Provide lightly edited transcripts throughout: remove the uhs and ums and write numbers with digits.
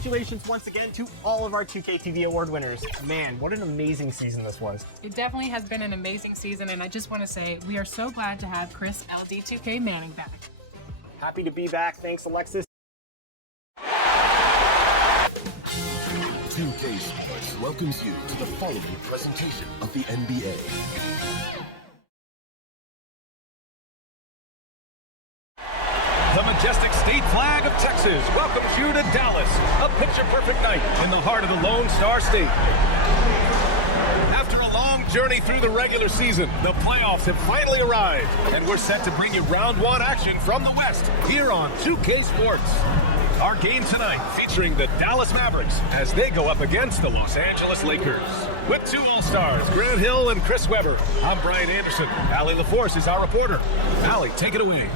congratulations once again to all of our 2K TV award winners. Man, what an amazing season this was. It definitely has been an amazing season, and I just want to say we are so glad to have Chris LD2K Manning back. Happy to be back. Thanks, Alexis. 2K Sports welcomes you to the following presentation of the NBA. The majestic state flag of Texas welcomes you to Dallas, a picture-perfect night in the heart of the Lone Star State. After a long journey through the regular season, the playoffs have finally arrived, and we're set to bring you round one action from the West here on 2K Sports. Our game tonight featuring the Dallas Mavericks as they go up against the Los Angeles Lakers. With two All-Stars, Grant Hill and Chris Webber, I'm Brian Anderson. Allie LaForce is our reporter. Allie, take it away.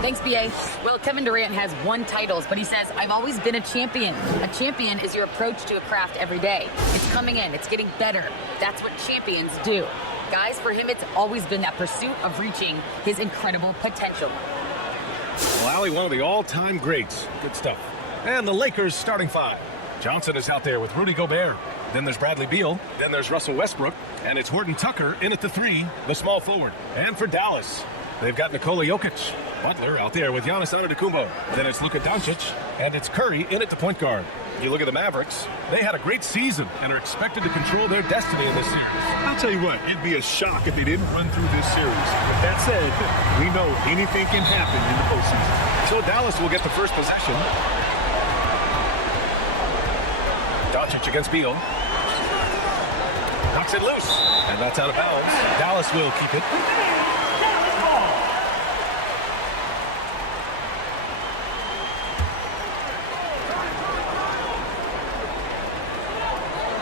Thanks, BA. Well, Kevin Durant has won titles, but he says, I've always been a champion. A champion is your approach to a craft every day. It's coming in, it's getting better. That's what champions do. Guys, for him, it's always been that pursuit of reaching his incredible potential. Well, Allie, one of the all-time greats. Good stuff. And the Lakers starting five. Johnson is out there with Rudy Gobert. Then there's Bradley Beal. Then there's Russell Westbrook. And it's Horton Tucker in at the three, the small forward. And for Dallas, they've got Nikola Jokic. Butler out there with Giannis Antetokounmpo. Then it's Luka Doncic, and it's Curry in at the point guard. You look at the Mavericks, they had a great season and are expected to control their destiny in this series. I'll tell you what, it'd be a shock if they didn't run through this series. With that said, we know anything can happen in the postseason. So Dallas will get the first possession. Doncic against Beal. Knocks it loose, and that's out of bounds. Dallas will keep it.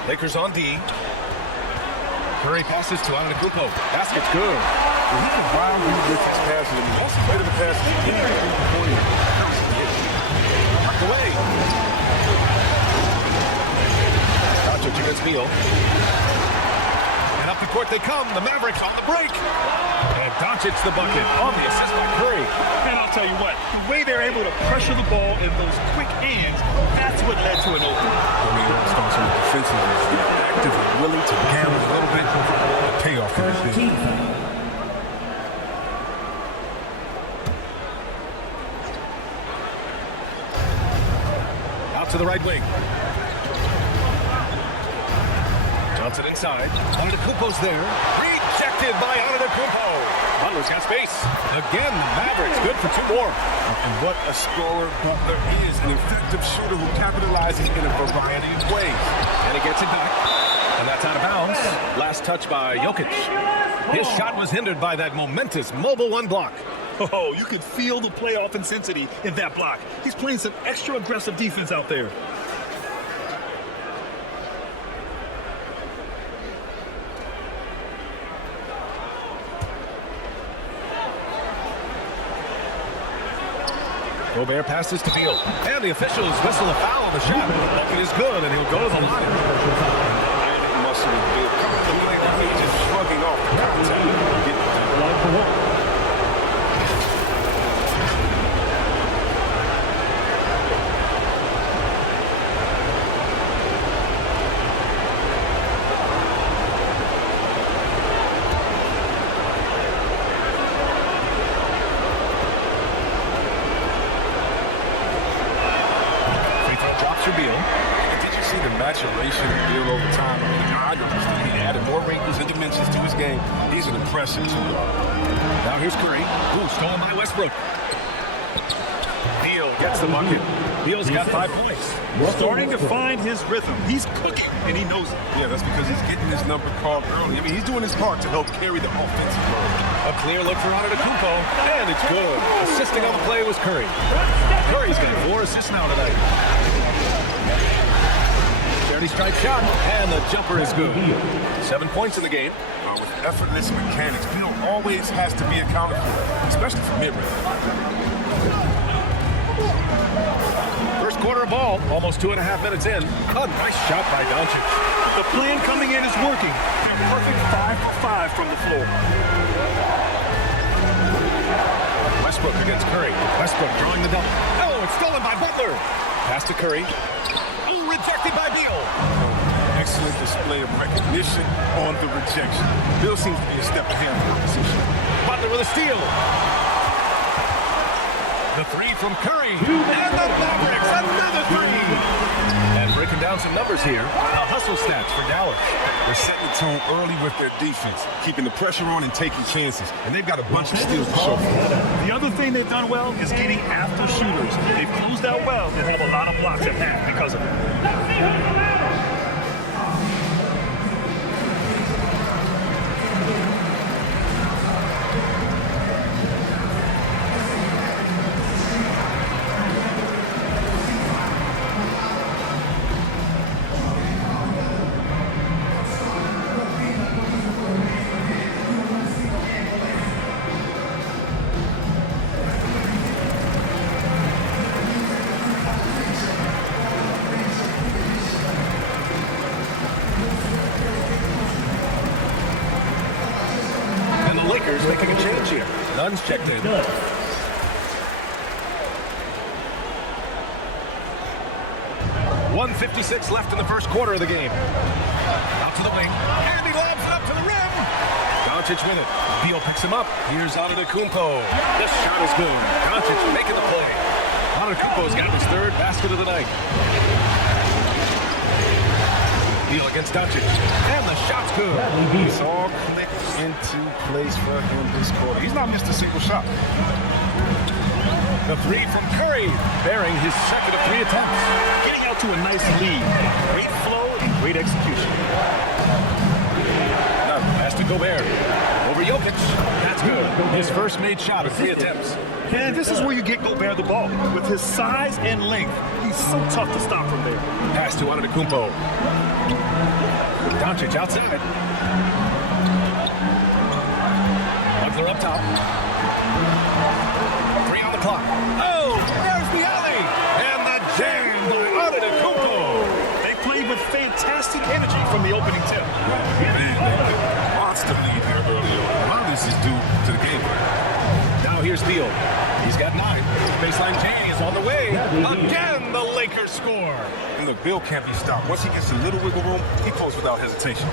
Lakers on D. Curry passes to Antetokounmpo. Basket's good. Well, he can wildly lift his passes. I mean, most of the passes he did Knocked away. Doncic against Beal. And up the court they come. The Mavericks on the break. And Doncic the bucket on the assist by Curry. And I'll tell you what, the way they're able to pressure the ball in those quick hands, that's what led to an opening. I mean, starts with defensive, active and willing to gamble a little bit. The payoff for this big. Out to the right wing. Johnson inside. Antetokounmpo's there. Rejected by Antetokounmpo. Butler's got space. Again, the Mavericks good for two more. And what a scorer Butler is, an effective shooter who capitalizes in a variety of ways. And he gets it back. And that's out of bounds. Last touch by Jokic. His shot was hindered by that momentous mobile one block. Oh, you could feel the playoff intensity in that block. He's playing some extra aggressive defense out there. Gobert passes to Beal. And the officials whistle a foul on the shot. The bucket is good, and he'll go to the line. Muscle big. He's just shrugging off the contact. Maturation of Beal over time. I mean, I understand he added more wrinkles and dimensions to his game. He's an impressive shooter. Now here's Curry. Ooh, stolen by Westbrook. Beal gets the bucket. Beal's got 5 points. Starting to find his rhythm. He's cooking, and he knows it. Yeah, that's because he's getting his number called early. I mean, he's doing his part to help carry the offensive load. A clear look for Antetokounmpo, and it's good. Assisting on the play was Curry. Curry's got 4 assists now tonight. Strike shot, and the jumper is good. 7 points in the game. With effortless mechanics, Beal always has to be accounted for, especially from mid-range. First quarter of ball, almost 2.5 minutes in. A nice shot by Doncic. The plan coming in is working. A perfect 5 for 5 from the floor. Westbrook against Curry. Westbrook drawing the double. Oh, it's stolen by Butler. Pass to Curry. rejected by Beal. Excellent display of recognition on the rejection. Bill seems to be a step ahead of the position. Butler with a steal. The three from Curry. And the Mavericks, another three. And breaking down some numbers here, the hustle stats for Dallas. They're setting the tone early with their defense, keeping the pressure on and taking chances. And they've got a bunch of steals to show for it. The other thing they've done well is getting after shooters. They've closed out well. They have a lot of blocks at half because of it. Lakers making a change here. Nunn's checked in. 1:56 left in the first quarter of the game. Out to the wing. And he lobs it up to the rim. Doncic with it. Beal picks him up. Here's Antetokounmpo. This shot is good. Doncic making the play. Antetokounmpo's got his third basket of the night. Beal against Doncic. And the shot's good. It's all clicked into place for him this quarter. He's not missed a single shot. The three from Curry, bearing his second of three attempts. Getting out to a nice lead. Great flow and great execution. Pass to Gobert. Over Jokic. That's good. His first made shot of three attempts. And this is where you get Gobert the ball. With his size and length, he's so tough to stop from there. Pass to Antetokounmpo. Doncic outside. Butler up top. Three on the clock. Oh, there's the alley. And the jam by Antetokounmpo. They played with fantastic energy from the opening tip. Man, monster lead here early on. A lot of this is due to the game plan. Now here's Beal. He's got 9. Baseline J is on the way. Again, the Lakers score. And look, Bill can't be stopped. Once he gets a little wiggle room, he goes without hesitation.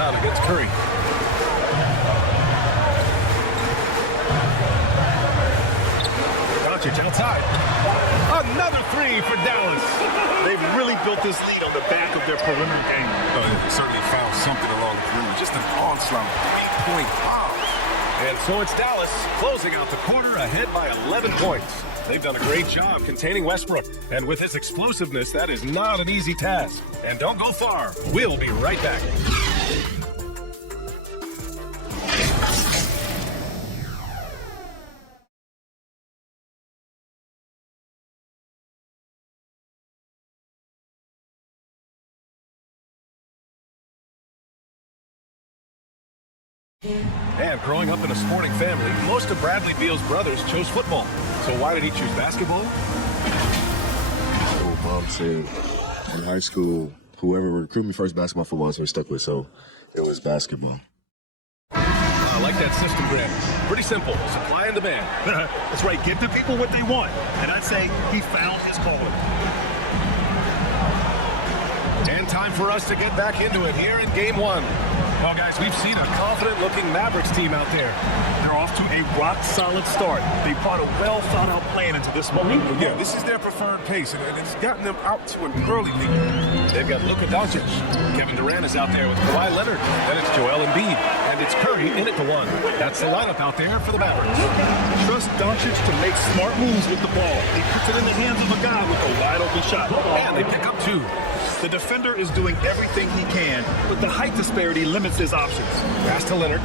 Down against Curry. Doncic outside. Another three for Dallas. They've really built this lead on the back of their perimeter game. They certainly found something along the perimeter. Just an onslaught, 8-point bomb. And so it's Dallas closing out the quarter ahead by 11 points. They've done a great job containing Westbrook. And with his explosiveness, that is not an easy task. And don't go far. We'll be right back. And growing up in a sporting family, most of Bradley Beal's brothers chose football. So why did he choose basketball? So Mom said in high school, whoever recruited me first basketball, football is who I stuck with. So it was basketball. I like that system, Grant. Pretty simple. Supply and demand. That's right. Give the people what they want. And I'd say he found his calling. And time for us to get back into it here in Game 1. Well, guys, we've seen a confident-looking Mavericks team out there. They're off to a rock-solid start. They brought a well-thought-out plan into this moment. Yeah, this is their preferred pace, and it's gotten them out to an early lead. They've got Luka Doncic. Kevin Durant is out there with Kawhi Leonard. Then it's Joel Embiid. And it's Curry in at the 1. That's the lineup out there for the Mavericks. Trust Doncic to make smart moves with the ball. He puts it in the hands of a guy with a wide-open shot. And they pick up 2. The defender is doing everything he can, but the height disparity limits his options. Pass to Leonard.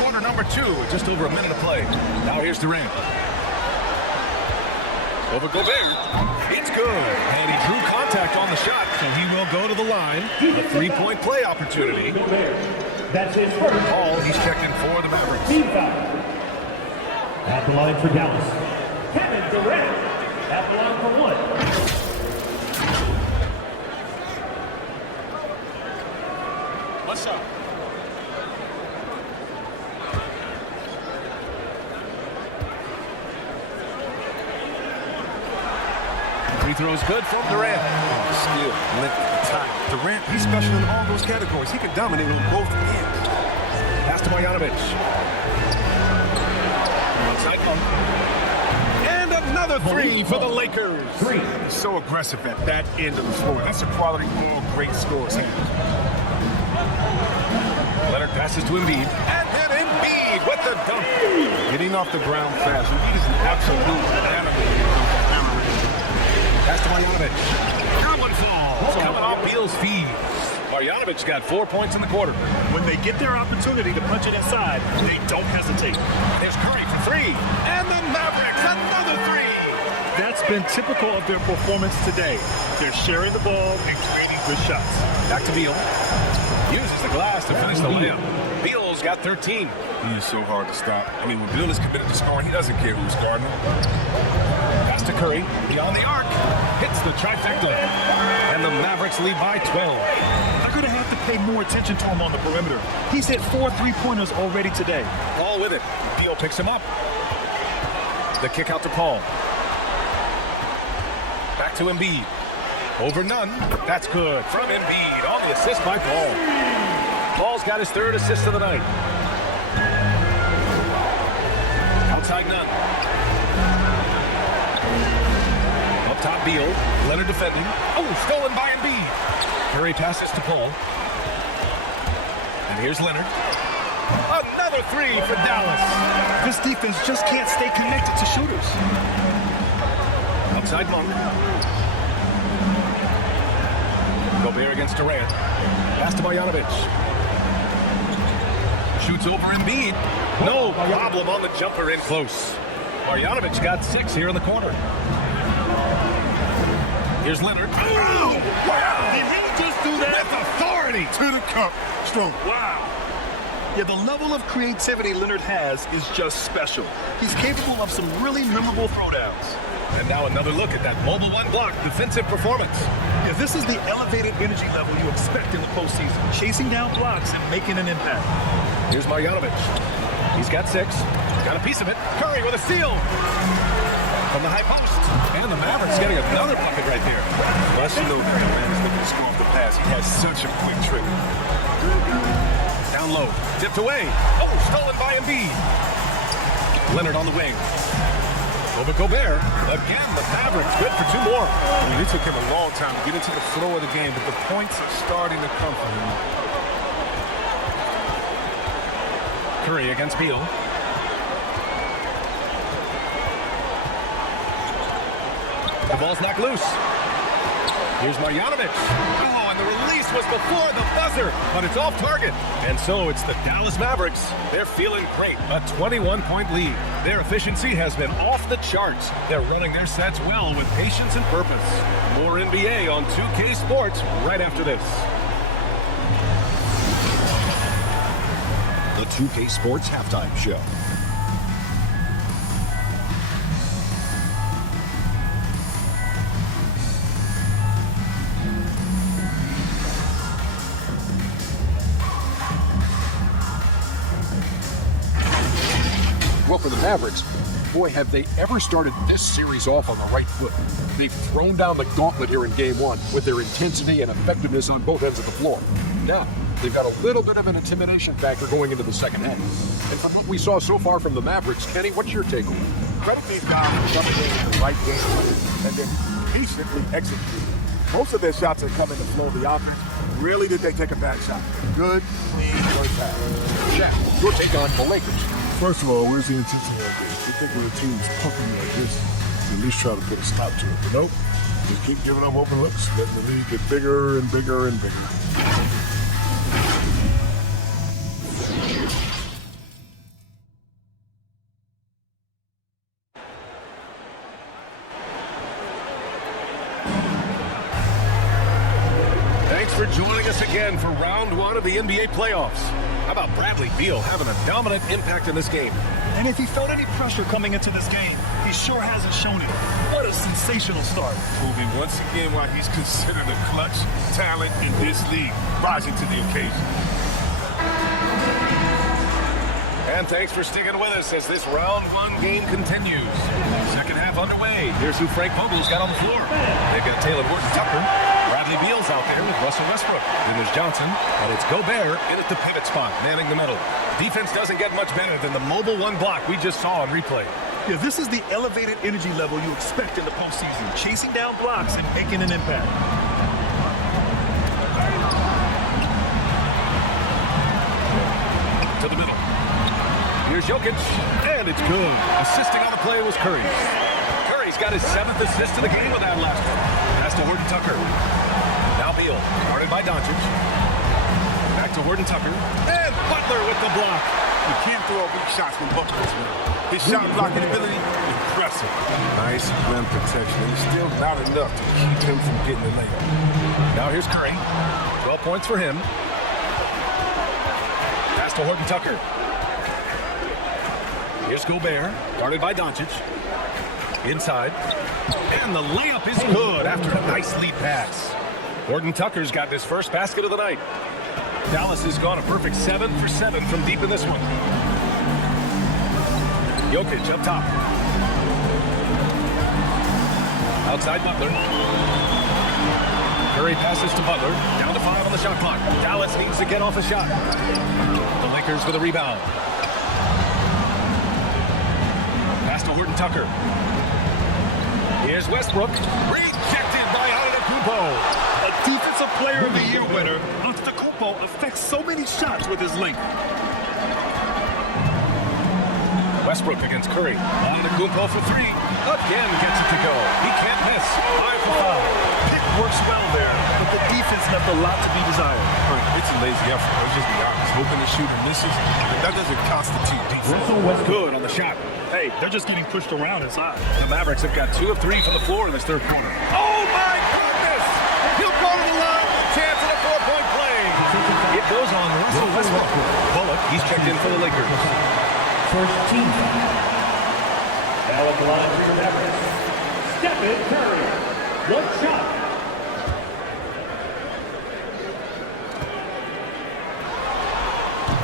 Quarter number 2, just over a minute of play. Now here's Durant. Over Gobert. It's good. And he drew contact on the shot, so he will go to the line. A 3-point play opportunity. That's his first. Paul, he's checked in for the Mavericks. Team foul. At the line for Dallas, Kevin Durant. At the line for 1. What's up? throw's good from Durant. Skill, length, time. Durant, he's special in all those categories. He can dominate on both ends. Pass to Marjanovic. Outside Monk. And another three for the Lakers. He's so aggressive at that end of the floor. That's a quality all great scores have. Leonard passes to Embiid. And then Embiid with the dunk. Getting off the ground fast. He's an absolute animal. Pass to Marjanovic. That one falls. Coming off Beal's feed. Marjanovic got 4 points in the quarter. When they get their opportunity to punch it inside, they don't hesitate. There's Curry for three. And the Mavericks, another three. That's been typical of their performance today. They're sharing the ball and creating good shots. Back to Beal. Uses the glass to finish the layup. Beal's got 13. He is so hard to stop. I mean, when Bill is committed to scoring, he doesn't care who's guarding him. Pass to Curry. Beyond the arc. Hits the trifecta. And the Mavericks lead by 12. They're going to have to pay more attention to him on the perimeter. He's hit 4 3-pointers already today. Ball with it. Beal picks him up. The kick out to Paul. Back to Embiid. Over none. That's good from Embiid on the assist by Paul. Paul's got his third assist of the night. Outside none. Up top Beal. Leonard defending. Oh, stolen by Embiid. Curry passes to Paul. And here's Leonard. Another three for Dallas. This defense just can't stay connected to shooters. Outside Monk. Gobert against Durant. Pass to Marjanovic. Shoots over Embiid. No problem on the jumper in close. Marjanovic got 6 here in the corner. Here's Leonard. Oh, wow! Did he just do that? With authority. To the cup. Strong. Wow. Yeah, the level of creativity Leonard has is just special. He's capable of some really memorable throwdowns. And now another look at that mobile one block defensive performance. Yeah, this is the elevated energy level you expect in the postseason. Chasing down blocks and making an impact. Here's Marjanovic. He's got 6. Got a piece of it. Curry with a steal. From the high post. And the Mavericks getting another bucket right there. Must know that the man is looking to score off the pass. He has such a quick trigger. Down low. Tipped away. Oh, stolen by Embiid. Leonard on the wing. Over Gobert. Again, the Mavericks good for 2 more. I mean, it took him a long time to get into the flow of the game, but the points are starting to come from him. Curry against Beal. The ball's knocked loose. Here's Marjanovic. Oh, and the release was before the buzzer, but it's off target. And so it's the Dallas Mavericks. They're feeling great. A 21-point lead. Their efficiency has been off the charts. They're running their sets well with patience and purpose. More NBA on 2K Sports right after this. The 2K Sports Halftime Show. Well, for the Mavericks, boy, have they ever started this series off on the right foot. They've thrown down the gauntlet here in Game 1 with their intensity and effectiveness on both ends of the floor. Now, they've got a little bit of an intimidation factor going into the second half. And from what we saw so far from the Mavericks, Kenny, what's your take on it? Credit these guys for coming in with the right game plan and then patiently executing. Most of their shots are coming to flow the offense. Rarely did they take a bad shot. Good, clean, first half. Jack, your take on the Lakers. First of all, where's the intensity of this? You think when the team is pumping like this, you at least try to put a stop to it. But nope, just keep giving them open looks, letting the lead get bigger and bigger and bigger. Thanks for joining us again for round 1 of the NBA playoffs. How about Bradley Beal having a dominant impact in this game? And if he felt any pressure coming into this game, he sure hasn't shown it. What a sensational start. Proving once again why he's considered a clutch talent in this league, rising to the occasion. And thanks for sticking with us as this round one game continues. Second half underway. Here's who Frank Vogel's got on the floor. They've got Taylor Horton-Tucker. Bradley Beal's out there with Russell Westbrook. Then there's Johnson, and it's Gobert in at the pivot spot, manning the middle. Defense doesn't get much better than the mobile one block we just saw on replay. Yeah, this is the elevated energy level you expect in the postseason, chasing down blocks and making an impact. To the middle. Here's Jokic, and it's good. Assisting on the play was Curry. Curry's got his 7th assist of the game with that last one. Pass to Horton-Tucker. Now Beal, guarded by Doncic. Back to Horton-Tucker, and Butler with the block. You can't throw weak shots when Butler is around. His shot blocking ability, impressive. Nice rim protection. And it's still not enough to keep him from getting the layup. Now here's Curry. 12 points for him. Pass to Horton-Tucker. Here's Gobert, guarded by Doncic. Inside. And the layup is good after a nice lead pass. Horton-Tucker's got his first basket of the night. Dallas has gone a perfect 7 for 7 from deep in this one. Jokic up top. Outside Butler. Curry passes to Butler. Down to 5 on the shot clock. Dallas needs to get off a shot. The Lakers with a rebound. Pass to Horton-Tucker. Here's Westbrook. Rejected by Antetokounmpo. A Defensive Player of the Year winner, Antetokounmpo affects so many shots with his length. Westbrook against Curry. Antetokounmpo for 3. Again gets it to go. He can't miss. 5 for 5. Pick works well there, but the defense left a lot to be desired. It's a lazy effort. Let's just be honest. Hoping the shooter misses, that doesn't constitute defense. Good on the shot. Hey, they're just getting pushed around inside. The Mavericks have got 2 of 3 from the floor in this third quarter. Oh my goodness! He'll go to the line with a chance at a 4-point play. It goes on Russell Westbrook. Bullock, he's checked in for the Lakers. First team. Now at the line for your Mavericks, Stephen Curry. 1 shot.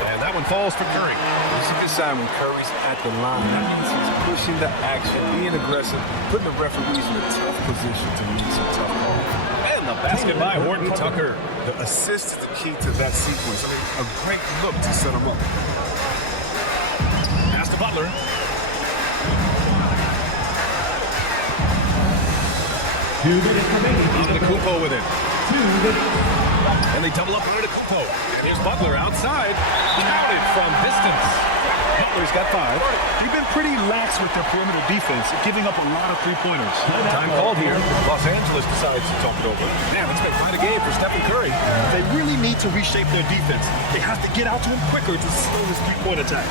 And that one falls for Curry. It's a good sign when Curry's at the line. That means he's pushing the action, being aggressive, putting the referees in a tough position to make some tough calls. And the basket by Horton-Tucker. The assist is the key to that sequence. I mean, a great look to set him up. Pass to Butler. Antetokounmpo with it. 2 minutes. And they double up on Antetokounmpo. And here's Butler outside. Counted from distance. Butler's got 5. They've been pretty lax with their perimeter defense, giving up a lot of three-pointers. Time called here. Los Angeles decides to talk it over. Man, it's been quite a game for Stephen Curry. They really need to reshape their defense. They have to get out to him quicker to slow his three-point attack.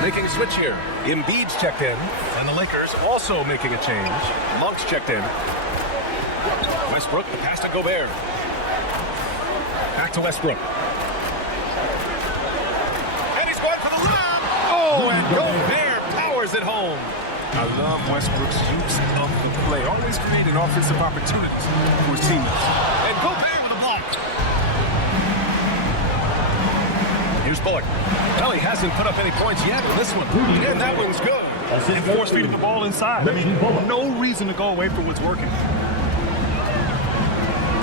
Making a switch here. Embiid's checked in, and the Lakers also making a change. Monk's checked in. Westbrook, the pass to Gobert. Back to Westbrook. And he's going for the layup. Oh, and Gobert powers it home. I love Westbrook's use of the play. Always creating offensive opportunities for his teammates. And Gobert with a block. Here's Bullock. Well, he hasn't put up any points yet in this one. And that one's good. And force-feeding the ball inside. I mean, no reason to go away from what's working.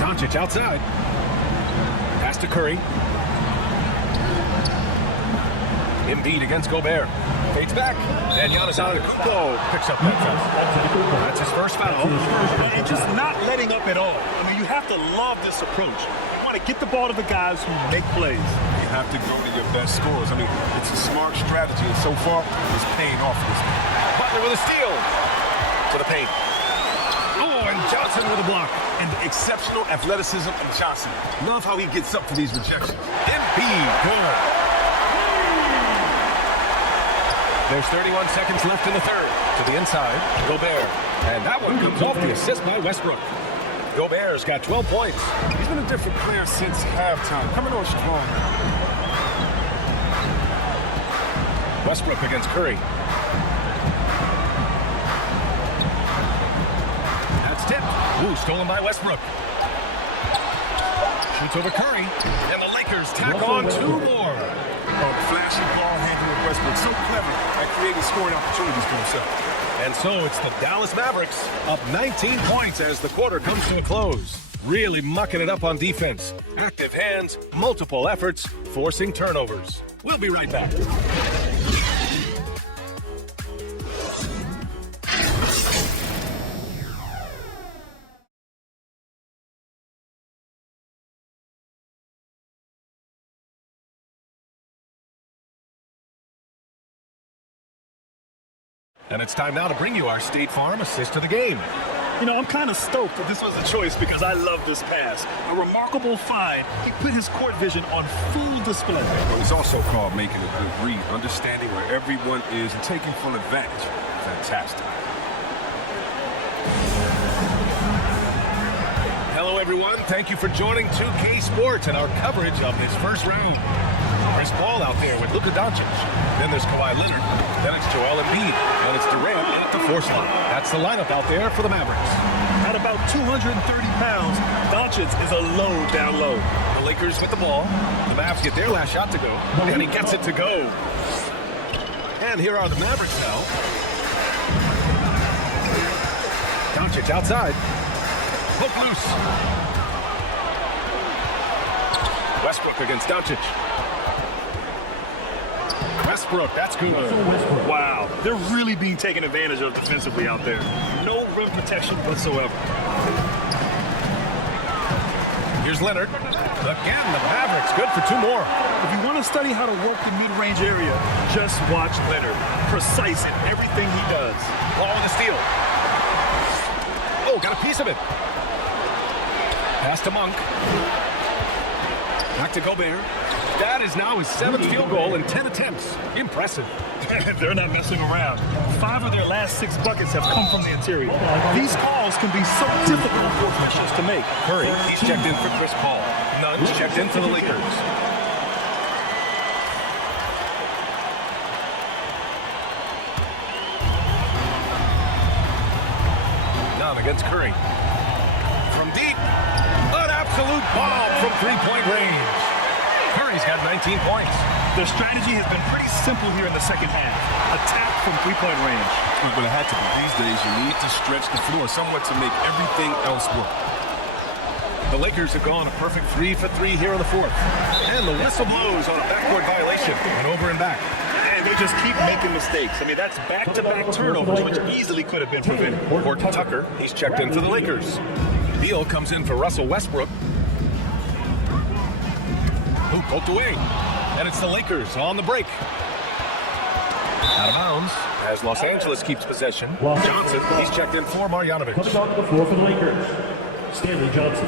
Doncic outside. Pass to Curry. Embiid against Gobert. Fades back. And Giannis Antetokounmpo picks up that foul. That's his first foul. And just not letting up at all. I mean, you have to love this approach. You want to get the ball to the guys who make plays. You have to go to your best scorers. I mean, it's a smart strategy, and so far, it's paying off this game. Butler with a steal. To the paint. Oh, and Johnson with a block. and the exceptional athleticism of Johnson. Love how he gets up for these rejections. Embiid, good. There's 31 seconds left in the third. To the inside, Gobert. And that one comes off the assist by Westbrook. Gobert's got 12 points. He's been a different player since halftime, coming on strong. Westbrook against Curry. That's tipped. Ooh, stolen by Westbrook. Shoots over Curry. And the Lakers tack on 2 more. Oh, flashy ball handling Westbrook. So clever at creating scoring opportunities for himself. And so it's the Dallas Mavericks up 19 points as the quarter comes to a close. Really mucking it up on defense. Active hands, multiple efforts, forcing turnovers. We'll be right back. And it's time now to bring you our State Farm assist of the game. You know, I'm kind of stoked that this was a choice because I love this pass. A remarkable find. He put his court vision on full display. Well, it's also called making a good read, understanding where everyone is and taking full advantage. Fantastic. Hello, everyone. Thank you for joining 2K Sports and our coverage of this first round. Chris Paul out there with Luka Doncic. Then there's Kawhi Leonard. Then it's Joel Embiid. Then it's Durant at the 4 slot. That's the lineup out there for the Mavericks. At about 230 pounds, Doncic is a load down low. The Lakers with the ball. The Mavs get their last shot to go. And he gets it to go. And here are the Mavericks now. Doncic outside. Hook loose. Westbrook against Doncic. Westbrook, that's good. Wow, they're really being taken advantage of defensively out there. No rim protection whatsoever. Here's Leonard. Again, the Mavericks, good for 2 more. If you want to study how to work the mid-range area, just watch Leonard. Precise in everything he does. Ball with a steal. Oh, got a piece of it. Pass to Monk. Back to Gobert. That is now his 7th field goal in 10 attempts. Impressive. They're not messing around. 5 of their last 6 buckets have come from the interior. These calls can be so difficult for officials to make. Curry, he's checked in for Chris Paul. Nunn's checked in for the Lakers. Nunn against Curry. From deep, an absolute bomb from 3-point range. Curry's got 19 points. Their strategy has been pretty simple here in the second half. Attack from 3-point range. But it had to be. These days, you need to stretch the floor somewhat to make everything else work. The Lakers have gone a perfect 3 for 3 here in the 4th. And the whistle blows on a backcourt violation. And over and back. And they just keep making mistakes. I mean, that's back-to-back turnovers, which easily could have been prevented. Horton Tucker, he's checked in for the Lakers. Beal comes in for Russell Westbrook. Who poked away. And it's the Lakers on the break. Out of bounds as Los Angeles keeps possession. Johnson, he's checked in for Marjanovic. Coming onto the floor for the Lakers, Stanley Johnson.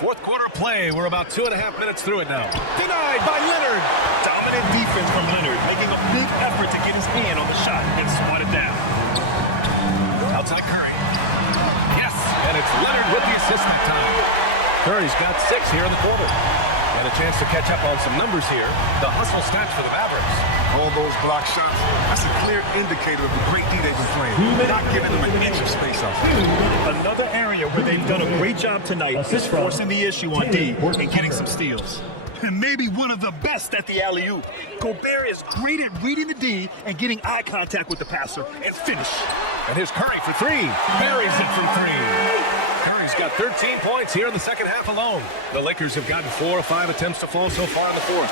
Fourth quarter play. We're about 2.5 minutes through it now. Denied by Leonard. Dominant defense from Leonard, making a big effort to get his hand on the shot and swat it down. Outside Curry. Yes, and it's Leonard with the assist that time. Curry's got 6 here in the quarter. And a chance to catch up on some numbers here. The hustle stats for the Mavericks. All those block shots, that's a clear indicator of the great D they've been playing. Not giving them an inch of space out there. Another area where they've done a great job tonight is forcing the issue on D and getting some steals. And maybe one of the best at the alley-oop. Gobert is great at reading the D and getting eye contact with the passer and finish. And here's Curry for 3. Buries it from 3. Curry's got 13 points here in the second half alone. The Lakers have gotten 4 or 5 attempts to fall so far in the 4th.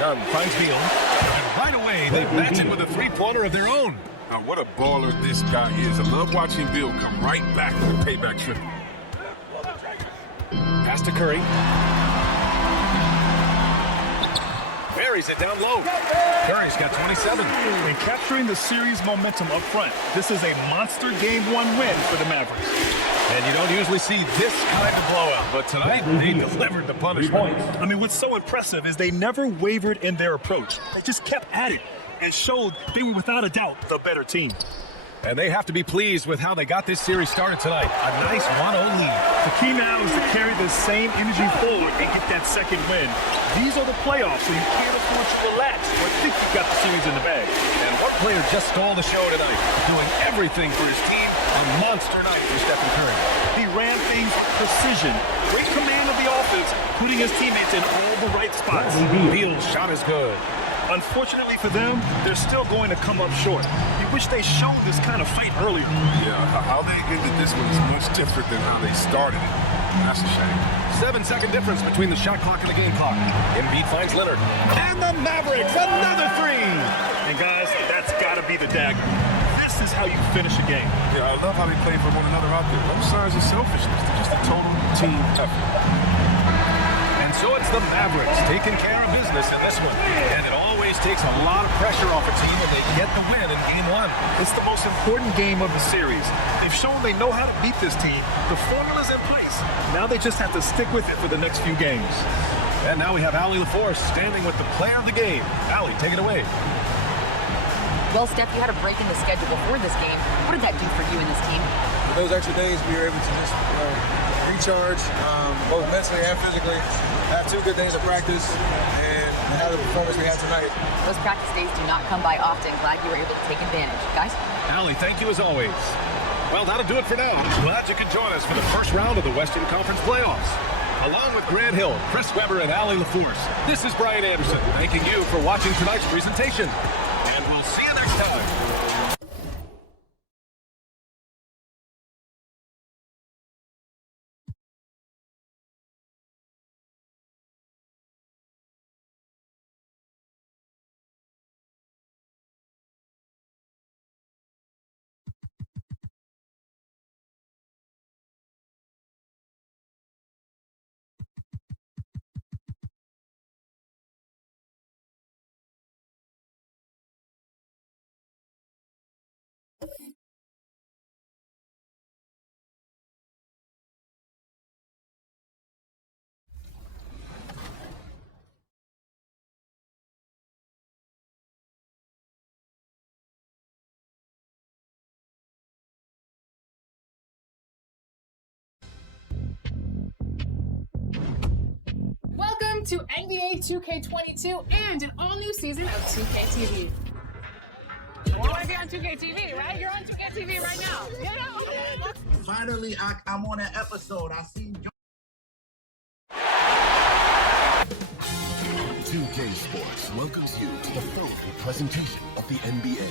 Nunn finds Beal. And right away, they match it with a 3-pointer of their own. Now, what a baller this guy is. I love watching Beal come right back with a payback trip. Pass to Curry. carries it down low. Curry's got 27. And capturing the series momentum up front. This is a monster Game 1 win for the Mavericks. And you don't usually see this kind of blowout, but tonight they delivered the punishment. I mean, what's so impressive is they never wavered in their approach. They just kept at it and showed they were without a doubt the better team. And they have to be pleased with how they got this series started tonight. A nice 1-0 lead. The key now is to carry the same energy forward and get that second win. These are the playoffs, so you can't afford to relax or think you've got the series in the bag. And one player just stole the show tonight, doing everything for his team. A monster night for Stephen Curry. He ran things with precision, great command of the offense, putting his teammates in all the right spots. Beal's shot is good. Unfortunately for them, they're still going to come up short. You wish they showed this kind of fight earlier. Yeah, how they ended this one is much different than how they started it. That's a shame. 7-second difference between the shot clock and the game clock. Embiid finds Leonard. And the Mavericks, another three! And guys, that's got to be the dagger. This is how you finish a game. Yeah, I love how they play for one another out there. No signs of selfishness. They're just a total team effort. And so it's the Mavericks taking care of business in this one. And it always takes a lot of pressure off a team when they get the win in Game 1. It's the most important game of the series. They've shown they know how to beat this team. The formula's in place. Now they just have to stick with it for the next few games. And now we have Allie LaForce standing with the player of the game. Allie, take it away. Well, Steph, you had a break in the schedule before this game. What did that do for you and this team? For those extra days, we were able to just recharge, both mentally and physically, have 2 good days of practice, and have the performance we had tonight. Those practice days do not come by often. Glad you were able to take advantage. Guys? Allie, thank you as always. Well, that'll do it for now. Glad you could join us for the first round of the Western Conference playoffs. Along with Grant Hill, Chris Webber, and Allie LaForce, this is Brian Anderson, thanking you for watching tonight's presentation. And we'll see you next time. Welcome to NBA 2K22 and an all-new season of 2K TV. You want to be on 2K TV, right? You're on 2K TV right now. You know? Finally, I'm on that episode. I seen 2K Sports welcomes you to the third presentation of the NBA.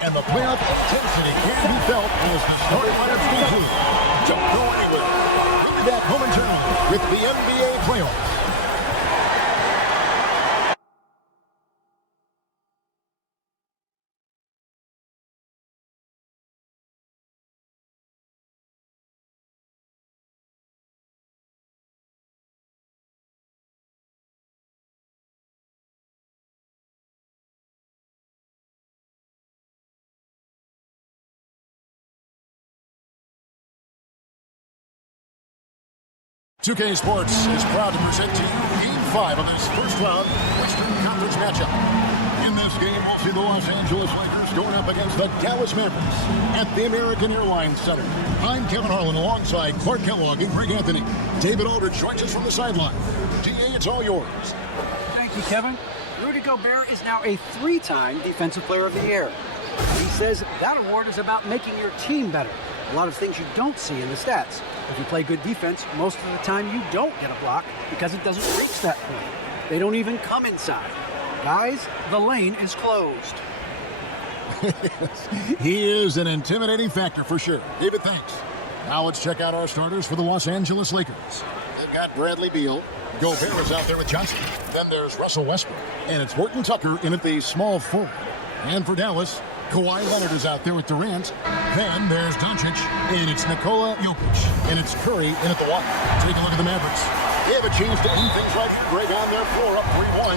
And the playoff intensity can be felt as the starting lineups conclude. Don't go anywhere. We'll be back momentarily with the NBA playoffs. "2K Sports is proud to present to you Game 5 of this first round Western Conference matchup. In this game, we'll see the Los Angeles Lakers going up against the Dallas Mavericks at the American Airlines Center. I'm Kevin Harlan alongside Clark Kellogg and Greg Anthony. David Aldridge joins us from the sideline. DA, it's all yours. Thank you, Kevin. Rudy Gobert is now a 3-time Defensive Player of the Year. He says that award is about making your team better. A lot of things you don't see in the stats. If you play good defense, most of the time you don't get a block because it doesn't reach that point. They don't even come inside. Guys, the lane is closed. He is an intimidating factor for sure. David, thanks. Now let's check out our starters for the Los Angeles Lakers. They've got Bradley Beal. Gobert is out there with Johnson. Then there's Russell Westbrook. And it's Horton Tucker in at the small forward. And for Dallas, Kawhi Leonard is out there with Durant. Then there's Doncic, and it's Nikola Jokic, and it's Curry in at the one. Take a look at the Mavericks. They have a chance to end things right here, Greg, on their floor, up 3-1.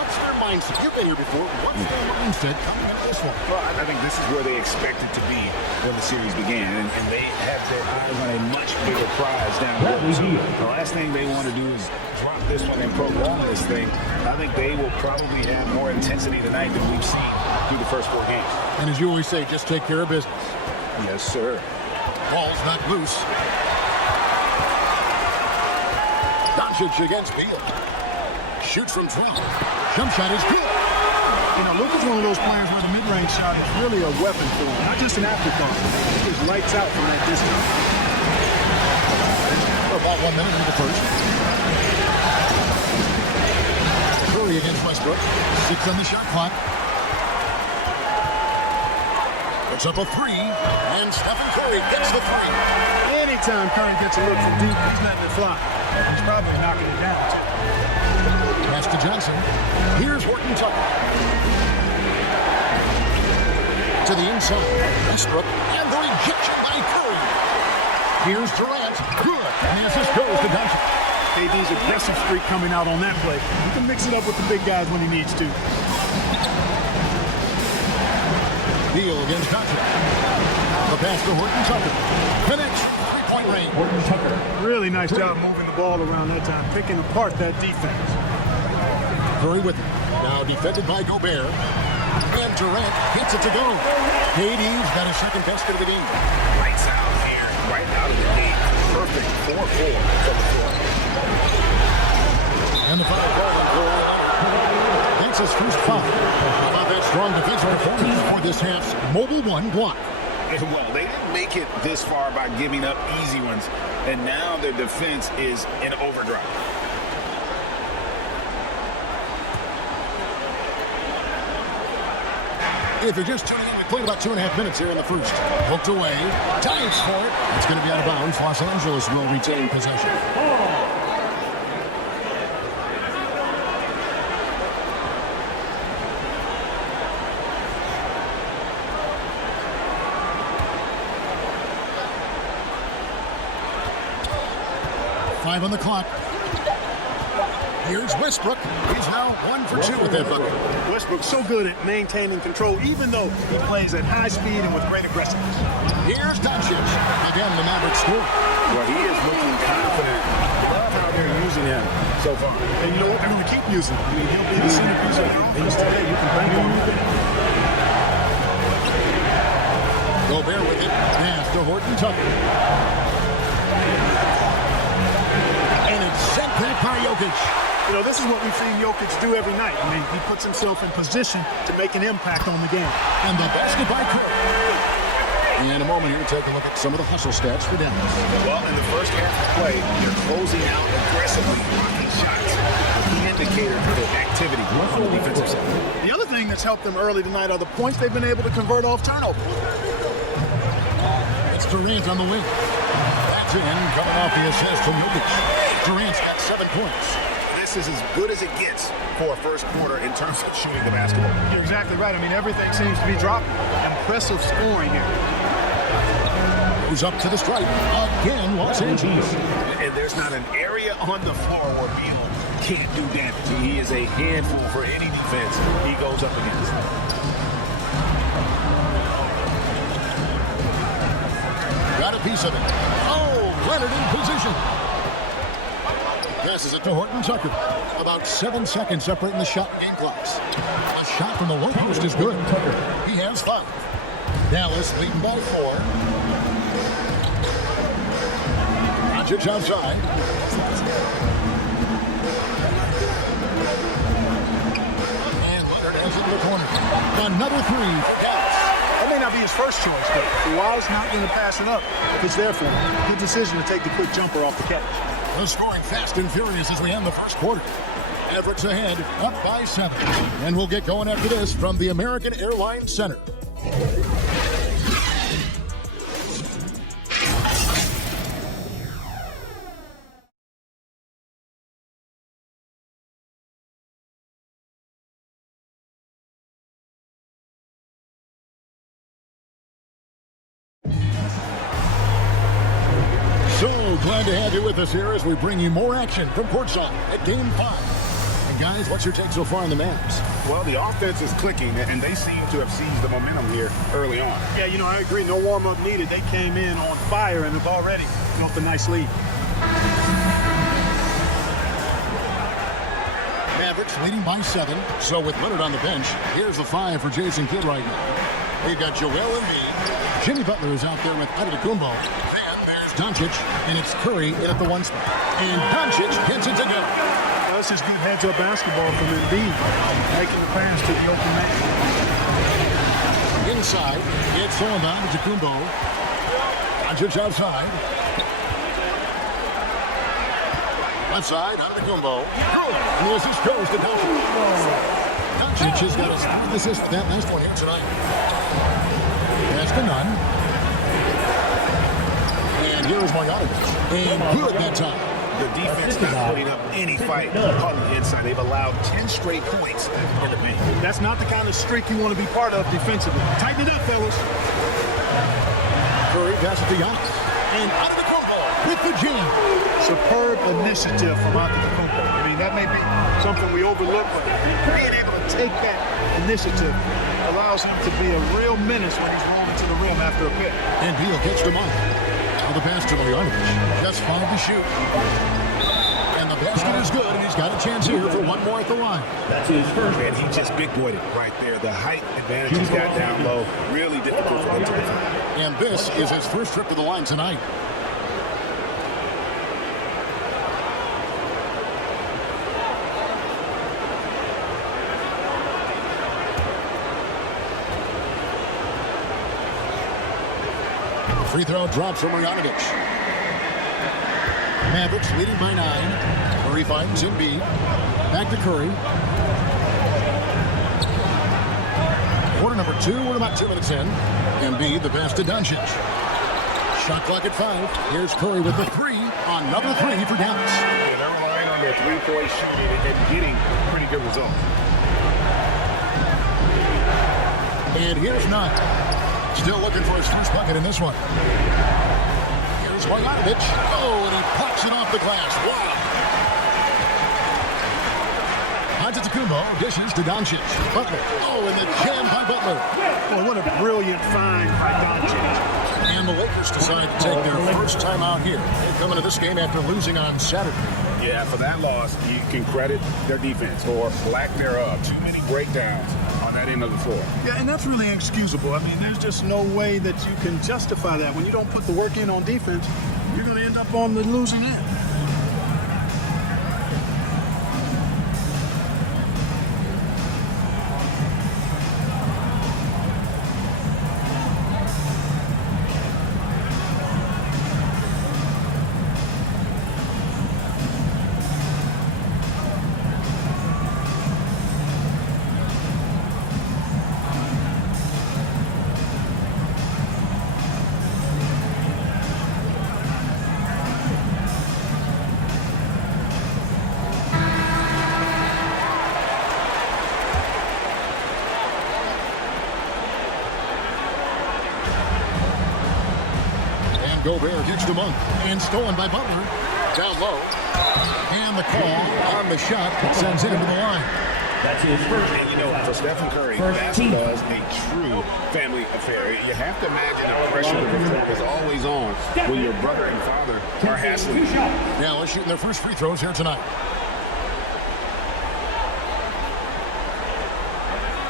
What's their mindset? You've been here before. What's their mindset coming into this one? Well, I think this is where they expected to be when the series began, and they have their eyes on a much bigger prize down the road. So the last thing they want to do is drop this one and prolong this thing. I think they will probably have more intensity tonight than we've seen through the first 4 games. And as you always say, just take care of business. Yes, sir. Ball's not loose. Doncic against Beal. Shoots from 12. Jump shot is good. You know, Luka's one of those players where the mid-range shot is really a weapon for him, not just an afterthought. He just lights out from that distance. For about 1 minute into the first. Curry against Westbrook. 6 on the shot clock. Puts up a 3, and Stephen Curry gets the 3. Anytime Curry gets a look from deep, he's letting it fly. He's probably knocking it down, too. Pass to Johnson. Here's Horton Tucker. To the inside. Westbrook. And the rejection by Curry. Here's Durant. Good. And the assist goes to Johnson. KD's aggressive streak coming out on that play. He can mix it up with the big guys when he needs to. Beal against Doncic. The pass to Horton Tucker. Connects. 3-point range. Horton Tucker. Really nice job moving the ball around that time, picking apart that defense. Curry with it. Now defended by Gobert. And Durant hits it to go. KD's got his second basket of the game. Lights out here, right out of the gate. Perfect 4-4 from the floor. And the foul call on Kawhi Leonard. That's his first foul. How about that strong defensive performance for this half's mobile one block? Well, they didn't make it this far by giving up easy ones, and now their defense is in overdrive. If you're just tuning in, we played about 2.5 minutes here in the first. Hooked away. Dives for it. It's going to be out of bounds. Los Angeles will retain possession. 5 on the clock. Here's Westbrook. He's now 1 for 2 with that bucket. Westbrook's so good at maintaining control, even though he plays at high speed and with great aggressiveness. Here's Doncic. Again, the Mavericks score. Well, he is looking confident. Love how they're using him so far. And you know what? They're going to keep using him. I mean, he'll be the centerpiece of the offense today. You can bank on him. Gobert with it. Pass to Horton Tucker. And it's sent back by Jokic. You know, this is what we've seen Jokic do every night. I mean, he puts himself in position to make an impact on the game. And the basket by Curry. In a moment here, take a look at some of the hustle stats for Dallas. Well, in the first half of play, they're closing out aggressively, blocking shots. A key indicator for the activity on the defensive side. The other thing that's helped them early tonight are the points they've been able to convert off turnovers. It's Durant on the wing. That's in, coming off the assist from Jokic. Durant's got 7 points. This is as good as it gets for a first quarter in terms of shooting the basketball. You're exactly right. I mean, everything seems to be dropping. Impressive scoring here. Who's up to the strike. Again, Los Angeles. And there's not an area on the floor where Beal can't do damage. He is a handful for any defense he goes up against. Got a piece of it. Oh, Leonard in position. Passes it to Horton Tucker. About 7 seconds separating the shot and game clocks. A shot from the low post is good. He has 5. Dallas leading by 4. Doncic outside. And Leonard has it in the corner. Another 3 for Dallas. That may not be his first choice, but Kawhi's not going to pass it up. It's there for him. Good decision to take the quick jumper off the catch. The scoring fast and furious as we end the first quarter. Mavericks ahead, up by 7. And we'll get going after this from the American Airlines Center. Glad to have you with us here as we bring you more action from courtside at Game 5. And guys, what's your take so far on the Mavs? Well, the offense is clicking, and they seem to have seized the momentum here early on. Yeah, you know, I agree. No warm-up needed. They came in on fire and have already built a nice lead. Mavericks leading by 7. So with Leonard on the bench, here's the 5 for Jason Kidd right now. We've got Joel Embiid. Jimmy Butler is out there with Antetokounmpo. And there's Doncic, and it's Curry in at the 1 spot. And Doncic gets it together. Well, this is good heads-up basketball from Embiid, making the pass to the open man. Inside, it's Solomon Antetokounmpo. Doncic outside. Left side, Antetokounmpo. And the assist goes to Doncic. Doncic has got his 4th assist for that last one here tonight. Pass to none. And here's Marjanovic. And good that time. The defense not putting up any fight on the inside. They've allowed 10 straight points in the paint. That's not the kind of streak you want to be part of defensively. Tighten it up, fellas. Curry passes to Giannis. And Antetokounmpo with the jam. Superb initiative from Antetokounmpo. I mean, that may be something we overlook, but being able to take that initiative allows him to be a real menace when he's rolling to the rim after a pick. And Beal gets the mark. Now the pass to Marjanovic. Just 5 to shoot. And the basket is good, and he's got a chance here for one more at the line. That's his first. And he just big-boyed it right there. The height advantage he's got down low. Really difficult for him to defend. And this is his first trip to the line tonight. Free throw drops from Marjanovic. Mavericks leading by 9. Curry finds Embiid. Back to Curry. Quarter number 2. We're about 2 minutes in. Embiid, the pass to Doncic. Shot clock at 5. Here's Curry with the 3. Another 3 for Dallas. Yeah, they're relying on their three-point shooting and getting pretty good results. And here's Nunn. Still looking for his first bucket in this one. Here's Marjanovic. Oh, and he pops it off the glass. Wow. Antetokounmpo dishes to Doncic. Butler. Oh, and the jam by Butler. Well, what a brilliant find by Doncic. And the Lakers decide to take their first time out here. They come into this game after losing on Saturday. Yeah, for that loss, you can credit their defense or lack thereof. Too many breakdowns on that end of the floor. Yeah, and that's really inexcusable. I mean, there's just no way that you can justify that. When you don't put the work in on defense, you're going to end up on the losing end. Gobert gets the monk and stolen by Butler. Down low. And the call on the shot sends him to the line. That's his first. And you know, for Stephen Curry, basketball is a true family affair. You have to imagine the pressure of the floor is always on when your brother and father are hassling you. Now they're shooting their first free throws here tonight.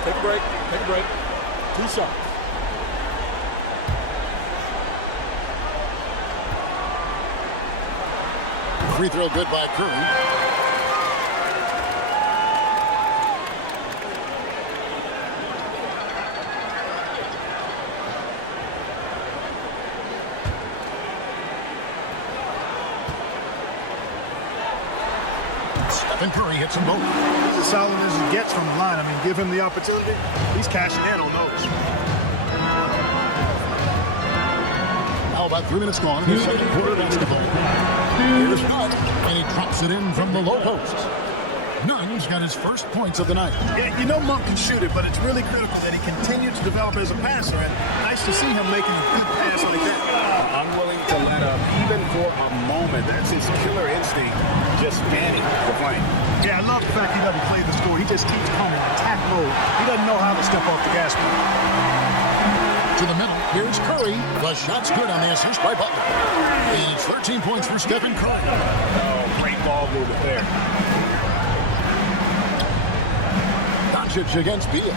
Take a break. Take a break. 2 shots. Free throw good by Curry. Stephen Curry hits them both. He's as solid as he gets from the line. I mean, give him the opportunity. He's cashing in on those. Now about 3 minutes gone in the second quarter of basketball. Here's Nunn, and he drops it in from the low post. Nunn's got his first points of the night. Yeah, you know Monk can shoot it, but it's really critical that he continues to develop as a passer. And nice to see him making a good pass like that. Unwilling to let up, even for a moment. That's his killer instinct, just standing for playing. Yeah, I love the fact he doesn't play the score. He just keeps coming, attack mode. He doesn't know how to step off the gas pedal. To the middle, here's Curry. The shot's good on the assist by Butler. It's 13 points for Stephen Curry. Oh, great ball movement there. Doncic against Beal.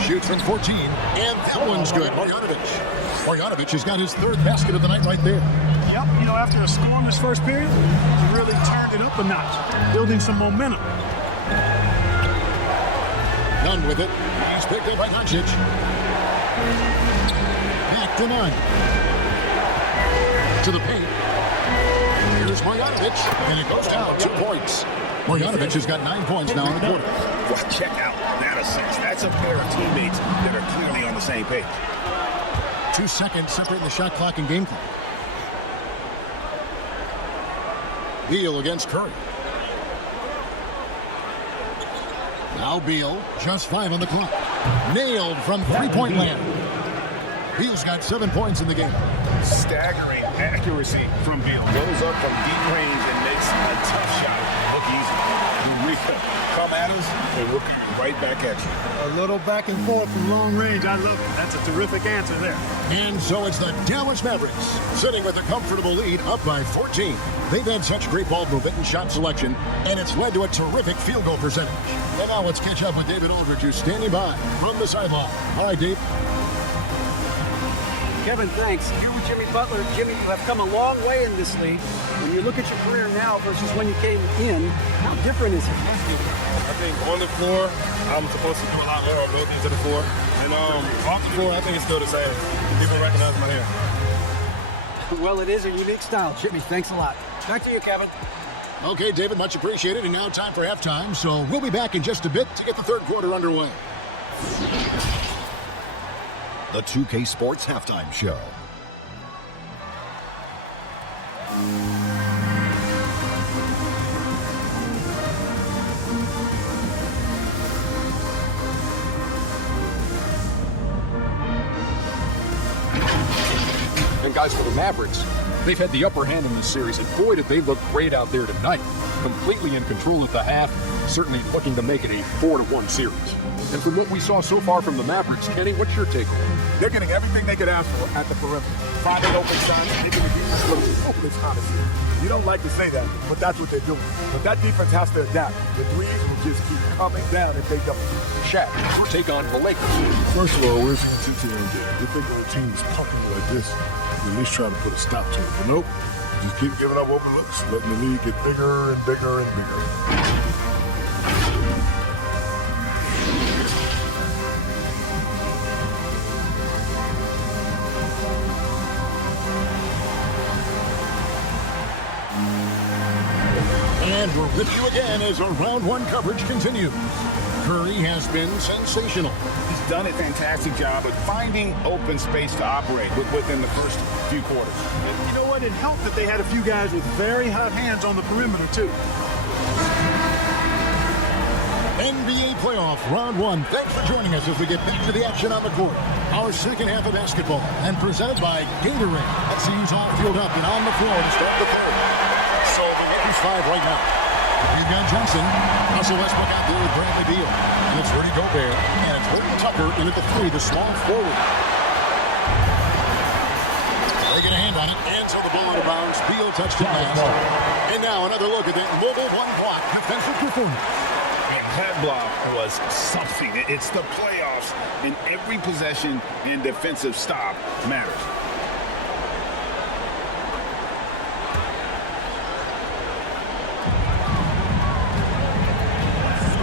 Shoots from 14, and that one's good. Marjanovic has got his third basket of the night right there. Yep, you know, after a scoreless first period, he really turned it up a notch, building some momentum. Nunn with it. He's picked up by Doncic. Back to Nunn. To the paint. Here's Marjanovic, and it goes down 2 points. Marjanovic has got 9 points now in the quarter. Well, check out that assist. That's a pair of teammates that are clearly on the same page. 2 seconds separating the shot clock and game clock. Beal against Curry. Now Beal, just 5 on the clock. Nailed from three-point land. Beal's got 7 points in the game. Staggering accuracy from Beal. Goes up from deep range and makes a tough shot look easy. Eureka. Come at us, and we'll come right back at you. A little back and forth from long range. I love it. That's a terrific answer there. And so it's the Dallas Mavericks, sitting with a comfortable lead, up by 14. They've had such great ball movement and shot selection, and it's led to a terrific field goal percentage. And now let's catch up with David Aldridge, who's standing by from the sideline. All right, Dave. Kevin, thanks. Here with Jimmy Butler. Jimmy, you have come a long way in this league. When you look at your career now versus when you came in, how different is it? I think on the floor, I'm supposed to do a lot more abilities to the floor. And off the floor, I think it's still the same. People recognize my hair. Well, it is a unique style. Jimmy, thanks a lot. Back to you, Kevin. Okay, David, much appreciated. And now time for halftime, so we'll be back in just a bit to get the third quarter underway. The 2K Sports Halftime Show. And guys, for the Mavericks, they've had the upper hand in this series, and boy, did they look great out there tonight. Completely in control at the half, certainly looking to make it a 4-1 series. And from what we saw so far from the Mavericks, Kenny, what's your take on it? They're getting everything they could ask for at the perimeter. Finding open shots, making the defense look hopeless, honestly. You don't like to say that, but that's what they're doing. But that defense has to adapt. The threes will just keep coming down if they don't. Shaq, your take on the Lakers. First of all, we're seeing two teams that if they go to teams pumping like this, at least try to put a stop to it. But nope, just keep giving up open looks, letting the lead get bigger and bigger and bigger. And we're with you again as our round one coverage continues. Curry has been sensational. He's done a fantastic job of finding open space to operate within the first few quarters. And you know what? It helped that they had a few guys with very hot hands on the perimeter, too. NBA playoff round one. Thanks for joining us as we get back to the action on the court. Our second half of basketball, and presented by Gatorade. Let's see who's all filled up and on the floor to start the third. So the Lakers 5 right now. We've got Johnson, Russell Westbrook out there with Bradley Beal. And it's Rudy Gobert, and it's Horton Tucker in at the 3, the small forward. They get a hand on it, and so the ball out of bounds. Beal touched it last. And now another look at that mobile one-block defensive performance. That block was something. It's the playoffs, and every possession and defensive stop matters.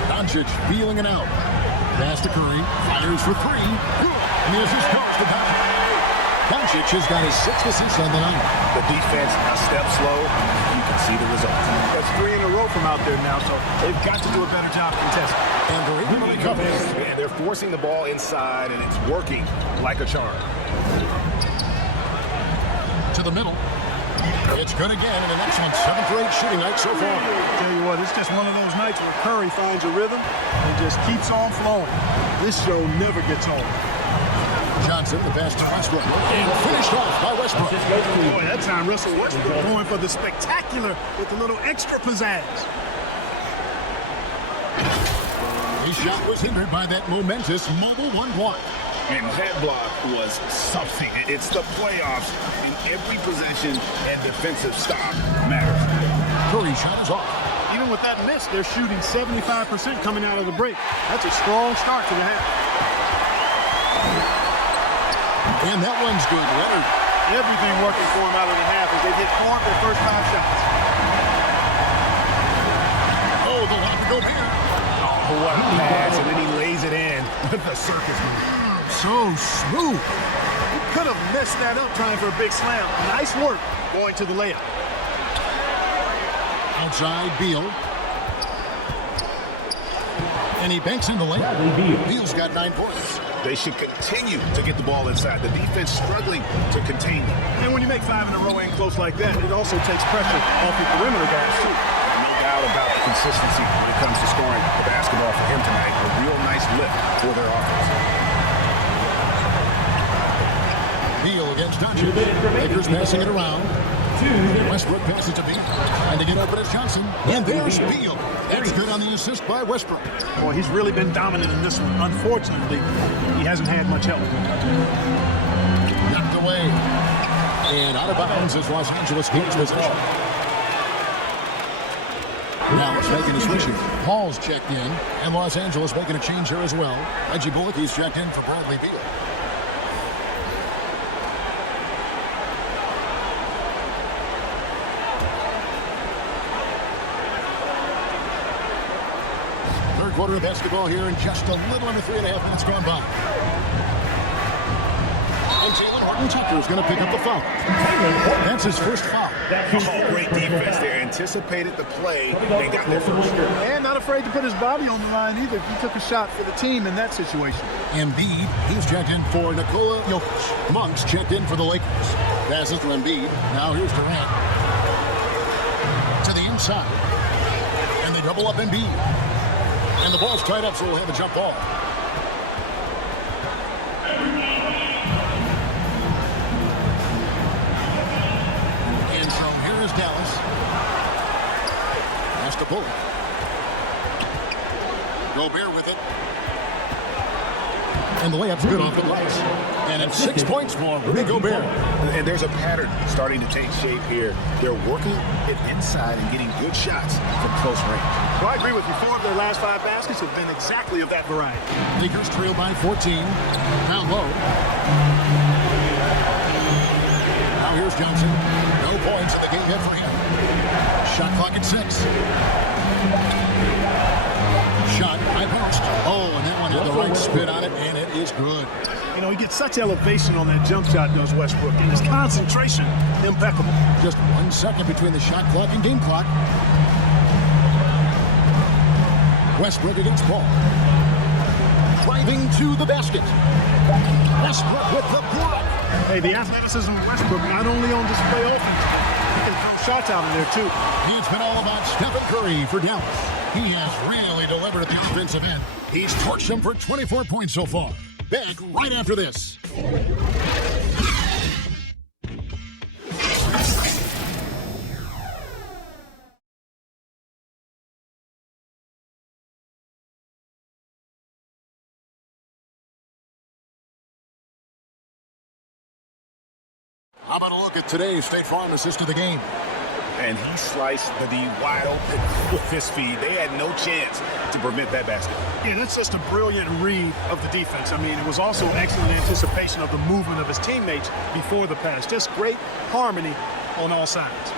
Doncic feeling it out. Pass to Curry, fires for 3. And the assist goes to Doncic. Doncic has got his 6th assist on the night. The defense a step slow. You can see the results. That's 3 in a row from out there now, so they've got to do a better job contesting. And they're able to recover. And they're forcing the ball inside, and it's working like a charm. To the middle. It's good again, and an excellent 7th for 8 shooting night so far. Tell you what, it's just one of those nights where Curry finds a rhythm and just keeps on flowing. This show never gets old. Johnson, the pass to Westbrook, and finished off by Westbrook. Boy, that time Russell Westbrook going for the spectacular with a little extra pizzazz. His shot was hindered by that momentous mobile 1 block. And that block was something. It's the playoffs. Every possession and defensive stop matters. Curry shot is off. Even with that miss, they're shooting 75% coming out of the break. That's a strong start to the half. And that one's good. Leonard. Everything working for him out of the half as they hit 4 of their first 5 shots. Oh, the lob to go here. Oh, what a pass, and then he lays it in with the circus move. So smooth. He could have messed that up trying for a big slam. Nice work going to the layup. Outside, Beal. And he banks in the layup. Beal's got 9 points. They should continue to get the ball inside. The defense struggling to contain them. And when you make 5 in a row in close like that, it also takes pressure off the perimeter guys, too. No doubt about the consistency when it comes to scoring the basketball for him tonight. A real nice lift for their offense. Beal against Doncic. Lakers passing it around. Westbrook passes to Beal. And to get open is Johnson. And there's Beal. That's good on the assist by Westbrook. Boy, he's really been dominant in this one. Unfortunately, he hasn't had much help. Knocked away. And out of bounds as Los Angeles gains possession. Now it's making a switch here. Hall's checked in. And Los Angeles making a change here as well. Reggie Bullock, he's checked in for Bradley Beal. Third quarter of basketball here in just a little under 3.5 minutes gone by. And Jalen Horton-Tucker is going to pick up the foul. That's his first foul. Oh, great defense there. Anticipated the play. They got there first. And not afraid to put his body on the line either. He took a shot for the team in that situation. Embiid, he's checked in for Nikola Jokic. Monk's checked in for the Lakers. Passes to Embiid. Now here's Durant. To the inside. And they double up Embiid. And the ball's tied up, so we'll have a jump ball. And so here is Dallas. Has to pull it. Gobert with it. And the layup's good off the glass. And it's 6 points for Rudy Gobert. And there's a pattern starting to take shape here. They're working it inside and getting good shots from close range. Well, I agree with you. 4 of their last 5 baskets have been exactly of that variety. Lakers trail by 14. Down low. Now here's Johnson. No points in the game yet for him. Shot clock at 6. Shot by post. Oh, and that one had the right spin on it, and it is good. You know, he gets such elevation on that jump shot, does Westbrook, and his concentration impeccable. Just 1 second between the shot clock and game clock. Westbrook against Paul. Driving to the basket. Westbrook with the block. Hey, the athleticism of Westbrook not only on display offensively, he can throw shots out in there too. It's been all about Stephen Curry for Dallas. He has really delivered at the offensive end. He's torched them for 24 points so far. Back right after this. How about a look at today's State Farm assist to the game? And he sliced the D wide open with his feet. They had no chance to prevent that basket. Yeah, that's just a brilliant read of the defense. I mean, it was also excellent anticipation of the movement of his teammates before the pass. Just great harmony on all sides.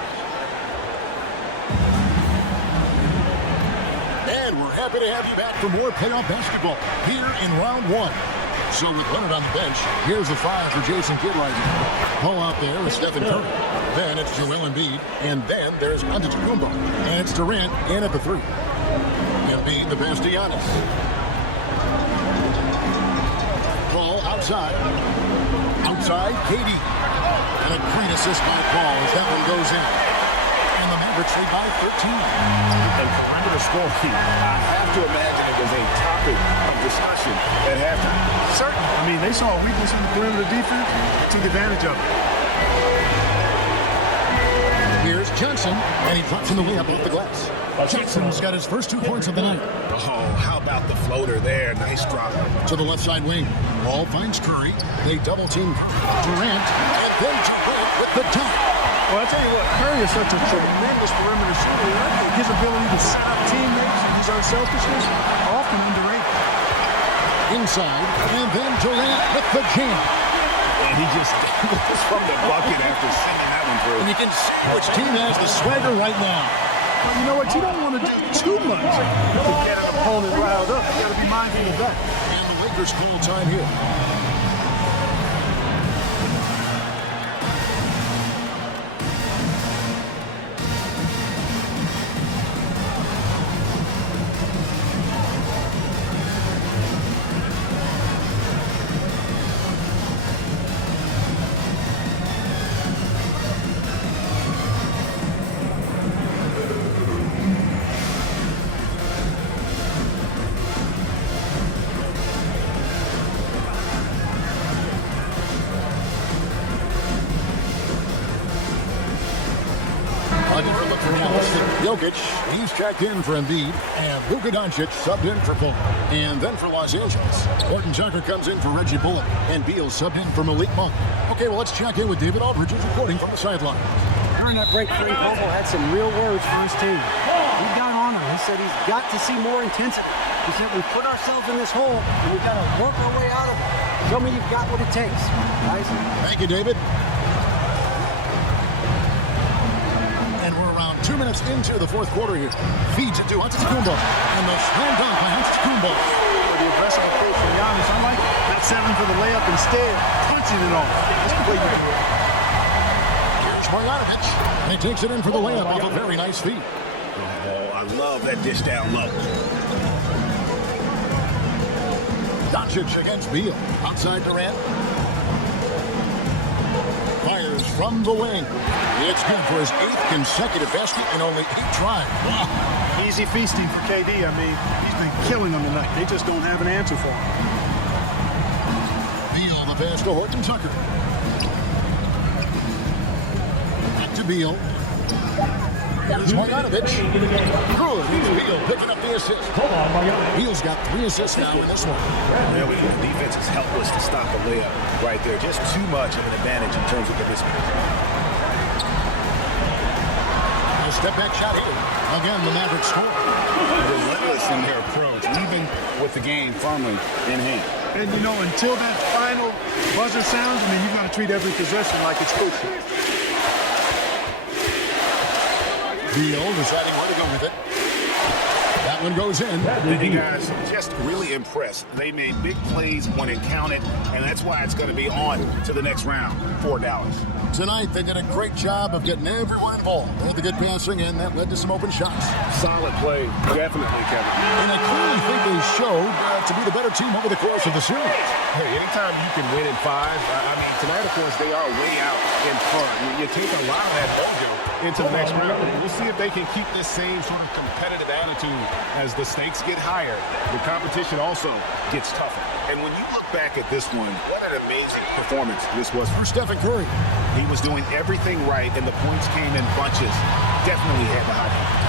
And we're happy to have you back for more playoff basketball here in round 1. So with Leonard on the bench, here's the 5 for Jason Kidd right now. Paul out there is Stephen Curry. Then it's Joel Embiid. And then there's Antetokounmpo. And it's Durant in at the 3. Embiid, the pass to Giannis. Paul outside. Outside, KD. And a great assist by Paul as that one goes in. And the Mavericks lead by 13. And perimeter scoring, I have to imagine it was a topic of discussion at halftime. Certainly. I mean, they saw a weakness in the perimeter defense, took advantage of it. Here's Johnson, and he drops in the layup off the glass. Johnson's got his first 2 points of the night. Oh, how about the floater there? Nice drop. To the left side wing. Ball finds Curry. They double team Durant, and then Durant with the dunk. Well, I tell you what, Curry is such a tremendous perimeter shooter. I think his ability to set up teammates and his unselfishness are often underrated. Inside, and then Durant with the jam. And he just was from the bucket after sending that one through. And you can see which team has the swagger right now. Well, you know what? You don't want to do too much to get an opponent riled up. You got to be mindful of that. And the Lakers call time here. Jokic, he's checked in for Embiid, and Luka Doncic subbed in for Paul. And then for Los Angeles, Horton Tucker comes in for Reggie Bullock, and Beal subbed in for Malik Monk. Okay, well, let's check in with David Aldridge, who's reporting from the sideline. During that break, Frank Vogel had some real words for his team. He got on him. He said he's got to see more intensity. He said we put ourselves in this hole, and we've got to work our way out of it. Show me you've got what it takes, guys. Thank you, David. And we're around 2 minutes into the fourth quarter here. Feeds it to Antetokounmpo. And the slam dunk by Antetokounmpo. The aggressive approach from Giannis. I like that 7 for the layup instead, punching it off. That's the way you do it. Here's Marjanovic. And he takes it in for the layup off a very nice feed. Oh, I love that dish down low. Doncic against Beal. Outside Durant. Fires from the wing. It's good for his 8th consecutive basket in only 8 tries. Wow. Easy feasting for KD. I mean, he's been killing them tonight. They just don't have an answer for him. Beal the pass to Horton Tucker. Back to Beal. Here's Marjanovic. Good. Here's Beal picking up the assist. Beal's got 3 assists now in this one. Really, the defense is helpless to stop the layup right there. Just too much of an advantage in terms of the distance. Step back shot here. Again, the Mavericks score. Relentless in their approach, leaving with the game firmly in hand. And you know, until that final buzzer sounds, I mean, you've got to treat every possession like it's crucial. Beal deciding where to go with it. That one goes in. The guys just really impressed. They made big plays when it counted, and that's why it's going to be on to the next round for Dallas. Tonight, they did a great job of getting everyone involved. They had the good passing, and that led to some open shots. Solid play, definitely, Kevin. And I clearly think they showed to be the better team over the course of the series. Hey, anytime you can win in 5, I mean, tonight, of course, they are way out in front. You take a lot of that mojo into the next round. We'll see if they can keep this same sort of competitive attitude as the stakes get higher. The competition also gets tougher. And when you look back at this one, what an amazing performance this was for Stephen Curry. He was doing everything right, and the points came in bunches. Definitely had the highlight.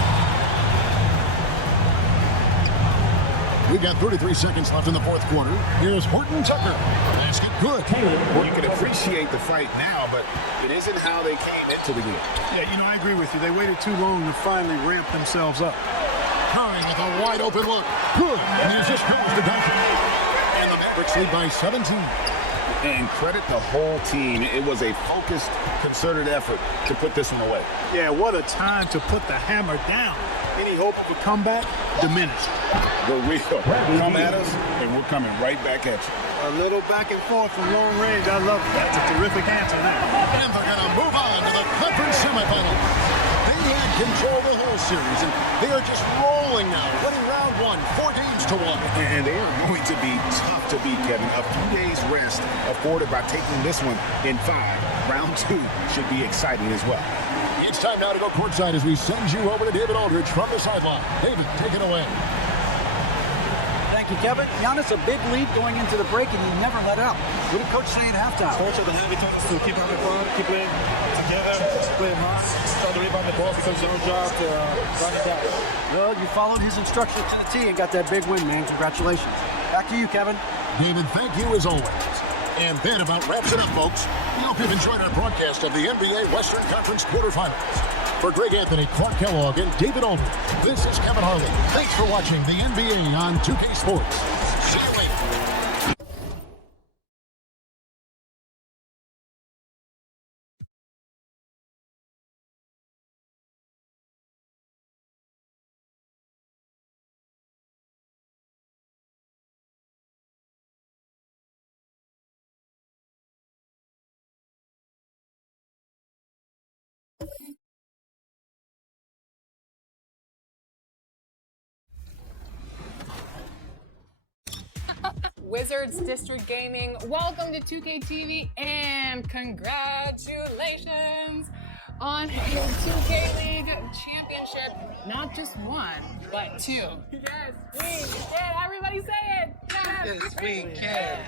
We've got 33 seconds left in the fourth quarter. Here's Horton Tucker. Basket good. You can appreciate the fight now, but it isn't how they came into the game. Yeah, you know, I agree with you. They waited too long to finally ramp themselves up. Curry with a wide open look. Good. And the assist goes to Duncan. And the Mavericks lead by 17. And credit the whole team. It was a focused, concerted effort to put this one away. Yeah, what a time to put the hammer down. Any hope of a comeback diminished. The real come at us, and we're coming right back at you. A little back and forth from long range. I love it. That's a terrific answer there. And they're going to move on to the conference semifinals. They had control the whole series, and they are just rolling now, winning round 1, 4 games to 1. And they are going to be tough to beat, Kevin. A few days rest afforded by taking this one in 5. Round 2 should be exciting as well. It's time now to go courtside as we send you over to David Aldridge from the sideline. David, take it away. Thank you, Kevin. Giannis, a big lead going into the break, and he never let up. What did Coach say at halftime? Coach of the heavy times to keep having fun, keep playing together, playing hard, try to rebound the ball because it's your job to run it down. Well, you followed his instructions to the T and got that big win, man. Congratulations. Back to you, Kevin. David, thank you as always. And that about wraps it up, folks. We hope you've enjoyed our broadcast of the NBA Western Conference quarterfinals. For Greg Anthony, Clark Kellogg, and David Aldridge, this is Kevin Harlan. Thanks for watching the NBA on 2K Sports. See you later. Wizards District Gaming, welcome to 2K TV and congratulations on your 2K League championship. Not just one, but 2. Yes, we can. Everybody say it. Yes, we can.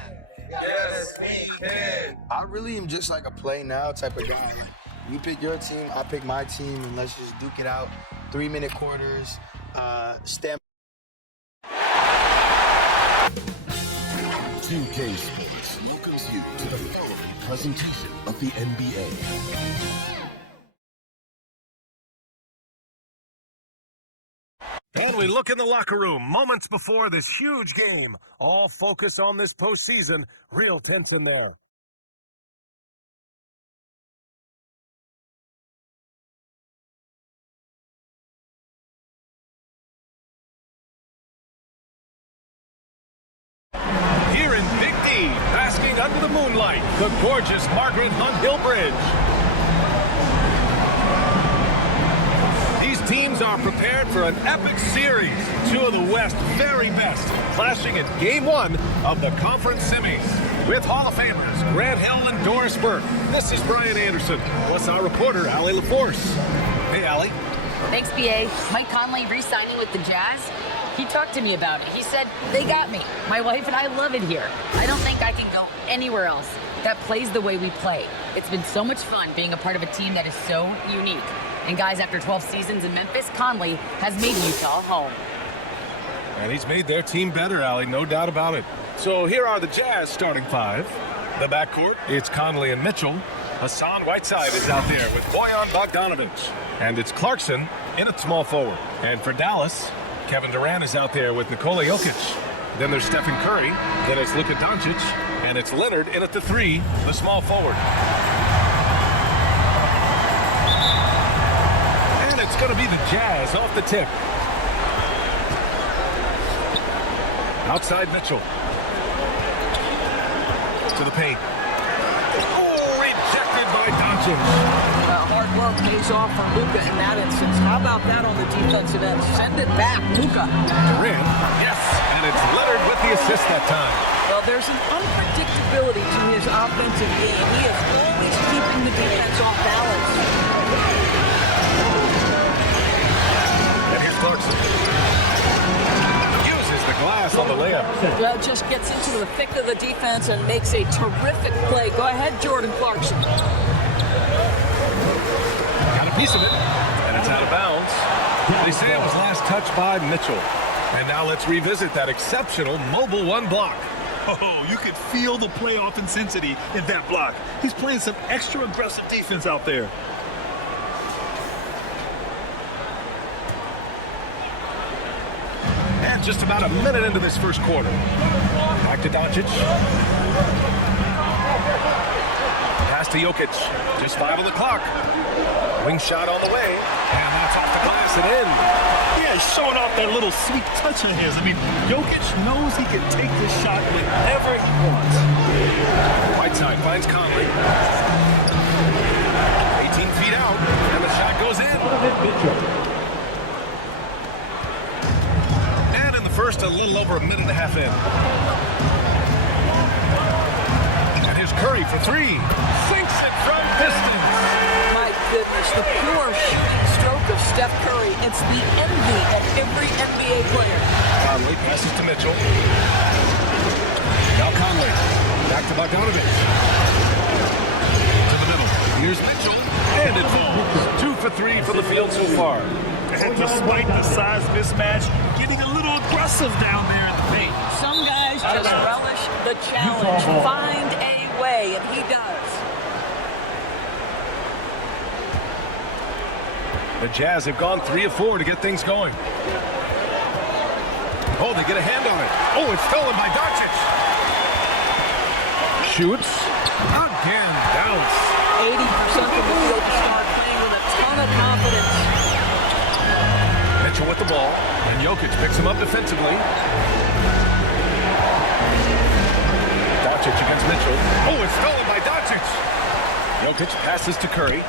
Yes, we can. I really am just like a play now type of guy. You pick your team, I pick my team, and let's just duke it out. 3-minute quarters, stem. 2K Sports welcomes you to the following presentation of the NBA. And we look in the locker room moments before this huge game. All focus on this postseason. Real tension there. Here in Big D, basking under the moonlight, the gorgeous Margaret Hunt Hill Bridge. These teams are prepared for an epic series. 2 of the West's very best clashing in Game 1 of the conference semis. With Hall of Famers Grant Hill and Doris Burke, this is Brian Anderson, plus our reporter, Allie LaForce. Hey, Allie. Thanks, BA. Mike Conley re-signing with the Jazz. He talked to me about it. He said, they got me. My wife and I love it here. I don't think I can go anywhere else that plays the way we play. It's been so much fun being a part of a team that is so unique. And guys, after 12 seasons in Memphis, Conley has made Utah home. And he's made their team better, Allie, no doubt about it. So here are the Jazz starting 5. The backcourt, it's Conley and Mitchell. Hassan Whiteside is out there with Bojan Bogdanovic. And it's Clarkson in at small forward. And for Dallas, Kevin Durant is out there with Nikola Jokic. Then there's Stephen Curry. Then it's Luka Doncic. And it's Leonard in at the 3, the small forward. And it's going to be the Jazz off the tip. Outside Mitchell. To the paint. Oh, rejected by Doncic. Hard work pays off for Luka in that instance. How about that on the defensive end? Send it back, Luka. Durant, yes, and it's Leonard with the assist that time. Well, there's an unpredictability to his offensive game. He is always keeping the defense off balance. And here's Clarkson. Uses the glass on the layup. Well, just gets into the thick of the defense and makes a terrific play. Go ahead, Jordan Clarkson. Got a piece of it, and it's out of bounds. They say it was last touched by Mitchell. And now let's revisit that exceptional mobile 1 block. Oh, you could feel the playoff intensity in that block. He's playing some extra aggressive defense out there. And just about a minute into this first quarter. Back to Doncic. Pass to Jokic. Just 5 on the clock. Wing shot on the way. And that's off the glass and in. Yeah, he's showing off that little sweet touch on his. I mean, Jokic knows he can take this shot whenever he wants. Whiteside finds Conley. 18 feet out, and the shot goes in. And in the first, a little little over a minute and a half in. And here's Curry for three. Sinks it from distance. My goodness, the pure shooting stroke of Steph Curry. It's the envy of every NBA player. Conley passes to Mitchell. Now Conley. Back to Bogdanovich. To the middle. Here's Mitchell. And it falls. 2 for 3 from the field so far. And despite the size mismatch, getting a little aggressive down there in the paint. Some guys just relish the challenge. Find a way, and he does. The Jazz have gone 3 of 4 to get things going. Oh, they get a hand on it. Oh, it's stolen by Doncic. Shoots. Again, bounce. 80% from the field to start playing with a ton of confidence. Mitchell with the ball, and Jokic picks him up defensively. Doncic against Mitchell. Oh, it's stolen by Doncic. Jokic passes to Curry.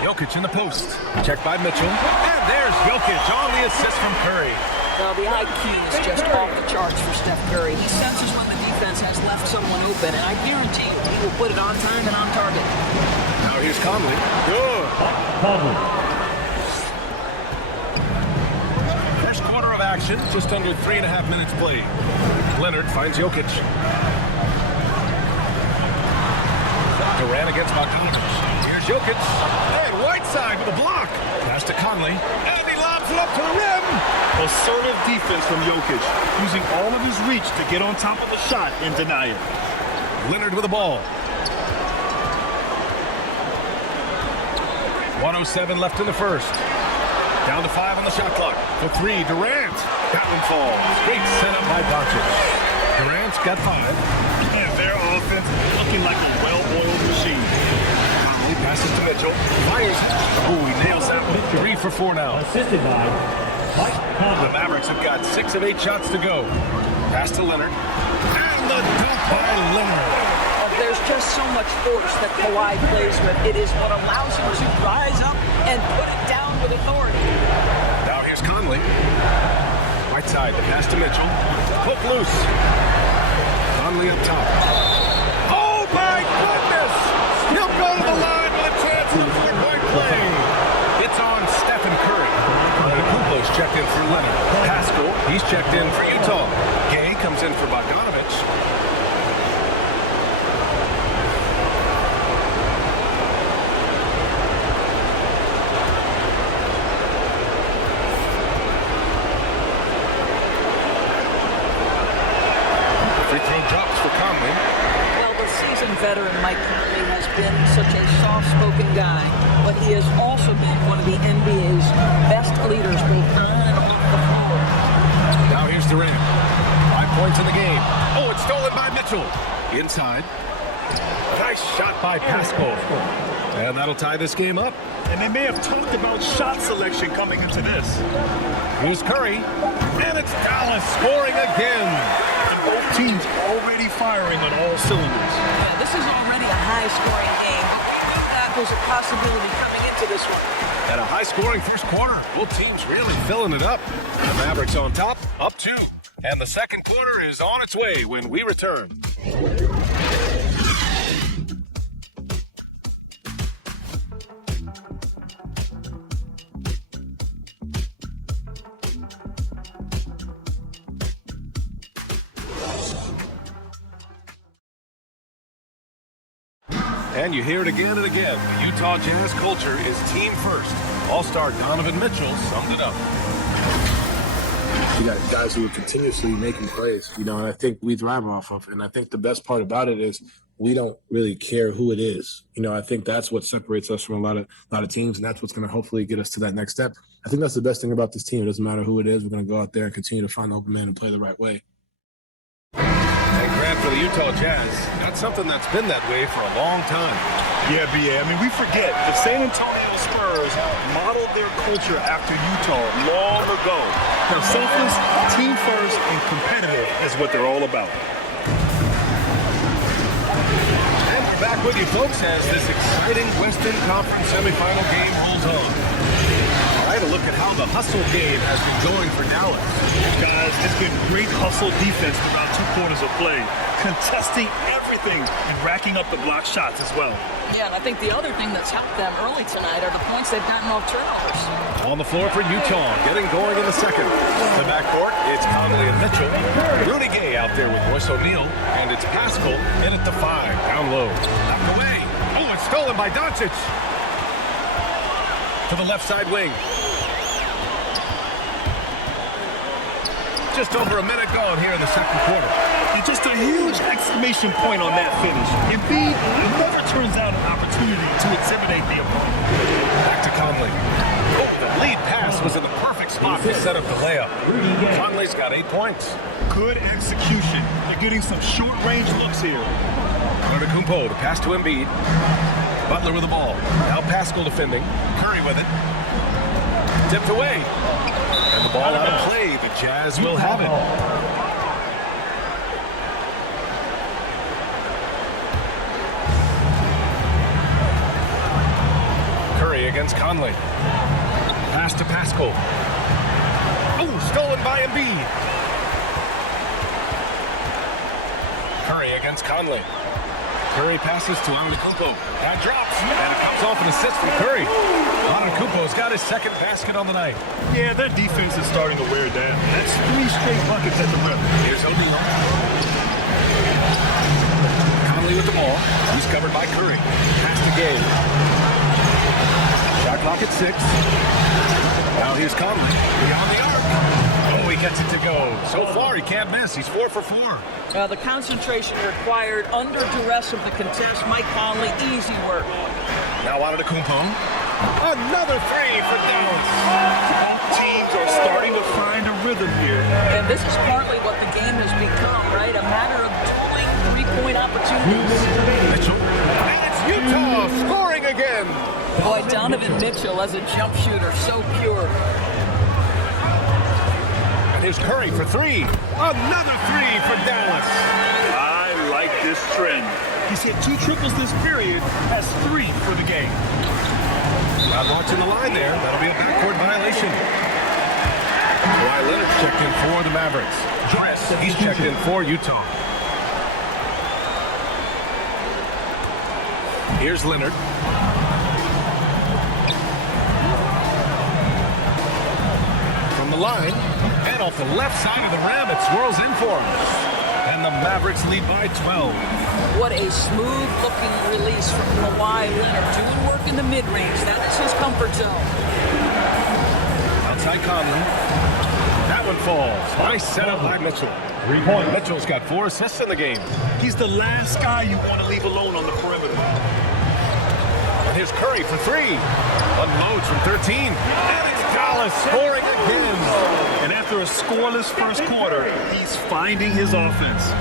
Jokic in the post. Checked by Mitchell. And there's Jokic on the assist from Curry. Well, the IQ is just off the charts for Steph Curry. He senses when the defense has left someone open, and I guarantee you he will put it on time and on target. Now here's Conley. Good. First quarter of action, just under 3.5 minutes played. Leonard finds Jokic. Durant against Bogdanovich. Here's Jokic. And Whiteside with a block. Pass to Conley. And he lobs it up to the rim. Assertive defense from Jokic, using all of his reach to get on top of the shot and deny it. Leonard with the ball. 1:07 left in the first. Down to 5 on the shot clock. For 3, Durant. That one falls. Great setup by Doncic. Durant's got 5. And their offense looking like a well-oiled machine. Conley passes to Mitchell. Fires. Oh, he nails that one. 3 for 4 now. Assisted by The Mavericks have got 6 of 8 shots to go. Pass to Leonard. And the dunk by Leonard. There's just so much force that Kawhi plays with. It is what allows him to rise up and put it down with authority. Now here's Conley. Right side, the pass to Mitchell. Hook loose. Conley up top. Oh my goodness! He'll go to the line with a chance for the 4-point play. It's on Stephen Curry. Kupo's checked in for Leonard. Pascal, he's checked in for Utah. Gay comes in for Bogdanovich. Veteran Mike Conley has been such a soft-spoken guy, but he has also been one of the NBA's best leaders both on and off the floor. Now here's Durant. 5 points in the game. Oh, it's stolen by Mitchell. Inside. Nice shot by Pascal. And that'll tie this game up. And they may have talked about shot selection coming into this. Here's Curry. And it's Dallas scoring again. And both teams already firing on all cylinders. Yeah, this is already a high-scoring game. That was a possibility coming into this one. And a high-scoring first quarter. Both teams really filling it up. The Mavericks on top, up 2. And the second quarter is on its way when we return. And you hear it again and again. The Utah Jazz culture is team first. All-star Donovan Mitchell summed it up. You got guys who are continuously making plays, and I think we thrive off of. And I think the best part about it is we don't really care who it is. I think that's what separates us from a lot of teams, and that's what's going to hopefully get us to that next step. I think that's the best thing about this team. It doesn't matter who it is. We're going to go out there and continue to find the open man and play the right way. And Grant, for the Utah Jazz, that's something that's been that way for a long time. Yeah, B.A. We forget the San Antonio Spurs modeled their culture after Utah long ago. They're selfless, team first, and competitive is what they're all about. And we're back with you, folks, as this exciting Western Conference semifinal game rolls on. tonight, a look at how the hustle game has been going for Dallas. Guys, it's been great hustle defense for about 2 quarters of play, contesting everything and racking up the block shots as well. Yeah, and I think the other thing that's helped them early tonight are the points they've gotten off turnovers. On the floor for Utah, getting going in the second. The backcourt, it's Conley and Mitchell. Rudy Gay out there with Royce O'Neal, and it's Pascal in at the 5, down low. Knocked away. Oh, it's stolen by Doncic. To the left side wing. Just over a minute gone here in the second quarter. And just a huge exclamation point on that finish. Embiid never turns down an opportunity to intimidate the opponent. Back to Conley. Oh, the lead pass was in the perfect spot to set up the layup. Conley's got 8 points. Good execution. They're getting some short-range looks here. Antetokounmpo to pass to Embiid. Butler with the ball. Now Pascal defending. Curry with it. Tipped away. And the ball out of play. The Jazz will have it. Curry against Conley. Pass to Pascal. Oh, stolen by Embiid. Curry against Conley. Curry passes to Antetokounmpo. That drops, and it comes off an assist from Curry. Antetokounmpo's got his second basket on the night. Yeah, their defense is starting to wear down. That's 3 straight buckets at the rim. Here's O'Neal. Conley with the ball. He's covered by Curry. Pass to Gay. Shot clock at 6. Now here's Conley. Beyond the arc. Oh, he gets it to go. So far, he can't miss. He's 4 for 4. The concentration required under duress of the contest. Mike Conley, easy work. Now Antetokounmpo. Another 3 for Dallas. Both teams are starting to find a rhythm here. And this is partly what the game has become, right? A matter of dueling 3-point opportunities. Mitchell. And it's Utah scoring again. Boy, Donovan Mitchell as a jump shooter, so pure. And here's Curry for 3. Another 3 for Dallas. I like this trend. He's hit 2 triples this period, has 3 for the game. Not watching the line there. That'll be a backcourt violation. Kawhi Leonard's checked in for the Mavericks. He's checked in for Utah. Here's Leonard. From the line, and off the left side of the rim, it swirls in for him. And the Mavericks lead by 12. What a smooth-looking release from Kawhi Leonard. Doing work in the mid-range. That is his comfort zone. Outside Conley. That one falls. Nice setup by Mitchell. 3 points. Mitchell's got 4 assists in the game. He's the last guy you want to leave alone on the perimeter. And here's Curry for 3. Unloads from 13. And it's Dallas scoring again. And after a scoreless first quarter, he's finding his offense.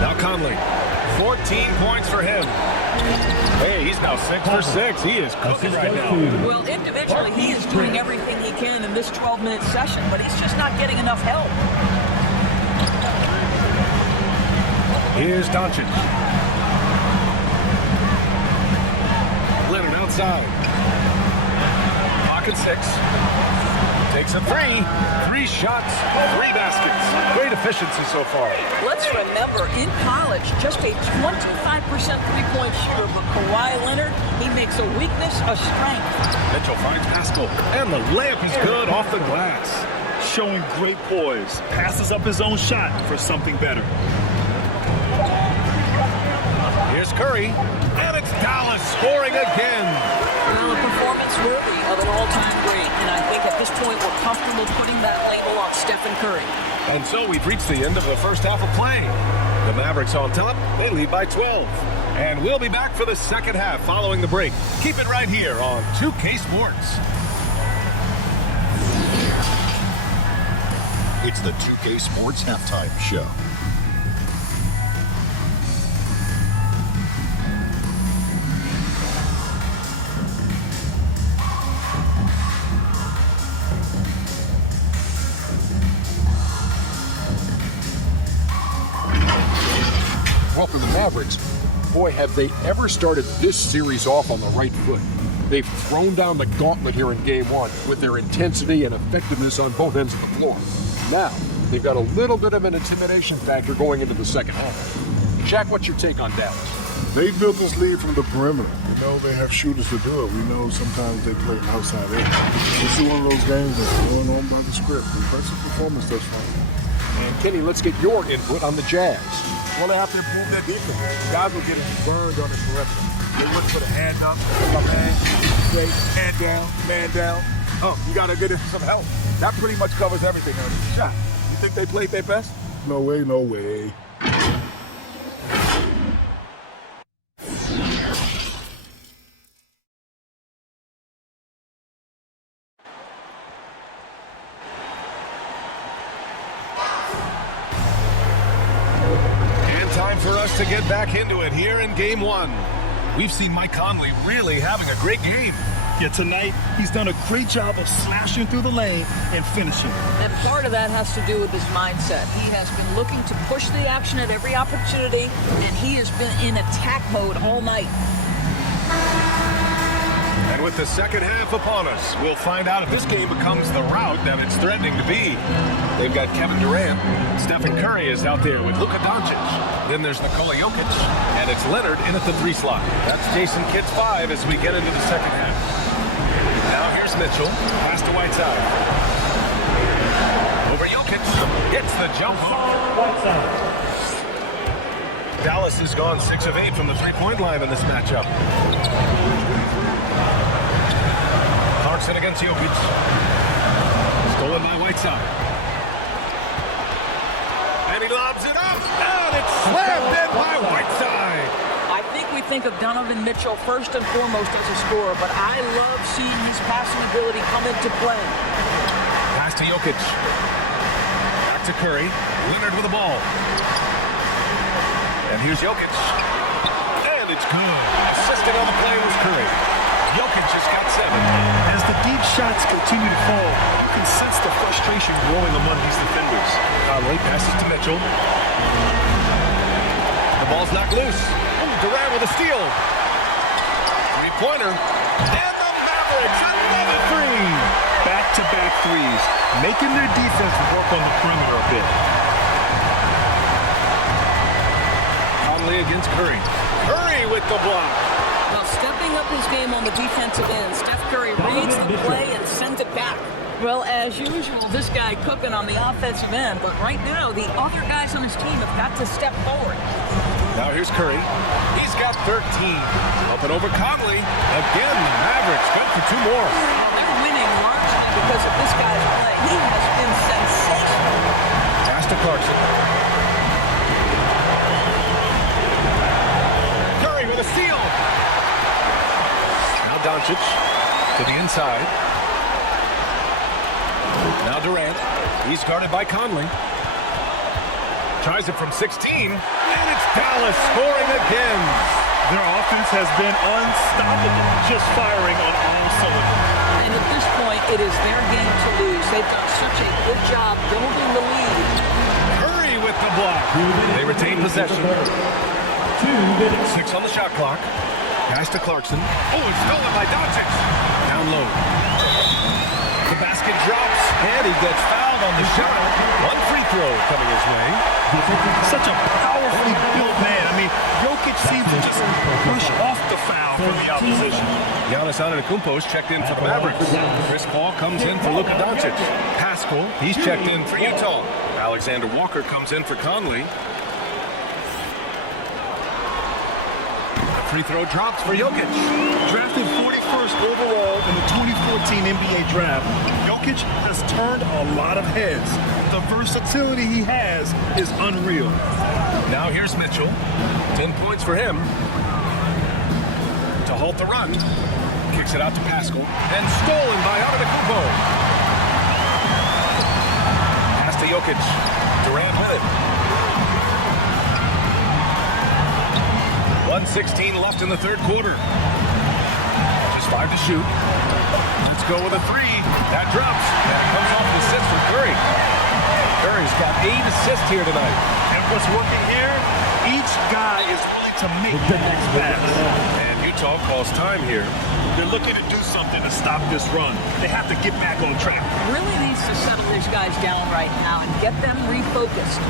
Now Conley. 14 points for him. Hey, he's now 6 for 6. He is cooking right now. Well, individually, he is doing everything he can in this 12-minute session, but he's just not getting enough help. Here's Doncic. Leonard outside. Pocket 6. Takes a 3. 3 shots, 3 baskets. Great efficiency so far. Let's remember, in college, just a 25% three-point shooter, but Kawhi Leonard, he makes a weakness a strength. Mitchell finds Pascal, and the layup is good off the glass. Showing great poise. Passes up his own shot for something better. Here's Curry, and it's Dallas scoring again. Well, a performance worthy of an all-time great, and I think at this point we're comfortable putting that label on Stephen Curry. And so we've reached the end of the first half of play. The Mavericks on top, they lead by 12. And we'll be back for the second half following the break. Keep it right here on 2K Sports. It's the 2K Sports Halftime Show. Well, for the Mavericks, boy, have they ever started this series off on the right foot. They've thrown down the gauntlet here in game one with their intensity and effectiveness on both ends of the floor. Now, they've got a little bit of an intimidation factor going into the second half. Shaq, what's your take on Dallas? They built this lead from the perimeter. You know, they have shooters to do it. We know sometimes they play outside edge. This is one of those games that's going on by the script. Impressive performance thus far. And Kenny, let's get your input on the Jazz. Well, they have to improve their defense. Guys were getting burned on the perimeter. They wouldn't put a hand up, come in, straight, man down. Oh, you got to get some help. That pretty much covers everything on the shot. You think they played their best? No way, no way. Time for us to get back into it here in game one. We've seen Mike Conley really having a great game. Yeah, tonight he's done a great job of slashing through the lane and finishing. And part of that has to do with his mindset. He has been looking to push the action at every opportunity, and he has been in attack mode all night. And with the second half upon us, we'll find out if this game becomes the rout that it's threatening to be. They've got Kevin Durant. Stephen Curry is out there with Luka Doncic. Then there's Nikola Jokic. And it's Leonard in at the 3 slot. That's Jason Kidd's 5 as we get into the second half. Now here's Mitchell. Pass to Whiteside. Over Jokic. Hits the jump hook. Dallas has gone 6 of 8 from the 3-point line in this matchup. Clarkson against Jokic. Stolen by Whiteside. And he lobs it up. And it's slammed in by Whiteside. I think we think of Donovan Mitchell first and foremost as a scorer, but I love seeing his passing ability come into play. Pass to Jokic. Back to Curry. Leonard with the ball. And here's Jokic. And it's good. Assisting on the play was Curry. Jokic just got 7. As the deep shots continue to fall, you can sense the frustration growing among these defenders. Conley passes to Mitchell. The ball's knocked loose. Durant with a steal. 3-pointer. And the Mavericks another 3. Back-to-back threes, making their defense work on the perimeter a bit. Conley against Curry. Curry with the block. Now stepping up his game on the defensive end, Steph Curry reads the play and sends it back. Well, as usual, this guy cooking on the offensive end, but right now the other guys on his team have got to step forward. Now here's Curry. He's got 13. Up and over Conley. Again, the Mavericks go for 2 more. They're winning largely because of this guy's play. He has been sensational. Pass to Clarkson. Curry with a steal. Now Doncic to the inside. Now Durant. He's guarded by Conley. Tries it from 16. And it's Dallas scoring again. Their offense has been unstoppable, just firing on all cylinders. And at this point, it is their game to lose. They've done such a good job building the lead. Curry with the block. They retain possession. 6 on the shot clock. Guys to Clarkson. Oh, it's stolen by Doncic. Down low. The basket drops, and he gets fouled on the shot. 1 free throw coming his way. Such a powerfully built man. I mean, Jokic seems to just push off the foul from the opposition. Giannis Antetokounmpo's checked in for the Mavericks. Chris Paul comes in for Luka Doncic. Pascal, he's checked in for Utah. Alexander Walker comes in for Conley. The free throw drops for Jokic. Drafted 41st overall in the 2014 NBA draft, Jokic has turned a lot of heads. The versatility he has is unreal. Now here's Mitchell. 10 points for him. To halt the run. Kicks it out to Pascal. And stolen by Antetokounmpo. Pass to Jokic. Durant with it. 1:16 left in the third quarter. Just 5 to shoot. Let's go with a 3. That drops. And it comes off the assist for Curry. Curry's got 8 assists here tonight. And what's working here, each guy is willing to make the next pass. And Utah calls time here. They're looking to do something to stop this run. They have to get back on track. Really needs to settle these guys down right now and get them refocused.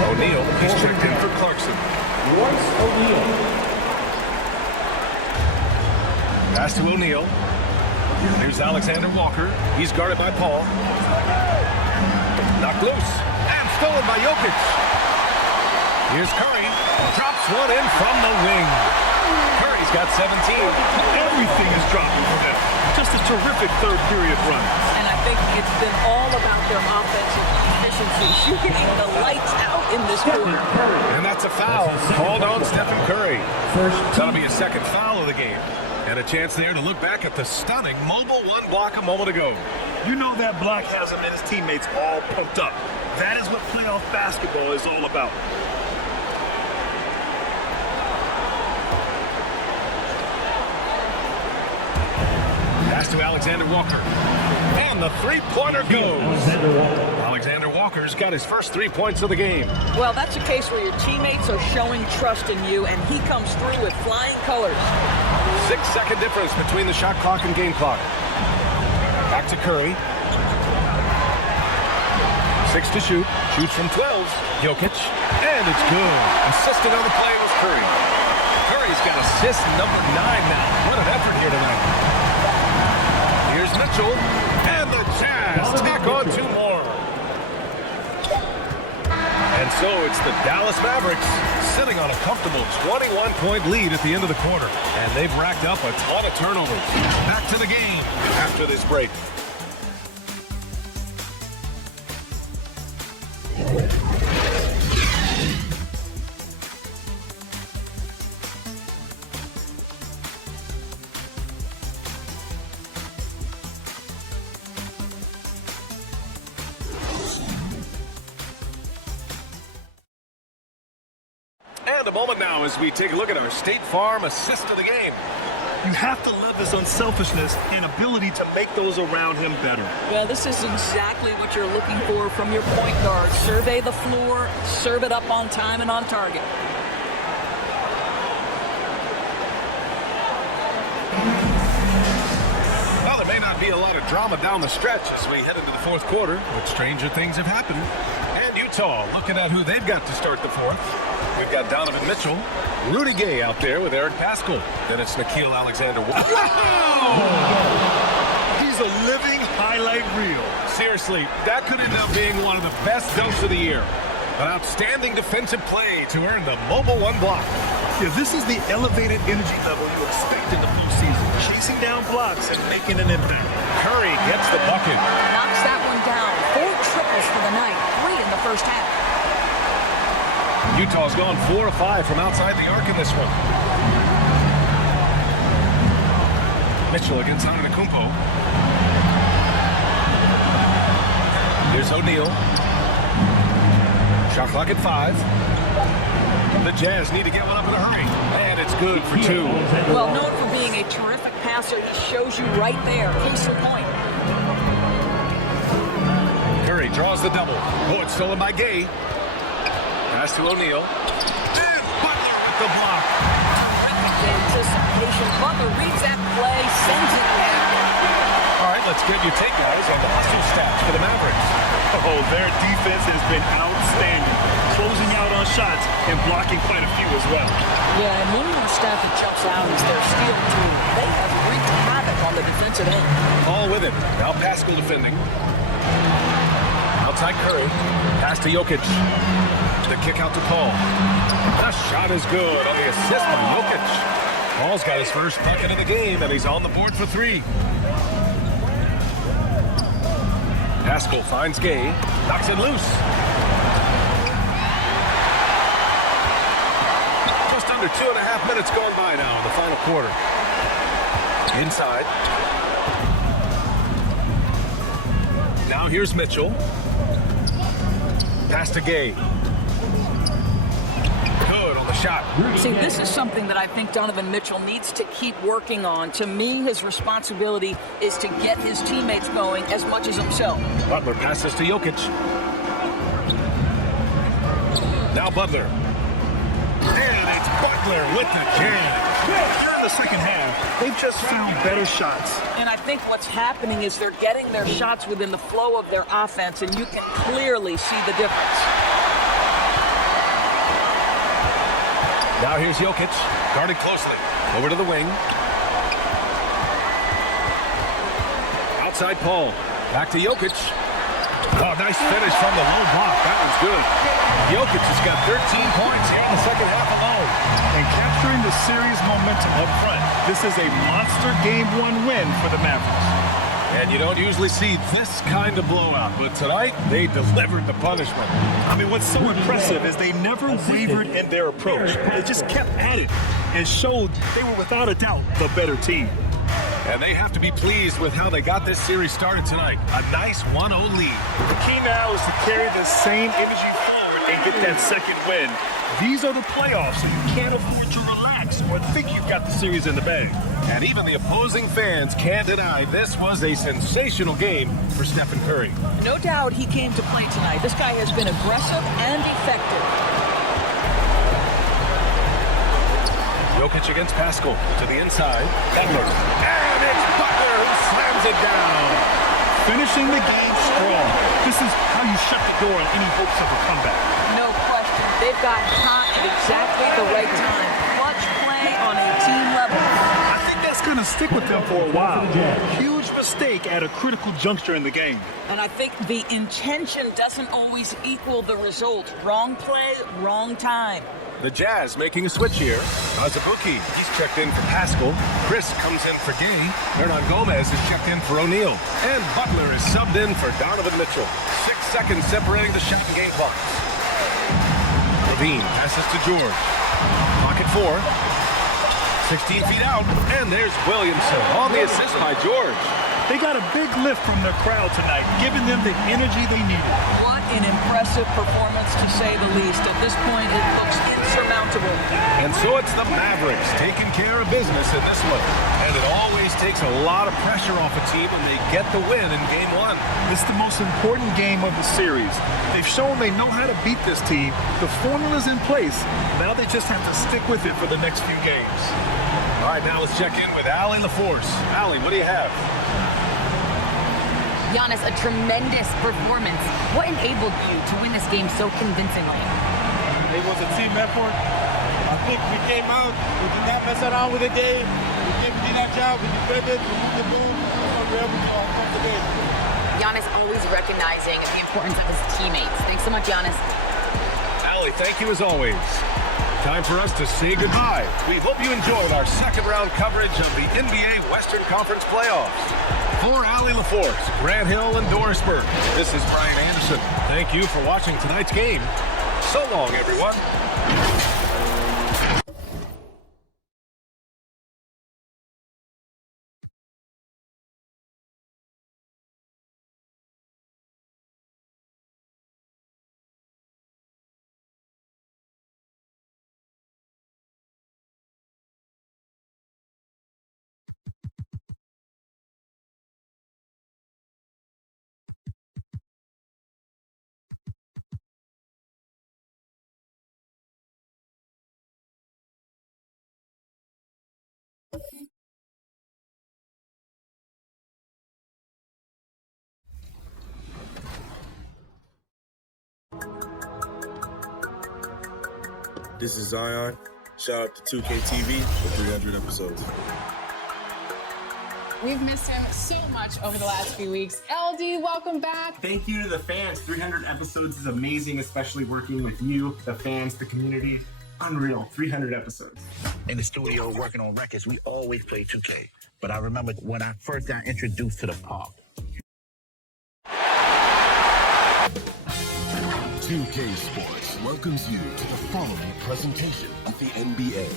O'Neal, he's checked in for Clarkson. Pass to O'Neal. Here's Alexander Walker. He's guarded by Paul. Knocked loose. And stolen by Jokic. Here's Curry. Drops one in from the wing. Curry's got 17. Everything is dropping for them. Just a terrific third period run. And I think it's been all about their offensive efficiency, shooting the lights out in this quarter. And that's a foul called on Stephen Curry. That'll be a second foul of the game. And a chance there to look back at the stunning mobile one block a moment ago. You know that block has him and his teammates all pumped up. That is what playoff basketball is all about. Pass to Alexander Walker. And the three-pointer goes. Alexander Walker's got his first 3 points of the game. Well, that's a case where your teammates are showing trust in you, and he comes through with flying colors. 6-second difference between the shot clock and game clock. Back to Curry. 6 to shoot. Shoots from 12. Jokic. And it's good. Assisting on the play was Curry. Curry's got assist number 9 now. What an effort here tonight. Here's Mitchell. And the Jazz tack on 2 more. And so it's the Dallas Mavericks sitting on a comfortable 21-point lead at the end of the quarter. And they've racked up a ton of turnovers. Back to the game after this break. And a moment now as we take a look at our State Farm assist of the game. You have to love his unselfishness and ability to make those around him better. Well, this is exactly what you're looking for from your point guard. Survey the floor, serve it up on time and on target. Well, there may not be a lot of drama down the stretch as we head into the fourth quarter, but stranger things have happened. And Utah looking at who they've got to start the fourth. We've got Donovan Mitchell, Rudy Gay out there with Eric Paschal. Then it's Nickeil Alexander-Walker. He's a living highlight reel. Seriously, that could end up being one of the best dunks of the year. An outstanding defensive play to earn the mobile one block. Yeah, this is the elevated energy level you expect in the postseason. Chasing down blocks and making an impact. Curry gets the bucket. Knocks that one down. 4 triples for the night. 3 in the first half. Utah's gone 4 of 5 from outside the arc in this one. Mitchell against Antetokounmpo. Here's O'Neal. Shot clock at 5. The Jazz need to get one up in a hurry. And it's good for 2. Well, known for being a terrific passer, he shows you right there. Case in point. Curry draws the double. Oh, it's stolen by Gay. Pass to O'Neal. And Butler with the block. Anticipation. Butler reads that play, sends it back. All right, let's get your take, guys, on the hustle stats for the Mavericks. Oh, their defense has been outstanding. Closing out on shots and blocking quite a few as well. Yeah, and one more stat that jumps out is their steal team. They have wreaked havoc on the defensive end. All with it. Now Paschal defending. Outside Curry. Pass to Jokic. The kick out to Paul. The shot is good on the assist by Jokic. Paul's got his first bucket of the game, and he's on the board for 3. Pascal finds Gay, knocks it loose. Just under 2.5 minutes gone by now in the final quarter. Inside. Now here's Mitchell. Pass to Gay. Good on the shot. See, this is something that I think Donovan Mitchell needs to keep working on. To me, his responsibility is to get his teammates going as much as himself. Butler passes to Jokic. Now Butler. And it's Butler with the jam. During the second half, they've just found better shots. And I think what's happening is they're getting their shots within the flow of their offense, and you can clearly see the difference. Now here's Jokic, guarded closely. Over to the wing. Outside Paul. Back to Jokic. Oh, nice finish from the low block. That was good. Jokic has got 13 points here in the second half alone. And capturing the series momentum up front. This is a monster Game 1 win for the Mavericks. And you don't usually see this kind of blowout, but tonight they delivered the punishment. I mean, what's so impressive is they never wavered in their approach. They just kept at it and showed they were without a doubt the better team. And they have to be pleased with how they got this series started tonight. A nice 1-0 lead. The key now is to carry the same energy forward and get that second win. These are the playoffs, and you can't afford to relax or think you've got the series in the bag. And even the opposing fans can't deny this was a sensational game for Stephen Curry. No doubt he came to play tonight. This guy has been aggressive and effective. Jokic against Pascal to the inside. Butler. And it's Butler who slams it down. Finishing the game strong. This is how you shut the door on any hopes of a comeback. No question. They've got hot at exactly the right time. Clutch play on a team level. I think that's going to stick with them for a while. Huge mistake at a critical juncture in the game. And I think the intention doesn't always equal the result. Wrong play, wrong time. The Jazz making a switch here. Azubuike, he's checked in for Pascal. Chris comes in for Gay. Hernan Gomez is checked in for O'Neal. And Butler is subbed in for Donovan Mitchell. 6 seconds separating the shot and game clocks. Levine passes to George. Pocket 4. 16 feet out. And there's Williamson on the assist by George. They got a big lift from their crowd tonight, giving them the energy they needed. What an impressive performance, to say the least. At this point, it looks insurmountable. And so it's the Mavericks taking care of business in this one. And it always takes a lot of pressure off a team when they get the win in Game 1. It's the most important game of the series. They've shown they know how to beat this team. The formula's in place. Now they just have to stick with it for the next few games. All right, now let's check in with Allie LaForce. Allie, what do you have? Giannis, a tremendous performance. What enabled you to win this game so convincingly? It was a team effort. I think we came out, we did not mess around with the game. We did our job, we defended, we moved the ball, so we were able to come the game. Giannis always recognizing the importance of his teammates. Thanks so much, Giannis. Allie, thank you as always. Time for us to say goodbye. We hope you enjoyed our second round coverage of the NBA Western Conference Playoffs. For Allie LaForce, Grant Hill, and Dorisburg, this is Brian Anderson. Thank you for watching tonight's game. So long, everyone. This is Zion. Shout out to 2K TV for 300 episodes. We've missed him so much over the last few weeks. LD, welcome back. Thank you to the fans. 300 episodes is amazing, especially working with you, the fans, the community. Unreal. 300 episodes. In the studio working on records, we always play 2K. But I remember when I first got introduced to the park. 2K Sports welcomes you to the following presentation of the NBA.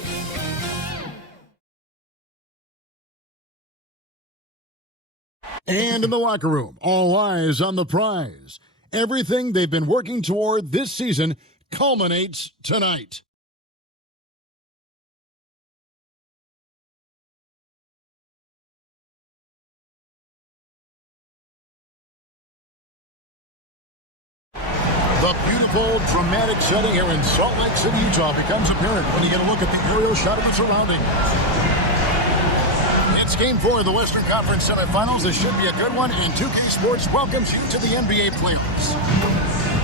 And in the locker room, all eyes on the prize. Everything they've been working toward this season culminates tonight. The beautiful, dramatic setting here in Salt Lake City, Utah becomes apparent when you get a look at the aerial shot of the surroundings. It's Game 4 of the Western Conference semifinals. This should be a good one, and 2K Sports welcomes you to the NBA playoffs.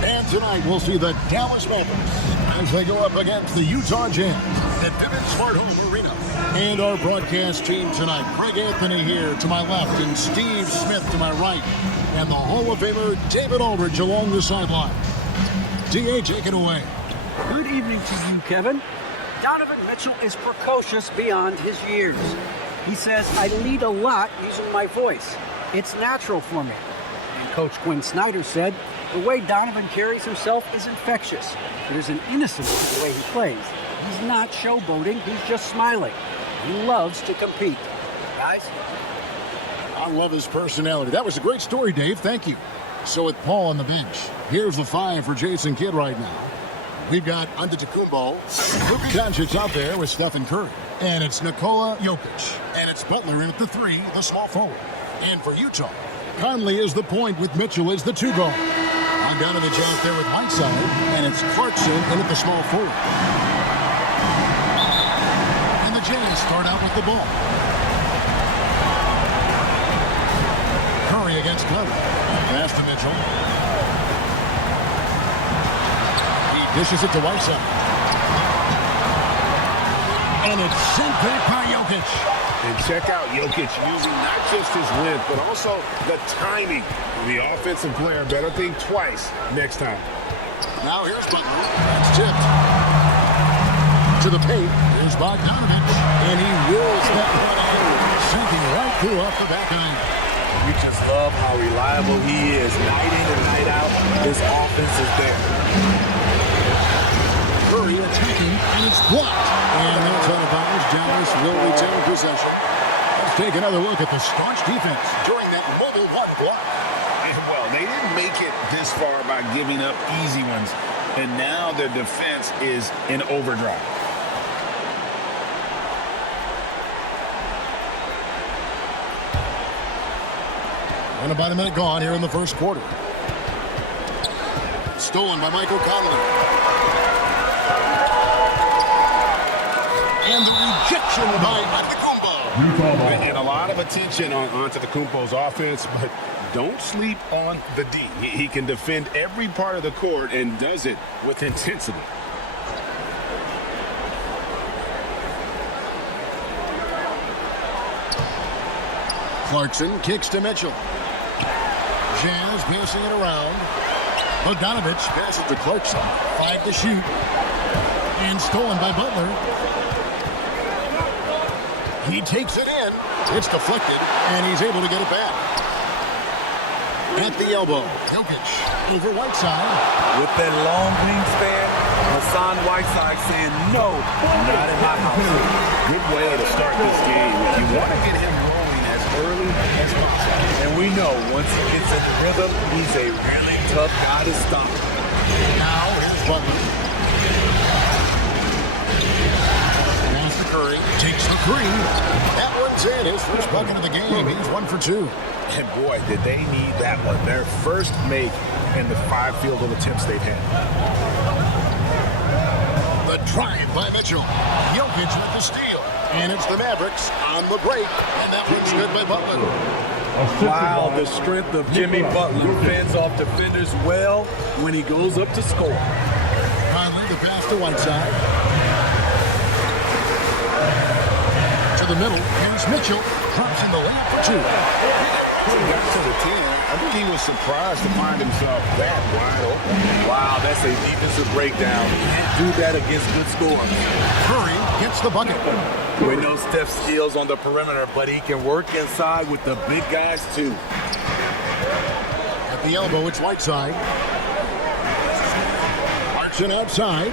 And tonight we'll see the Dallas Mavericks as they go up against the Utah Jazz at Vivint Smart Home Arena. And our broadcast team tonight, Greg Anthony here to my left and Steve Smith to my right. And the Hall of Famer David Aldridge along the sideline. DA, take it away. Good evening to you, Kevin. Donovan Mitchell is precocious beyond his years. He says, I lead a lot using my voice. It's natural for me. And Coach Quinn Snyder said, the way Donovan carries himself is infectious. There's an innocence in the way he plays. He's not showboating, he's just smiling. He loves to compete. Guys? I love his personality. That was a great story, Dave. Thank you. So with Paul on the bench, here's the 5 for Jason Kidd right now. We've got Antetokounmpo, Luka Doncic out there with Stephen Curry. And it's Nikola Jokic. And it's Butler in at the 3, the small forward. And for Utah, Conley is the point with Mitchell as the 2 guard. On Donovich out there with Whiteside. And it's Clarkson in at the small forward. And the Jays start out with the ball. Curry against Glover. Pass to Mitchell. He dishes it to Whiteside. And it's sent back by Jokic. And check out Jokic using not just his length, but also the timing. The offensive player better think twice next time. Now here's Butler. It's tipped. To the paint. Here's Bogdanovich. And he wills that one in. Sinking right through off the back iron. We just love how reliable he is. Night in and night out, this offense is there. Curry attacking, and it's blocked. And that's out of bounds. Dallas will retain possession. Let's take another look at the staunch defense during that mobile 1 block. And well, they didn't make it this far by giving up easy ones. And now their defense is in overdrive. And about a minute gone here in the first quarter. Stolen by Michael Conley. And the rejection by Antetokounmpo. And a lot of attention on Antetokounmpo's offense, but don't sleep on the D. He can defend every part of the court and does it with intensity. Clarkson kicks to Mitchell. Jazz passing it around. Bogdanovich passes to Clarkson. 5 to shoot. And stolen by Butler. He takes it in. It's deflected, and he's able to get it back. At the elbow, Jokic over Whiteside. With that long wingspan, Hassan Whiteside saying, no, not in my house. Good way to start this game. You want to get him rolling as early as possible. And we know once he gets in the rhythm, he's a really tough guy to stop. Now here's Butler. Pass to Curry. Takes the 3. That one's in. His first bucket of the game. He's 1 for 2. And boy, did they need that one. Their first make in the 5 field goal attempts they've had. The drive by Mitchell. Jokic with the steal. And it's the Mavericks on the break. And that one's good by Butler. Wow, the strength of Jimmy Butler fends off defenders well when he goes up to score. Conley, the pass to Whiteside. To the middle. Here's Mitchell. Drops in the lead for 2. Got to the 10. I think he was surprised to find himself that wide open. Wow, that's a defensive breakdown. Can't do that against good scores. Curry gets the bucket. We know Steph's skills on the perimeter, but he can work inside with the big guys too. At the elbow, it's Whiteside. Marching outside,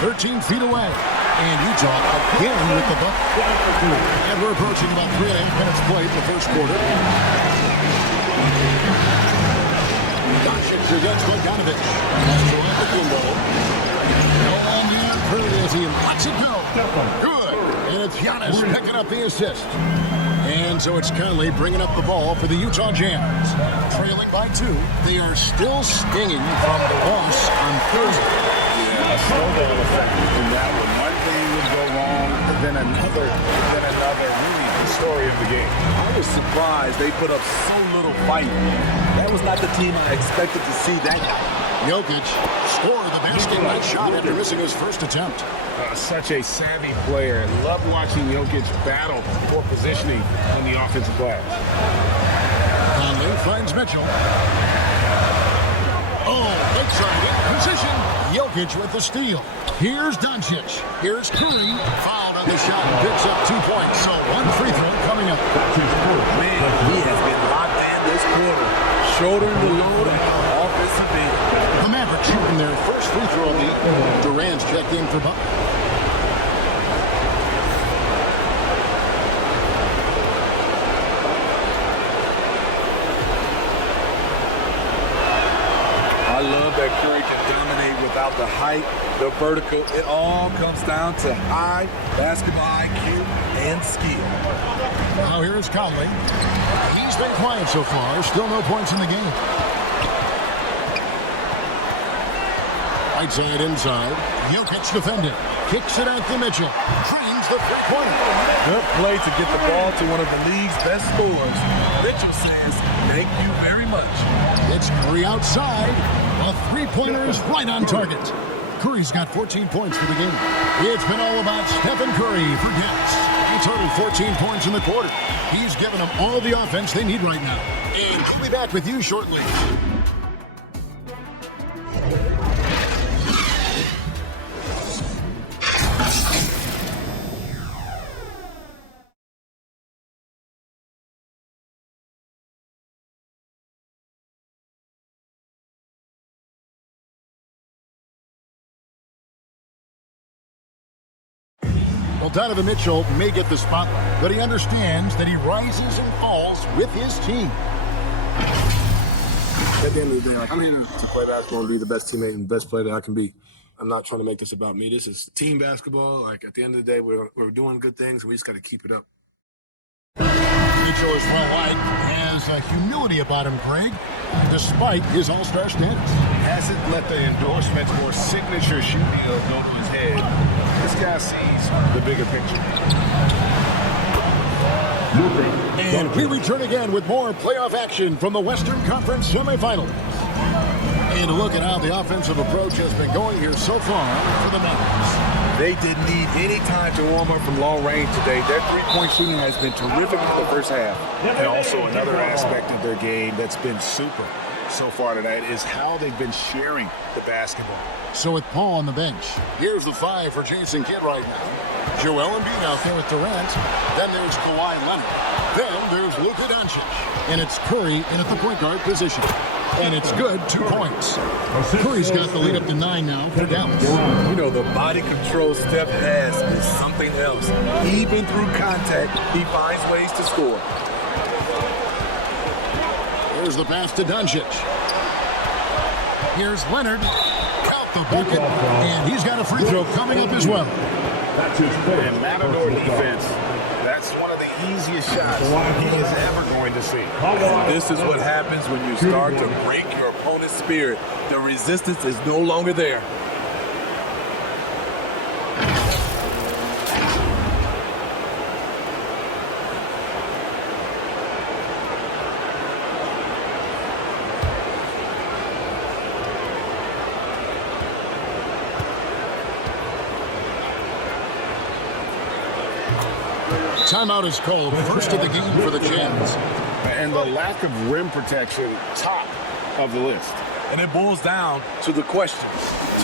13 feet away. And Utah again with the bucket. And we're approaching about 3.5 minutes played in the first quarter. Doncic against Bogdanovic. That's Joel at the window. And Curry as he lets it go. Good. And it's Giannis picking up the assist. And so it's Conley bringing up the ball for the Utah Jazz. Trailing by 2. They are still stinging from the loss on Thursday. Yeah, a snowball effect in that one. One thing would go wrong, then another. Really the story of the game. I was surprised they put up so little fight. That was not the team I expected to see that night. Jokic scored the basket shot after missing his first attempt. Such a savvy player. Love watching Jokic battle for positioning on the offensive glass. Conley finds Mitchell. Oh, Whiteside in position. Jokic with the steal. Here's Doncic. Here's Curry. Fouled on the shot and picks up 2 points. So one free throw coming up. Man, he has been locked in this quarter. Shouldering the load at the offensive end. The Mavericks shooting their first free throw of the evening. Durant's checked in for Buck. I love that Curry can dominate without the height, the vertical. It all comes down to high basketball IQ and skill. Now here is Conley. He's been quiet so far. Still no points in the game. Whiteside inside. Jokic defended. Kicks it out to Mitchell. Drains the three-pointer. Good play to get the ball to one of the league's best scorers. Mitchell says, thank you very much. It's Curry outside. A three-pointer is right on target. Curry's got 14 points for the game. It's been all about Stephen Curry for Dallas. He totaled 14 points in the quarter. He's given them all the offense they need right now. And we'll be back with you shortly. Well, Donovan Mitchell may get the spotlight, but he understands that he rises and falls with his team. At the end of the day, I'm here to play basketball and be the best teammate and best player that I can be. I'm not trying to make this about me. This is team basketball. Like, at the end of the day, we're doing good things, and we just got to keep it up. Mitchell is well-liked, has a humility about him, Greg, despite his all-star status. Hasn't let the endorsements or signature shoe deal go to his head. This guy sees the bigger picture. And we return again with more playoff action from the Western Conference semifinals. And a look at how the offensive approach has been going here so far for the Mavericks. They didn't need any time to warm up from long range today. Their three-point shooting has been terrific in the first half. And also another aspect of their game that's been super so far tonight is how they've been sharing the basketball. So with Paul on the bench, here's the 5 for Jason Kidd right now. Joel Embiid out there with Durant. Then there's Kawhi Leonard. Then there's Luka Doncic. And it's Curry in at the point guard position. And it's good, 2 points. Curry's got the lead up to 9 now for Dallas. You know, the body control Steph has is something else. Even through contact, he finds ways to score. Here's the pass to Doncic. Here's Leonard. Count the bucket. And he's got a free throw coming up as well. And Matador defense, that's one of the easiest shots he is ever going to see. And this is what happens when you start to break your opponent's spirit. The resistance is no longer there. timeout is called. First of the game for the Jazz. And the lack of rim protection, top of the list. And it boils down to the question,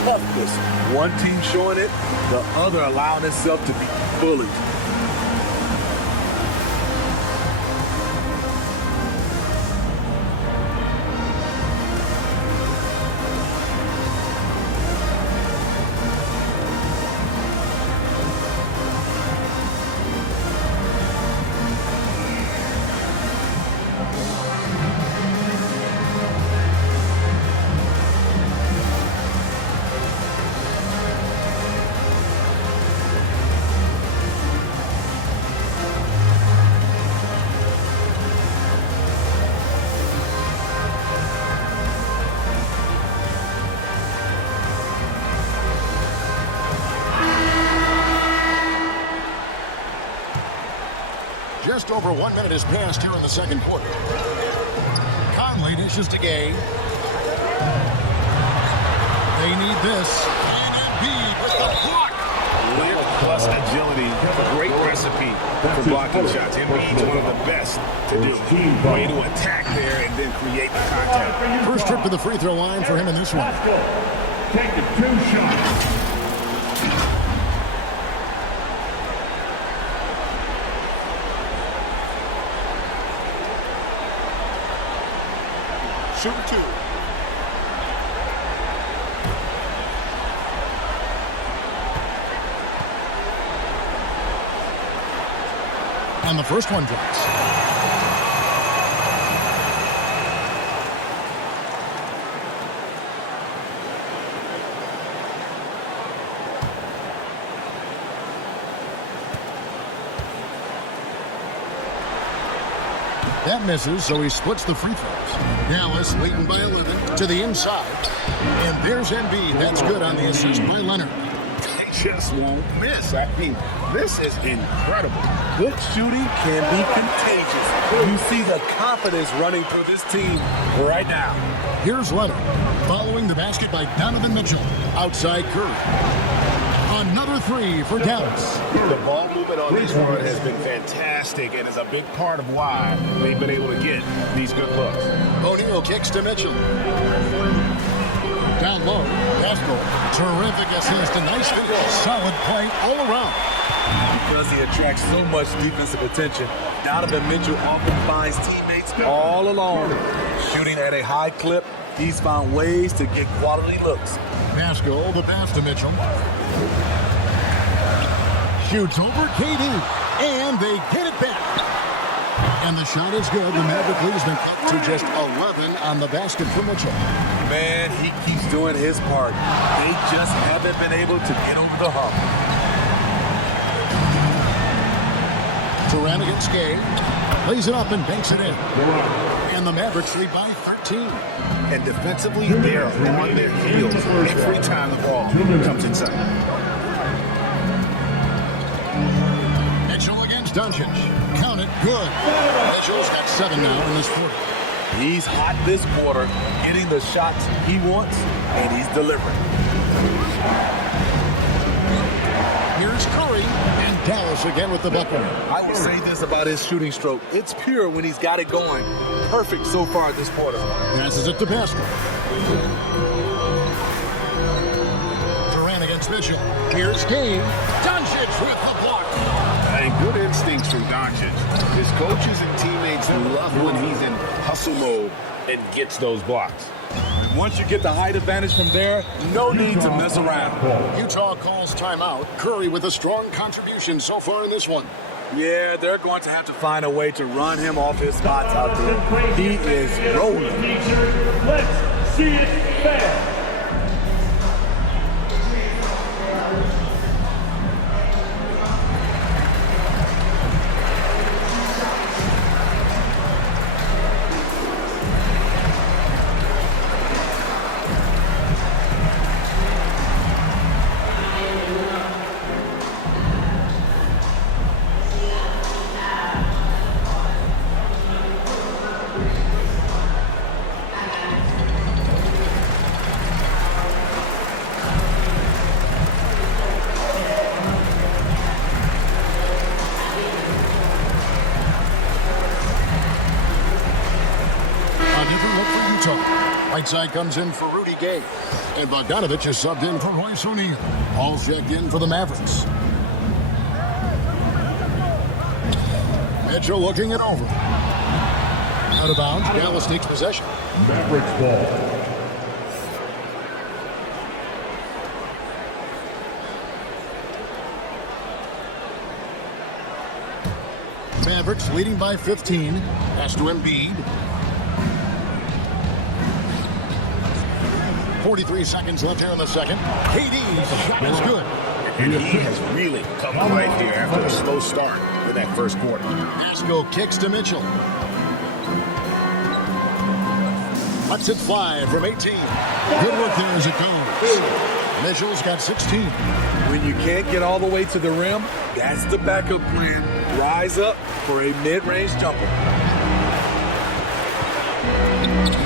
toughness. One team showing it, the other allowing itself to be bullied. Just over 1 minute has passed here in the second quarter. Conley dishes to Gay. They need this. And Embiid with the block. Lift plus agility, great recipe for blocking shots. Embiid's one of the best to do it. Way to attack there and then create the contact. First trip to the free throw line for him in this one. Take the 2 shots. Shoot 2. And the first one drops. That misses, so he splits the free throws. Dallas leading by 11 to the inside. And there's Embiid. That's good on the assist by Leonard. They just won't miss. I mean, this is incredible. Good shooting can be contagious. You see the confidence running through this team right now. Here's Leonard, following the basket by Donovan Mitchell. Outside Curry. Another 3 for Dallas. The ball movement on this run has been fantastic and is a big part of why they've been able to get these good looks. O'Neal kicks to Mitchell. Down low, Castro. Terrific assist, a nice finish. Solid play all around. Because he attracts so much defensive attention, Donovan Mitchell often finds teammates all alone. Shooting at a high clip, he's found ways to get quality looks. Pascal, the pass to Mitchell. Shoots over KD, and they get it back. And the shot is good. The Maverick lead has been cut to just 11 on the basket for Mitchell. Man, he keeps doing his part. They just haven't been able to get over the hump. Durant against Gay. Lays it up and banks it in. And the Mavericks lead by 13. And defensively, they're on their heels every time the ball comes inside. Mitchell against Doncic. Count it, good. Mitchell's got 7 now in this quarter. He's hot this quarter, getting the shots he wants, and he's delivering. Here's Curry, and Dallas again with the bucket. I will say this about his shooting stroke. It's pure when he's got it going. Perfect so far this quarter. Passes it to Pascal. Durant against Mitchell. Here's Gay. Doncic with the block. And good instincts from Doncic. His coaches and teammates love when he's in hustle mode and gets those blocks. And once you get the height advantage from there, no need to mess around. Utah calls timeout. Curry with a strong contribution so far in this one. Yeah, they're going to have to find a way to run him off his spots out there. He is rolling. Let's see it fair. Mitchell. Right side comes in for Rudy Gay. And Bogdanovich is subbed in for Royce O'Neal. Paul's checked in for the Mavericks. Mitchell looking it over. Out of bounds. Dallas takes possession. Mavericks ball. Mavericks leading by 15. Pass to Embiid. 43 seconds left here in the second. KD's shot is good. And he has really come to life here after a slow start with that first quarter. Pascal kicks to Mitchell. Lets it fly from 18. Good work there as it goes. Mitchell's got 16. When you can't get all the way to the rim, that's the backup plan. Rise up for a mid-range jumper.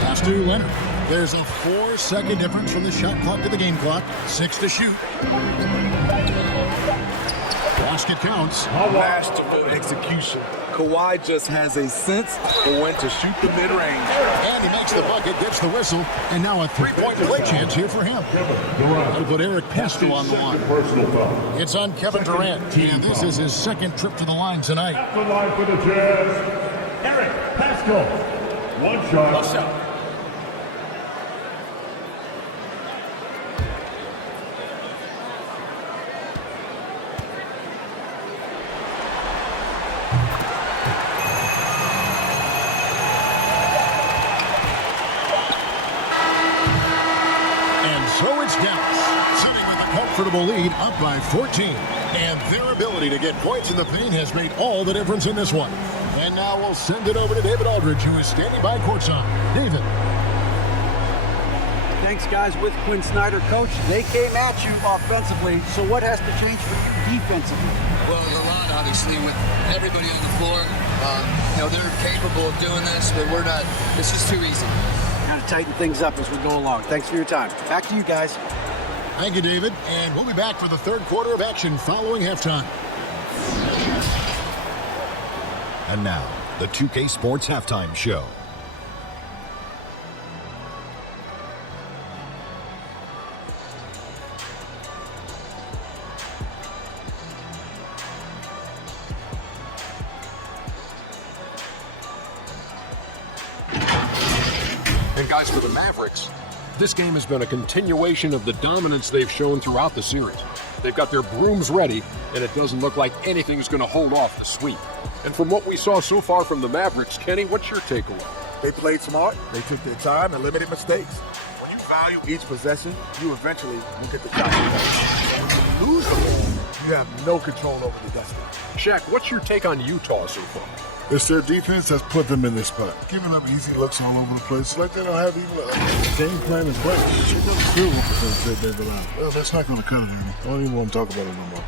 Pass to Leonard. There's a 4-second difference from the shot clock to the game clock. 6 to shoot. Basket counts. Masterful execution. Kawhi just has a sense for when to shoot the mid-range. And he makes the bucket, gets the whistle, and now a three-point play chance here for him. That'll put Eric Pascal on the line. It's on Kevin Durant, and this is his second trip to the line tonight. At the line for the Jazz, Eric Pascal. One shot. Comfortable lead, up by 14. And their ability to get points in the paint has made all the difference in this one. And now we'll send it over to David Aldridge, who is standing by courtside. David. Thanks, guys. With Quinn Snyder, coach, they came at you offensively. So what has to change for you defensively? Well, a lot, obviously, with everybody on the floor. They're capable of doing this, but we're not. It's just too easy. Got to tighten things up as we go along. Thanks for your time. Back to you guys. Thank you, David. And we'll be back for the third quarter of action following halftime. And now, the 2K Sports Halftime Show. And guys, for the Mavericks, this game has been a continuation of the dominance they've shown throughout the series. They've got their brooms ready, and it doesn't look like anything's going to hold off the sweep. And from what we saw so far from the Mavericks, Kenny, what's your takeaway? They played smart, they took their time, and limited mistakes. When you value each possession, you eventually will get the shot. When you lose the ball, you have no control over the destiny. Shaq, what's your take on Utah so far? It's their defense that's put them in this spot. Giving up easy looks all over the place. It's like they don't have even a game plan in place. They never feel what percentage they've allowed. Well, that's not going to cut it any. I don't even want to talk about it no more.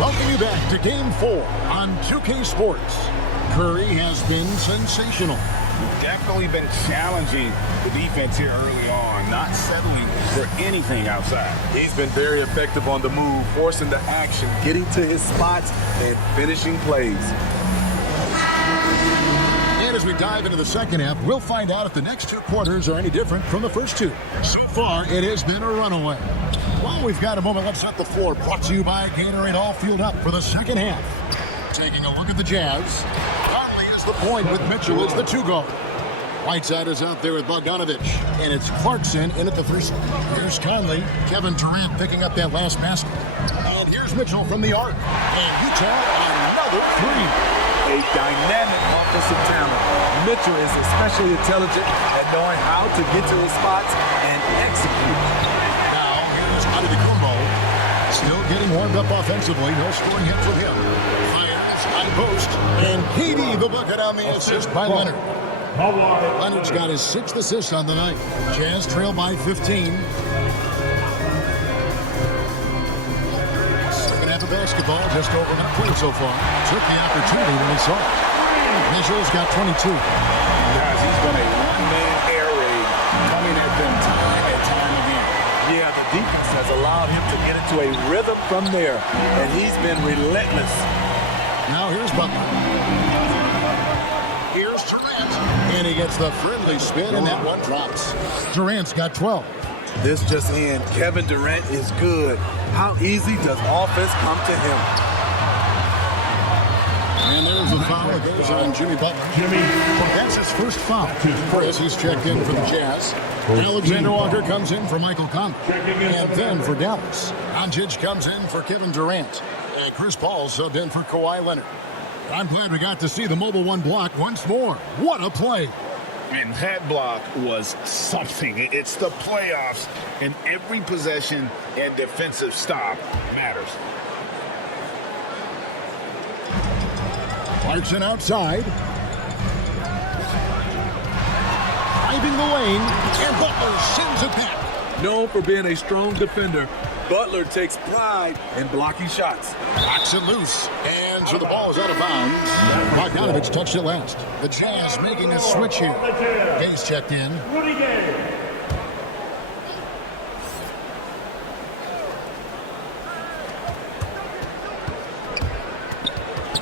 Welcome you back to Game 4 on 2K Sports. Curry has been sensational. Definitely been challenging the defense here early on, not settling for anything outside. He's been very effective on the move, forcing the action, getting to his spots, and finishing plays. And as we dive into the second half, we'll find out if the next two quarters are any different from the first two. So far, it has been a runaway. While we've got a moment, let's set the floor. Brought to you by Gatorade, all fueled up for the second half. Taking a look at the Jazz. Conley is the point with Mitchell as the two-guard. Whiteside is out there with Bogdanovich. And it's Clarkson in at the first. Here's Conley. Kevin Durant picking up that last basket. And here's Mitchell from the arc. And Utah, another three. A dynamic offensive talent. Mitchell is especially intelligent at knowing how to get to his spots and execute. Now, here's Antetokounmpo. Still getting warmed up offensively. No scoring hit from him. Fires, high post. And KD the bucket on the assist by Leonard. Leonard's got his 6th assist on the night. Jazz trail by 15. Second half of basketball, just over half played so far. Took the opportunity when he saw it. Mitchell's got 22. he's been a one-man air raid coming at them time and time again. Yeah, the defense has allowed him to get into a rhythm from there, and he's been relentless. Now here's Butler. Here's Durant. And he gets the friendly spin, and that one drops. Durant's got 12. This just in, Kevin Durant is good. How easy does offense come to him? And there's a foul that goes on Jimmy Butler. That's his first foul. Chris, he's checked in for the Jazz. Alexander Walker comes in for Michael Conley. And then for Dallas, Doncic comes in for Kevin Durant. And Chris Paul subbed in for Kawhi Leonard. I'm glad we got to see the Mobile One block once more. What a play. And that block was something. It's the playoffs, and every possession and defensive stop matters. Clarkson outside. Driving the lane, and Butler sends it back. Known for being a strong defender, Butler takes pride in blocking shots. Knocks it loose, and so the ball is out of bounds. Bogdanovich touched it last. The Jazz making a switch here. Gay's checked in.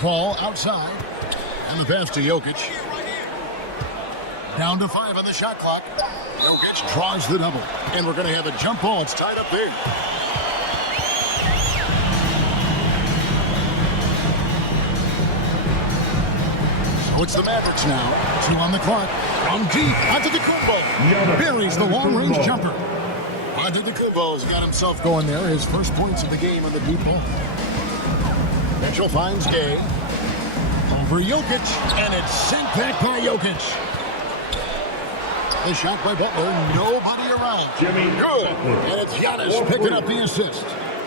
Paul outside, and the pass to Jokic. Down to 5 on the shot clock. Jokic draws the double, and we're going to have a jump ball. It's tied up there. So it's the Mavericks now. 2 on the clock. From deep, Antetokounmpo buries the long-range jumper. Antetokounmpo's got himself going there. His first points of the game on the deep ball. Mitchell finds Gay. Over Jokic, and it's sent back by Jokic. The shot by Butler, nobody around. Jimmy, good. And it's Giannis picking up the assist.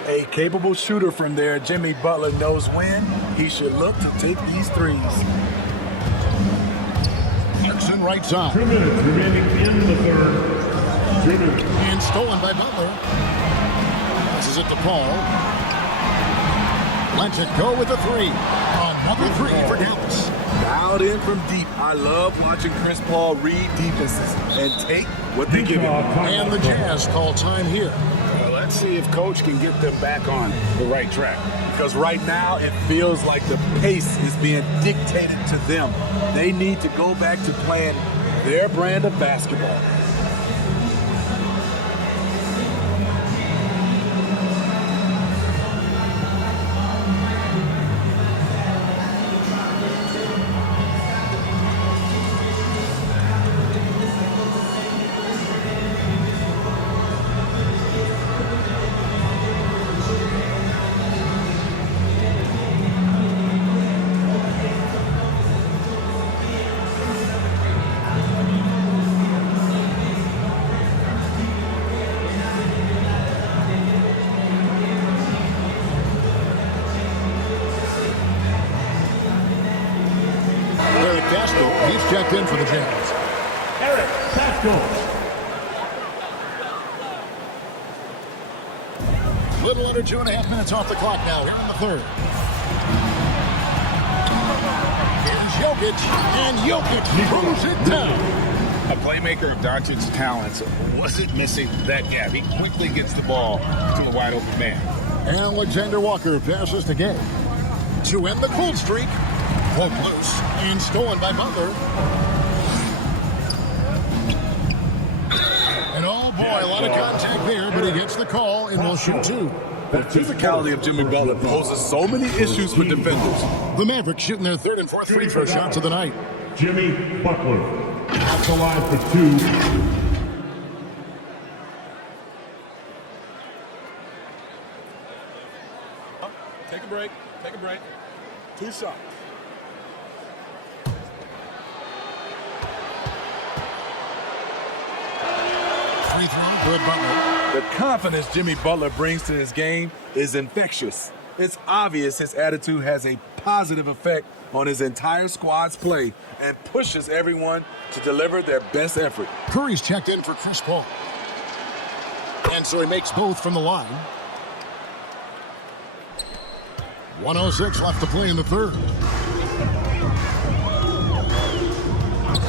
A capable shooter from there, Jimmy Butler knows when he should look to take these threes. Clarkson right side. 2 minutes remaining in the third. 2 minutes. And stolen by Butler. Passes it to Paul. Lets it go with a 3. Another 3 for Dallas. Dialed in from deep. I love watching Chris Paul read defenses and take what they give him. And the Jazz call time here. Well, let's see if Coach can get them back on the right track. Because right now it feels like the pace is being dictated to them. They need to go back to playing their brand of basketball. He's checked in for the Jazz. Eric Pascal. Little under 2.5 minutes off the clock now, here in the third. Here's Jokic, and Jokic throws it down. A playmaker of Doncic's talents wasn't missing that gap. He quickly gets the ball to a wide open man. Alexander Walker passes to Gay. To end the cold streak. Poke loose and stolen by Butler. And oh boy, a lot of contact there, but he gets the call and will shoot 2. The physicality of Jimmy Butler poses so many issues for defenders. The Mavericks shooting their 3rd and 4th free throw shots of the night. Jimmy Butler off the line for 2. Take a break. Take a break. 2 shots. Free throw, good Butler. The confidence Jimmy Butler brings to his game is infectious. It's obvious his attitude has a positive effect on his entire squad's play and pushes everyone to deliver their best effort. Curry's checked in for Chris Paul. And so he makes both from the line. 1:06 left to play in the third.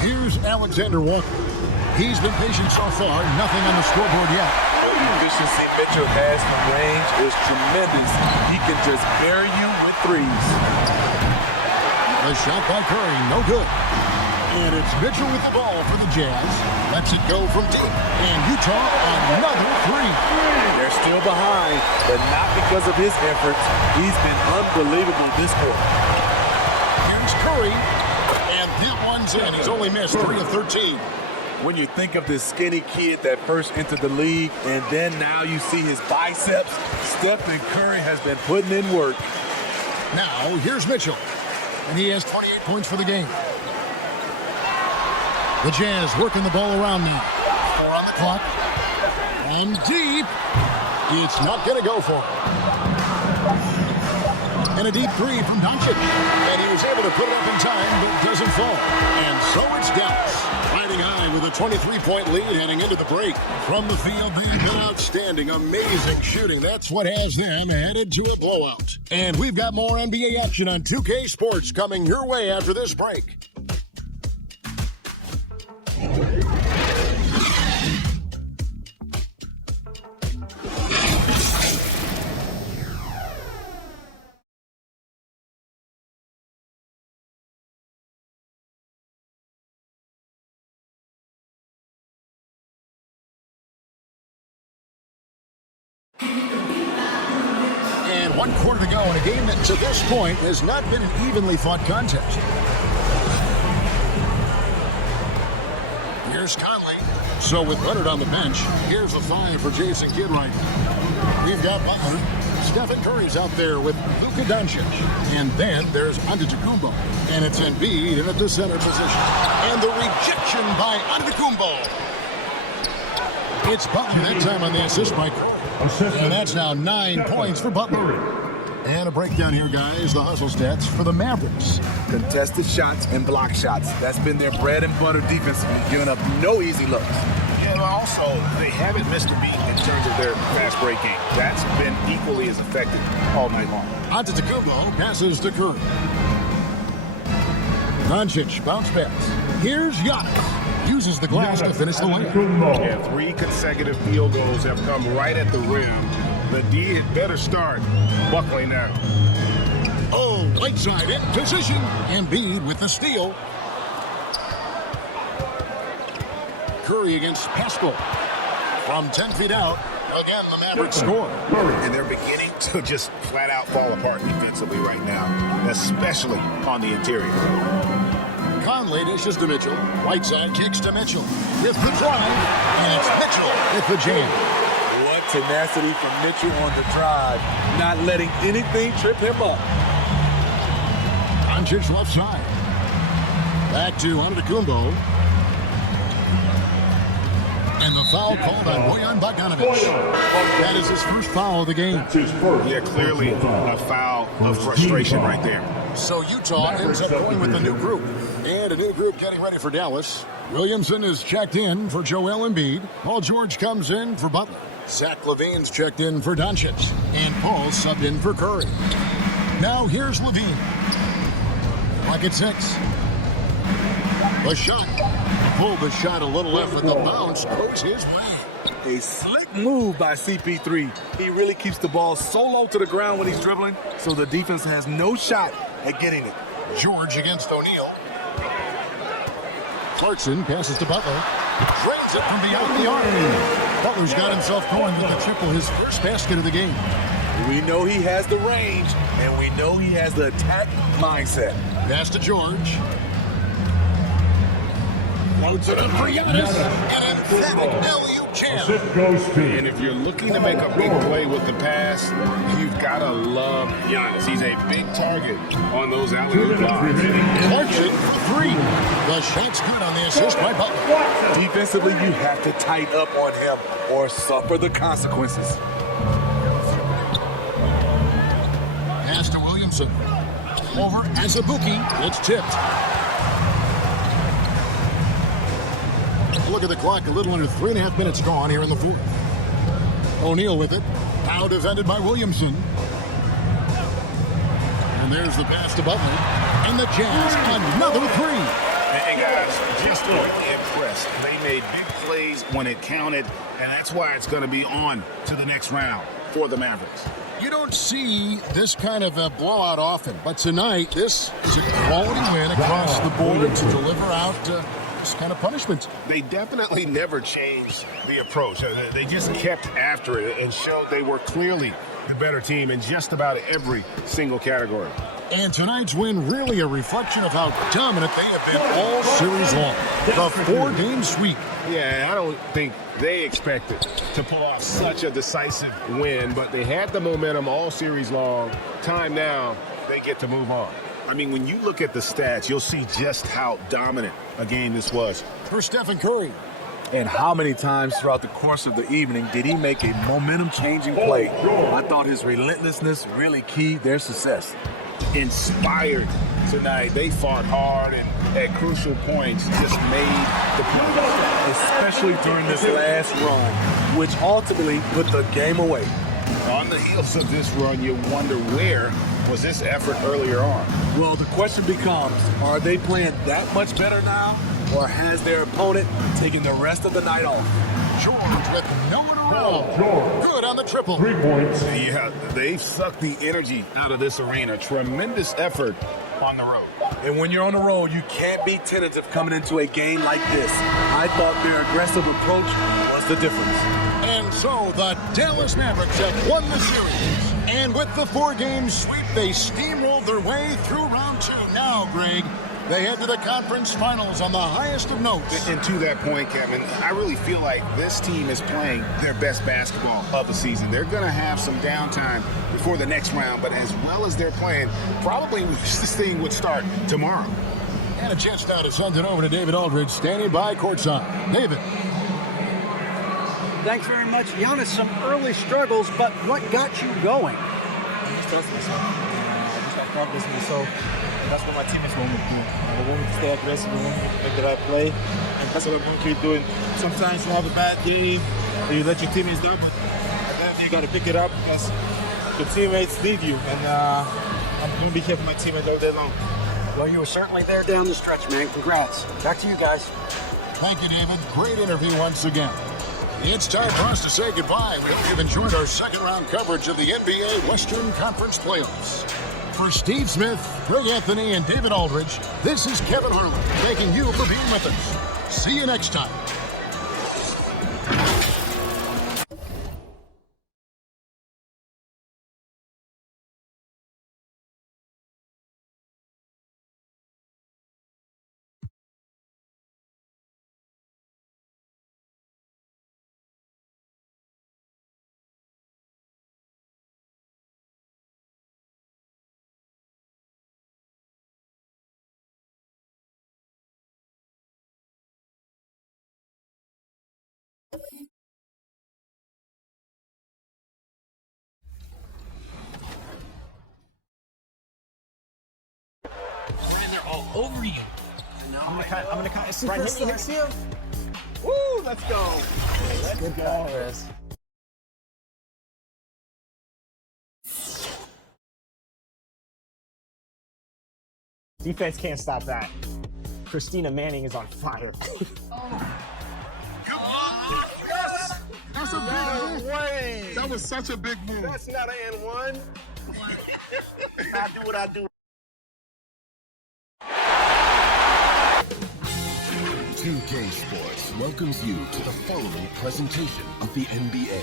Here's Alexander Walker. He's been patient so far, nothing on the scoreboard yet. The efficiency Mitchell has from range is tremendous. He can just bury you with threes. A shot by Curry, no good. And it's Mitchell with the ball for the Jazz. Lets it go from deep. And Utah another three. They're still behind, but not because of his efforts. He's been unbelievable this quarter. Here's Curry. And that one's in. He's only missed 3 of 13. When you think of this skinny kid that first entered the league, and then now you see his biceps, Stephen Curry has been putting in work. Now, here's Mitchell. And he has 28 points for the game. The Jazz working the ball around now. 4 on the clock. And deep. It's not going to go for him. And a deep three from Doncic. And he was able to put it up in time, but doesn't fall. And so it's Dallas. Riding high with a 23-point lead heading into the break. From the field, they have been outstanding. Amazing shooting. That's what has them headed to a blowout. And we've got more NBA action on 2K Sports coming your way after this break. And 1 quarter to go in a game that to this point has not been an evenly fought contest. Here's Conley. So with Leonard on the bench, here's the 5 for Jason Kidd right now. We've got Butler. Stephen Curry's out there with Luka Doncic. And then there's Antetokounmpo. And it's Embiid in at the center position. And the rejection by Antetokounmpo. It's Butler that time on the assist by Curry. And that's now 9 points for Butler. And a breakdown here, guys. The hustle stats for the Mavericks. Contested shots and block shots. That's been their bread and butter defensively, giving up no easy looks. And also, they haven't missed a beat in terms of their fast break game. That's been equally as effective all night long. Antetokounmpo passes to Curry. Doncic bounce pass. Here's Giannis. Uses the glass to finish the layup. Yeah, 3 consecutive field goals have come right at the rim. The D had better start buckling now. Oh, Whiteside in position. Embiid with the steal. Curry against Pascal. From 10 feet out, again, the Mavericks score. And they're beginning to just flat out fall apart defensively right now, especially on the interior. Conley dishes to Mitchell. Whiteside kicks to Mitchell. With the drive, and it's Mitchell with the jam. What tenacity from Mitchell on the drive, not letting anything trip him up. Doncic left side. Back to Antetokounmpo. And the foul called on Bojan Bogdanovic. That is his first foul of the game. Yeah, clearly a foul of frustration right there. So Utah ends up going with a new group. And a new group getting ready for Dallas. Williamson is checked in for Joel Embiid. Paul George comes in for Butler. Zach LaVine's checked in for Doncic. And Paul subbed in for Curry. Now here's LaVine. Clock at 6. A shot. Pulled the shot a little left, but the bounce goes his way. A slick move by CP3. He really keeps the ball so low to the ground when he's dribbling, so the defense has no shot at getting it. George against O'Neal. Clarkson passes to Butler. Drains it from beyond the arc. Butler's got himself going with the triple, his first basket of the game. We know he has the range, and we know he has the attack mindset. Pass to George. Loads it up for Giannis. An emphatic alley-oop jam. And if you're looking to make a big play with the pass, you've got to love Giannis. He's a big target on those alley-oop drives. Clarkson for 3. The shot's good on the assist by Butler. Defensively, you have to tighten up on him or suffer the consequences. Pass to Williamson. Over Azubuike. It's tipped. Look at the clock, a little under 3.5 minutes gone here in the fourth. O'Neal with it. Now defended by Williamson. And there's the pass to Butler. And the Jazz, another 3. Hey guys, just impressed. They made big plays when it counted, and that's why it's going to be on to the next round for the Mavericks. You don't see this kind of a blowout often, but tonight, this is a quality win across the board to deliver out this kind of punishment. They definitely never changed the approach. They just kept after it and showed they were clearly the better team in just about every single category. And tonight's win really a reflection of how dominant they have been all series long. The 4-game sweep. Yeah, I don't think they expected to pull off such a decisive win, but they had the momentum all series long. Time now, they get to move on. I mean, when you look at the stats, you'll see just how dominant a game this was. For Stephen Curry. And how many times throughout the course of the evening did he make a momentum-changing play? I thought his relentlessness really keyed their success. Inspired tonight. They fought hard and at crucial points just made the play. Especially during this last run, which ultimately put the game away. On the heels of this run, you wonder where was this effort earlier on? Well, the question becomes, are they playing that much better now? Or has their opponent taken the rest of the night off? George with no one around. Good on the triple. 3 points. Yeah, they've sucked the energy out of this arena. Tremendous effort on the road. And when you're on the road, you can't be tentative coming into a game like this. I thought their aggressive approach was the difference. And so the Dallas Mavericks have won the series. And with the 4-game sweep, they steamrolled their way through round 2. Now, Greg, they head to the conference finals on the highest of notes. And to that point, Kevin, I really feel like this team is playing their best basketball of the season. They're going to have some downtime before the next round, but as well as they're playing, probably this thing would start tomorrow. And a chance now to send it over to David Aldridge, standing by courtside. David. Thanks very much. Giannis, some early struggles, but what got you going? Trust myself. I just have confidence in myself. And that's what my teammates want me to do. They want me to stay aggressive. They want me to make the right play. And that's what I'm going to keep doing. Sometimes you have a bad game, and you let your teammates down. But then you got to pick it up because your teammates need you. And I'm going to be here for my teammates all day long. Well, you were certainly there down the stretch, man. Congrats. Back to you guys. Thank you, David. Great interview once again. It's time for us to say goodbye. We hope you've enjoyed our second-round coverage of the NBA Western Conference Playoffs. For Steve Smith, Greg Anthony, and David Aldridge, this is Kevin Harlan, thanking you for being with us. See you next time. Man, they're all over you. I'm gonna cut. Right, hit you. Woo! Let's go. Let's go, Chris. Defense can't stop that. Christina Manning is on fire. Yes! That's a big move. Way. That was such a big move. That's not an N1. I do what I do. 2K Sports welcomes you to the following presentation of the NBA.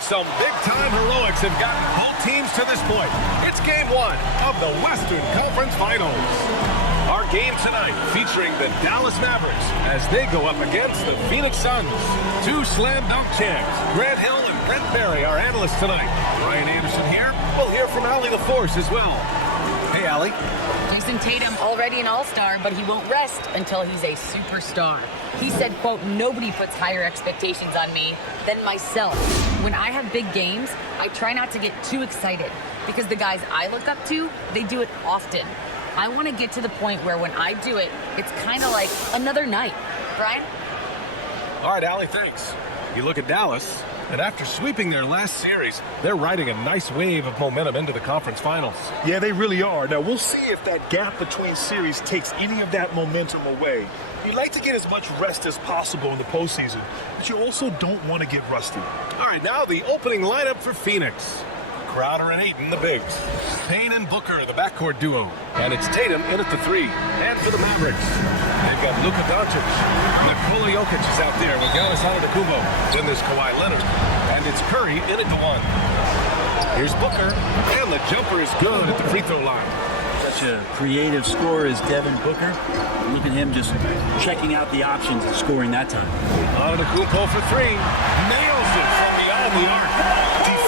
Some big-time heroics have gotten both teams to this point. It's game one of the Western Conference Finals. Our game tonight featuring the Dallas Mavericks as they go up against the Phoenix Suns. Two slam dunk champs, Grant Hill and Brent Berry, our analysts tonight. Ryan Anderson here. We'll hear from Allie LaForce as well. Hey, Allie. Jason Tatum, already an all-star, but he won't rest until he's a superstar. He said, quote, nobody puts higher expectations on me than myself. When I have big games, I try not to get too excited because the guys I look up to, they do it often. I want to get to the point where when I do it, it's kind of like another night. Brian? All right, Allie, thanks. You look at Dallas, and after sweeping their last series, they're riding a nice wave of momentum into the conference finals. Yeah, they really are. Now, we'll see if that gap between series takes any of that momentum away. You like to get as much rest as possible in the postseason, but you also don't want to get rusty. All right, now the opening lineup for Phoenix. Crowder and Ayton, the bigs. Payne and Booker, the backcourt duo. And it's Tatum in at the three. And for the Mavericks, they've got Luka Doncic. Nikola Jokic is out there with Giannis Antetokounmpo. Then there's Kawhi Leonard. And it's Curry in at the one. Here's Booker. And the jumper is good at the free throw line. Such a creative scorer as Devin Booker. Look at him just checking out the options and scoring that time. Antetokounmpo for three. Nails it from beyond the arc.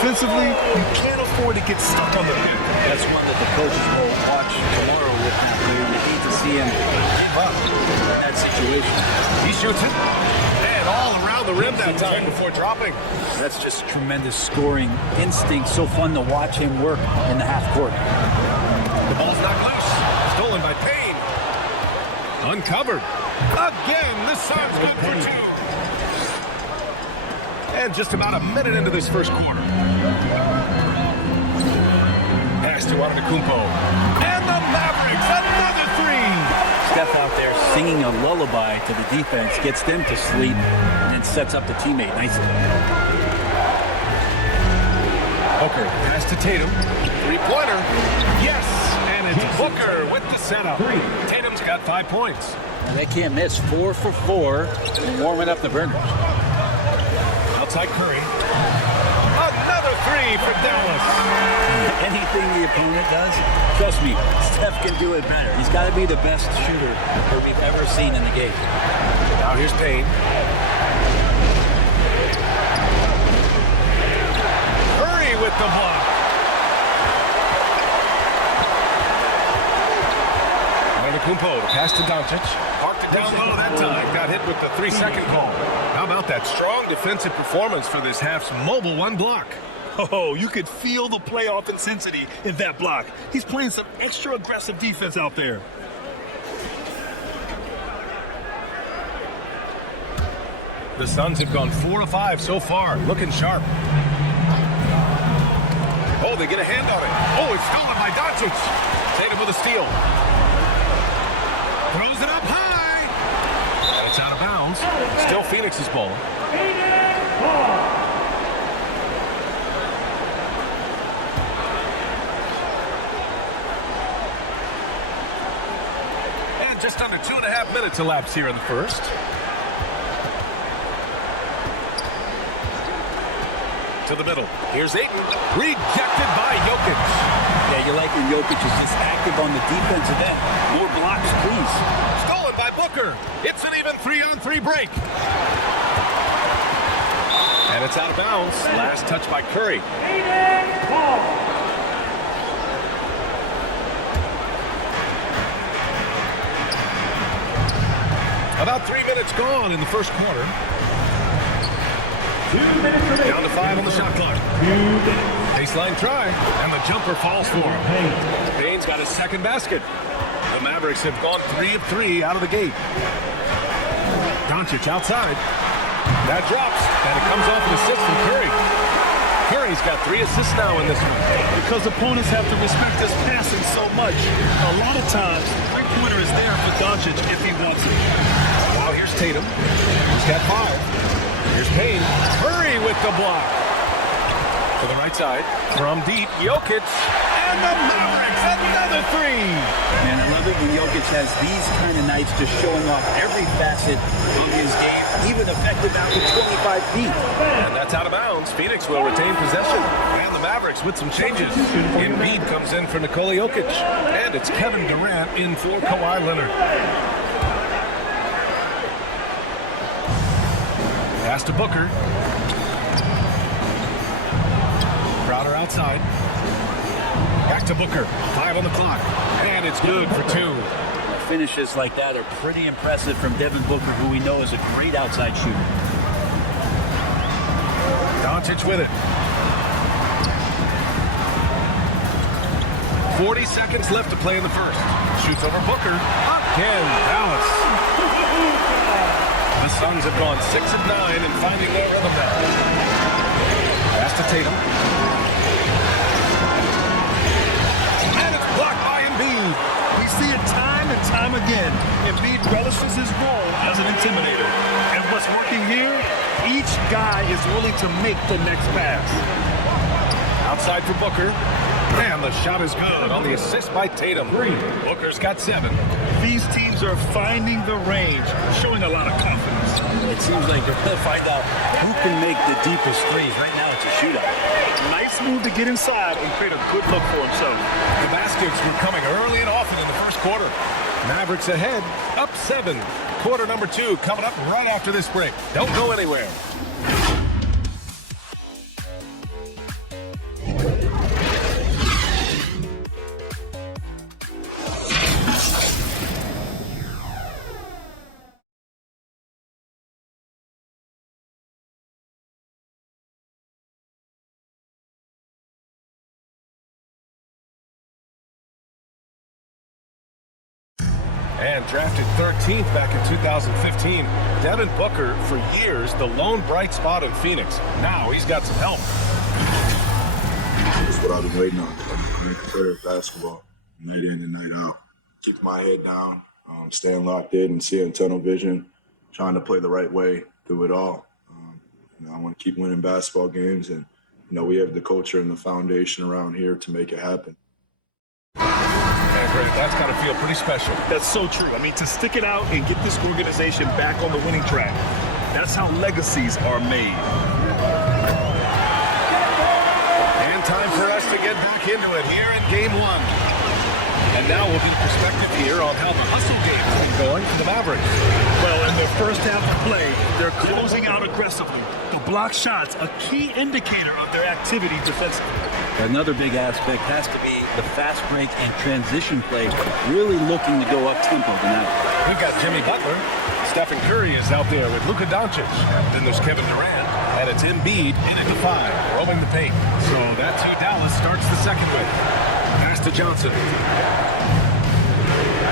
Defensively, you can't afford to get stuck on the pin. That's one that the coaches will watch tomorrow with that player. You hate to see him give up in that situation. He shoots it. And all around the rim that time before dropping. That's just tremendous scoring instinct. So fun to watch him work in the half court. The ball's not loose. Stolen by Payne. Uncovered. Again, the Suns good for two. And just about a minute into this first quarter. Pass to Antetokounmpo. And the Mavericks, another three. Steph out there singing a lullaby to the defense, gets them to sleep, and then sets up the teammate nicely. Booker, pass to Tatum. Three-pointer. Yes, and it's Booker with the setup. Tatum's got 5 points. And they can't miss. 4 for 4, warming up the burners. Outside Curry. Another three for Dallas. Anything the opponent does, trust me, Steph can do it better. He's got to be the best shooter that we've ever seen in the game. Now here's Payne. Curry with the block. Antetokounmpo, pass to Doncic. Parked it down low that time. Got hit with the 3-second call. How about that strong defensive performance for this half's mobile one block? Oh, you could feel the playoff intensity in that block. He's playing some extra aggressive defense out there. The Suns have gone 4 of 5 so far. Looking sharp. Oh, they get a hand on it. Oh, it's stolen by Doncic. Tatum with a steal. Throws it up high. And it's out of bounds. Still Phoenix's ball. And just under 2.5 minutes elapsed here in the first. To the middle. Here's Ayton. Rejected by Jokic. Yeah, you like when Jokic is just active on the defensive end. More blocks, please. Stolen by Booker. It's an even 3-on-3 break. And it's out of bounds. Last touch by Curry. About 3 minutes gone in the first quarter. 2 minutes remaining. Down to 5 on the shot clock. Baseline try, and the jumper falls for him. Payne's got his second basket. The Mavericks have gone 3 of 3 out of the gate. Doncic outside. That drops, and it comes off an assist from Curry. Curry's got 3 assists now in this one. Because opponents have to respect his passing so much. A lot of times, the three-pointer is there for Doncic if he wants it. Now here's Tatum. He's got 5. Here's Payne. Curry with the block. To the right side. From deep. Jokic. And the Mavericks. Another 3. Man, I love love it when Jokic has these kind of nights, just showing off every facet of his game, even effective out to 25 feet. And that's out of bounds. Phoenix will retain possession. And the Mavericks with some changes. Embiid comes in for Nikola Jokic. And it's Kevin Durant in for Kawhi Leonard. Pass to Booker. Crowder outside. Back to Booker. 5 on the clock. And it's good for 2. Finishes like that are pretty impressive from Devin Booker, who we know is a great outside shooter. Doncic with it. 40 seconds left to play in the first. Shoots over Booker. Again, Dallas. The Suns have gone 6 of 9 and finding their rhythm back. Pass to Tatum. And it's blocked by Embiid. We see it time and time again. Embiid relishes his role as an intimidator. And what's working here, each guy is willing to make the next pass. Outside for Booker. And the shot is good on the assist by Tatum. Booker's got 7. These teams are finding the range, showing a lot of confidence. It seems like they're going to find out who can make the deepest threes. Right now, it's a shootout. Nice move to get inside and create a good look for himself. The baskets were coming early and often in the first quarter. Mavericks ahead, up 7. Quarter number 2 coming up right after this break. Don't go anywhere. And drafted 13th back in 2015, Devin Booker, for years, the lone bright spot in Phoenix. Now he's got some help. That's what I've been waiting on. I'm a player of basketball, night in and night out. Keep my head down, staying locked in and seeing tunnel vision, trying to play the right way through it all. I want to keep winning basketball games, and we have the culture and the foundation around here to make it happen. That's got to feel pretty special. That's so true. I mean, to stick it out and get this organization back on the winning track, that's how legacies are made. And time for us to get back into it here in Game 1. And now we'll get perspective here on how the hustle game has been going for the Mavericks. Well, in their first half of play, they're closing out aggressively. The block shots, a key indicator of their activity defensively. Another big aspect has to be the fast break and transition play, really looking to go up-tempo tonight. We've got Jimmy Butler. Stephen Curry is out there with Luka Doncic. Then there's Kevin Durant, and it's Embiid in at the 5, roaming the paint. So that's who Dallas starts the second with. Pass to Johnson.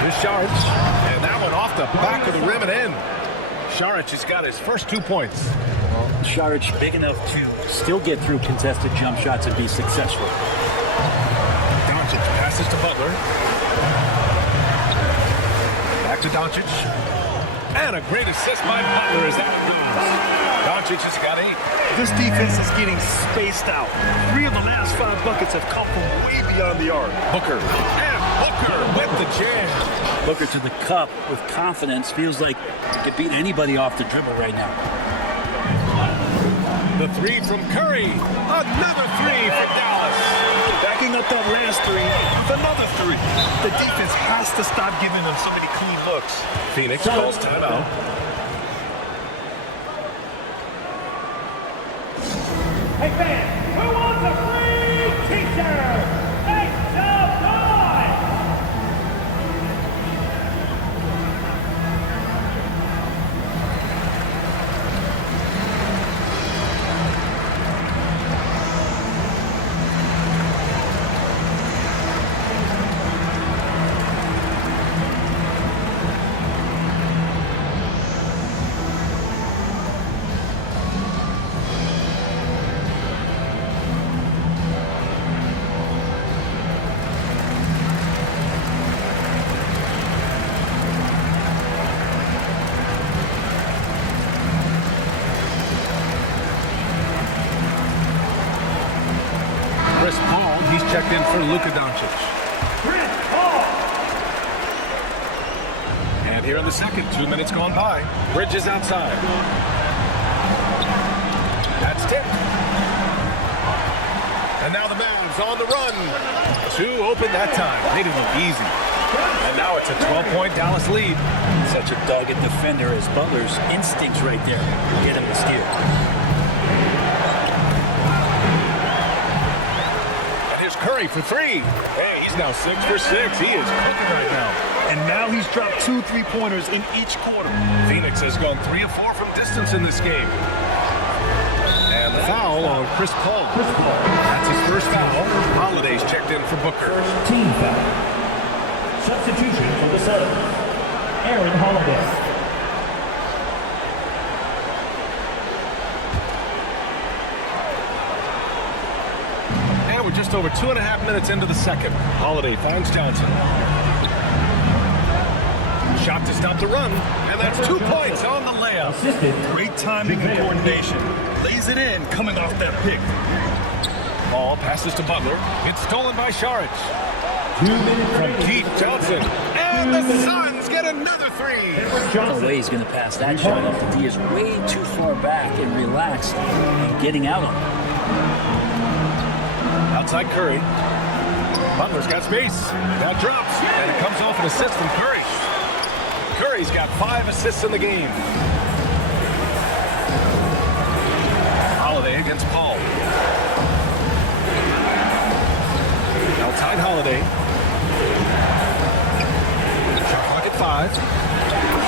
Here's Saric, and that one off the back of the rim and in. Saric has got his first 2 points. Saric big enough to still get through contested jump shots and be successful. Doncic passes to Butler. Back to Doncic. And a great assist by Butler as that goes. Doncic has got 8. This defense is getting spaced out. 3 of the last 5 buckets have come from way beyond the arc. Booker. And Booker with the jam. Booker to the cup with confidence. Feels like he could beat anybody off the dribble right now. The 3 from Curry. Another 3 for Dallas. Backing up that last 3 with another 3. The defense has to stop giving them so many clean looks. Phoenix calls timeout. Hey fans, who wants a free t-shirt? Make some noise! Chris Paul, he's checked in for Luka Doncic. the second. 2 minutes gone by. Bridges outside. That's tipped. And now the Mavs on the run. 2 open that time. Made it look easy. And now it's a 12-point Dallas lead. Such a dogged defender as Butler's instincts right there get him to steal. And here's Curry for 3. Hey, he's now 6 for 6. He is cooking right now. And now he's dropped 2 3-pointers in each quarter. Phoenix has gone 3 of 4 from distance in this game. And the foul on Chris Paul. That's his first foul. Holiday's checked in for Booker. Team foul. Substitution for the Suns. Aaron Holiday. And we're just over 2.5 minutes into the second. Holiday finds Johnson. Shot to stop the run, and that's 2 points on the layup. Great timing and coordination. Lays it in coming off that pick. Ball passes to Butler. It's stolen by Saric. From Keith Johnson. And the Suns get another 3. The way he's going to pass that shot off the D is way too far back and relaxed and getting out on him. Outside Curry. Butler's got space. Now drops, and it comes off an assist from Curry. Curry's got 5 assists in the game. Holiday against Paul. Outside Holiday. Shot clock at 5.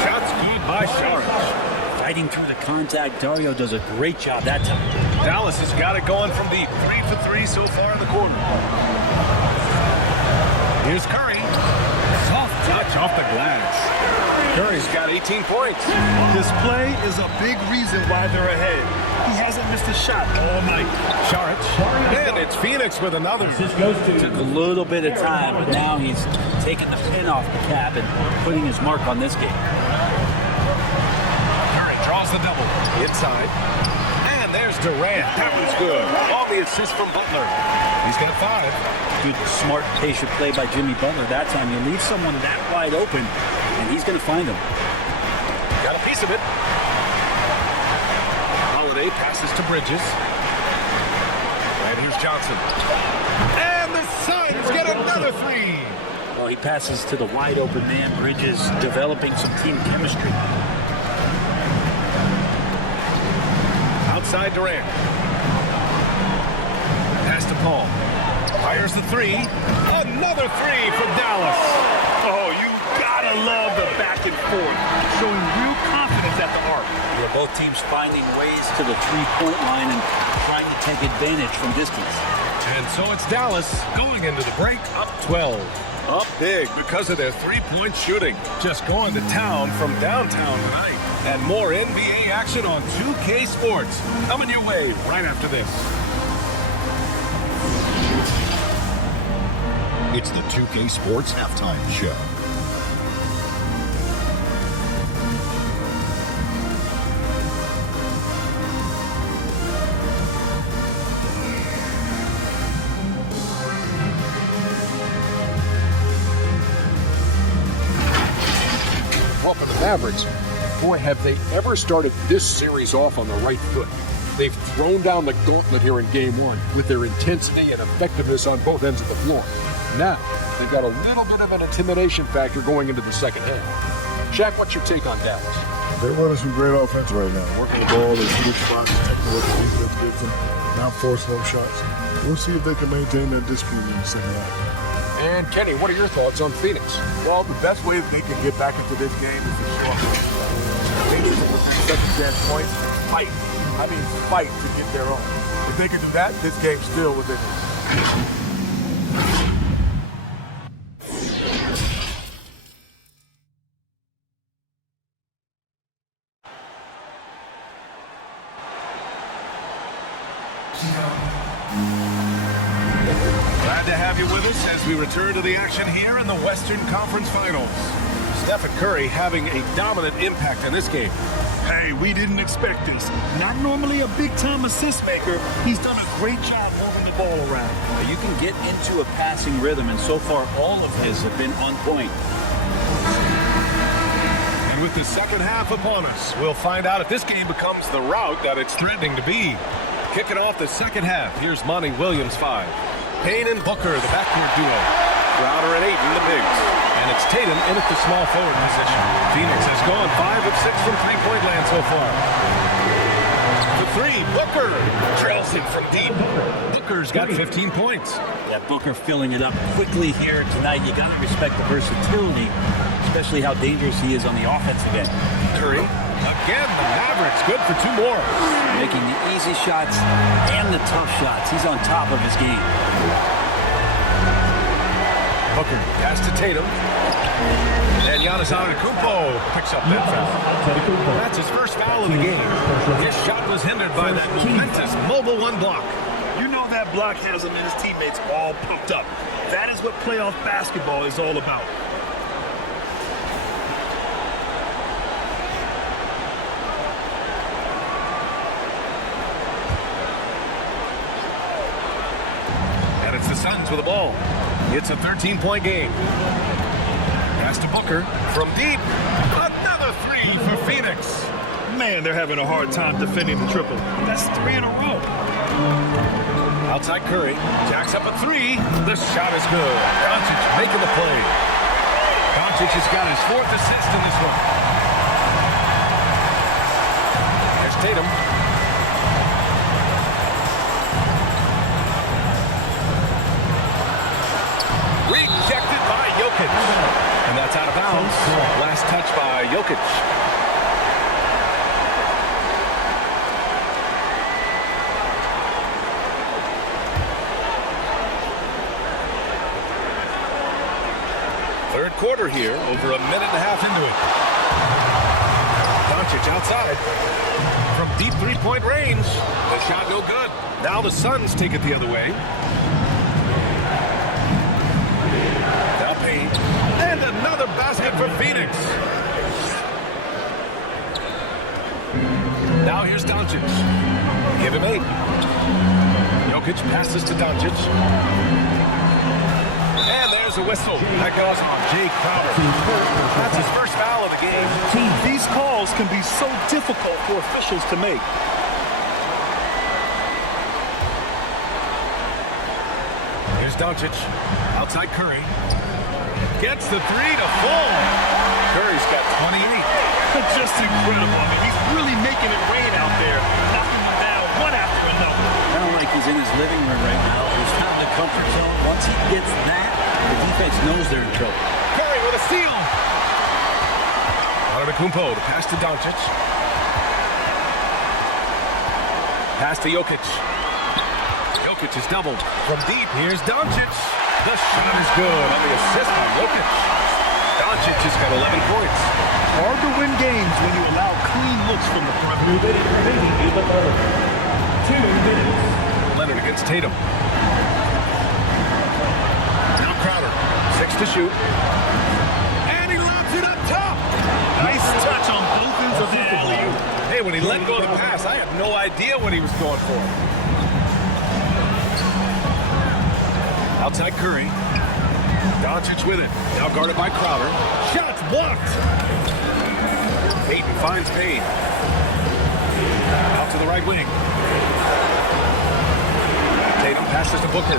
Shots good by Saric. Fighting through the contact, Dario does a great job that time. Dallas has got it going from deep. 3 for 3 so far in the quarter. Here's Curry. Soft touch off the glass. Curry's got 18 points. This play is a big reason why they're ahead. He hasn't missed a shot all night. Saric. And it's Phoenix with another. Took a little bit of time, but now he's taking the pin off the cap and putting his mark on this game. Curry draws the double. Inside. And there's Durant. That one's good. All the assists from Butler. He's got 5. Good, smart, patient play by Jimmy Butler that time. You leave someone that wide open, and he's going to find him. Got a piece of it. Holiday passes to Bridges. And here's Johnson. And the Suns get another 3. Well, he passes to the wide open man. Bridges developing some team chemistry. Outside Durant. Pass to Paul. Fires the 3. Another 3 for Dallas. Oh, you gotta love the back and forth. Showing real confidence at the arc. Yeah, both teams finding ways to the 3-point line and trying to take advantage from distance. And so it's Dallas going into the break up 12. Up big because of their 3-point shooting. Just going to town from downtown tonight. And more NBA action on 2K Sports. Coming your way right after this. It's the 2K Sports Halftime Show. Well, for the Mavericks, boy, have they ever started this series off on the right foot. They've thrown down the gauntlet here in Game 1 with their intensity and effectiveness on both ends of the floor. Now, they've got a little bit of an intimidation factor going into the second half. Shaq, what's your take on Dallas? They're running some great offense right now. Working the ball, they're hitting spots, taking what the defense gives them, not forcing them shots. We'll see if they can maintain that discipline in the second half. And Kenny, what are your thoughts on Phoenix? Well, the best way that they can get back into this game is to show up. Phoenix from a second chance point, fight. I mean, fight to get their own. If they can do that, this game's still within it. Glad to have you with us as we return to the action here in the Western Conference Finals. Stephen Curry having a dominant impact in this game. Hey, we didn't expect this. Not normally a big-time assist maker. He's done a great job moving the ball around. You can get into a passing rhythm, and so far all of his have been on point. And with the second half upon us, we'll find out if this game becomes the rout that it's threatening to be. Kicking off the second half, here's Monty Williams 5. Payne and Booker, the backcourt duo. Crowder and Ayton, the bigs. And it's Tatum in at the small forward position. Phoenix has gone 5 of 6 from three-point land so far. The three, Booker trails him from deep. Booker's got 15 points. Yeah, Booker filling it up quickly here tonight. You got to respect the versatility, especially how dangerous he is on the offensive end. Curry, again, the Mavericks, good for 2 more. Making the easy shots and the tough shots. He's on top of his game. Booker, pass to Tatum. And Giannis Antetokounmpo picks up that foul. That's his first foul of the game. His shot was hindered by that momentous mobile 1 block. You know that block has him and his teammates all pumped up. That is what playoff basketball is all about. And it's the Suns with the ball. It's a 13-point game. Pass to Booker from deep. Another 3 for Phoenix. Man, they're having a hard time defending the triple. That's 3 in a row. Outside Curry, jacks up a 3. The shot is good. Doncic making the play. Doncic has got his 4th assist in this one. There's Tatum. Rejected by Jokic. And that's out of bounds. Last touch by Jokic. Third quarter here, over a minute and a half into it. Doncic outside. From deep three-point range. The shot no good. Now the Suns take it the other way. Now Payne. And another basket for Phoenix. Now here's Doncic. Give him 8. Jokic passes to Doncic. And there's a whistle. That goes on Jay Crowder. That's his first foul of the game. These calls can be so difficult for officials to make. Here's Doncic. Outside Curry. Gets the 3 to fall. Curry's got 28. Just incredible. I mean, he's really making it rain out there, knocking them down one after another. Kind of like he's in his living room right now. He's found the comfort zone. Once he gets that, the defense knows they're in trouble. Curry with a steal. Antetokounmpo to pass to Doncic. Pass to Jokic. Jokic is doubled. From deep, here's Doncic. The shot is good on the assist by Jokic. Doncic has got 11 points. Hard to win games when you allow clean looks from the perimeter. 2 minutes. Leonard against Tatum. Now Crowder. 6 to shoot. And he lobs it up top. Nice touch on both ends of the alley-oop. Hey, when he let go of the pass, I have no idea what he was going for. Outside Curry. Doncic with it. Now guarded by Crowder. Shots blocked. Ayton finds Payne. Out to the right wing. Tatum passes to Booker.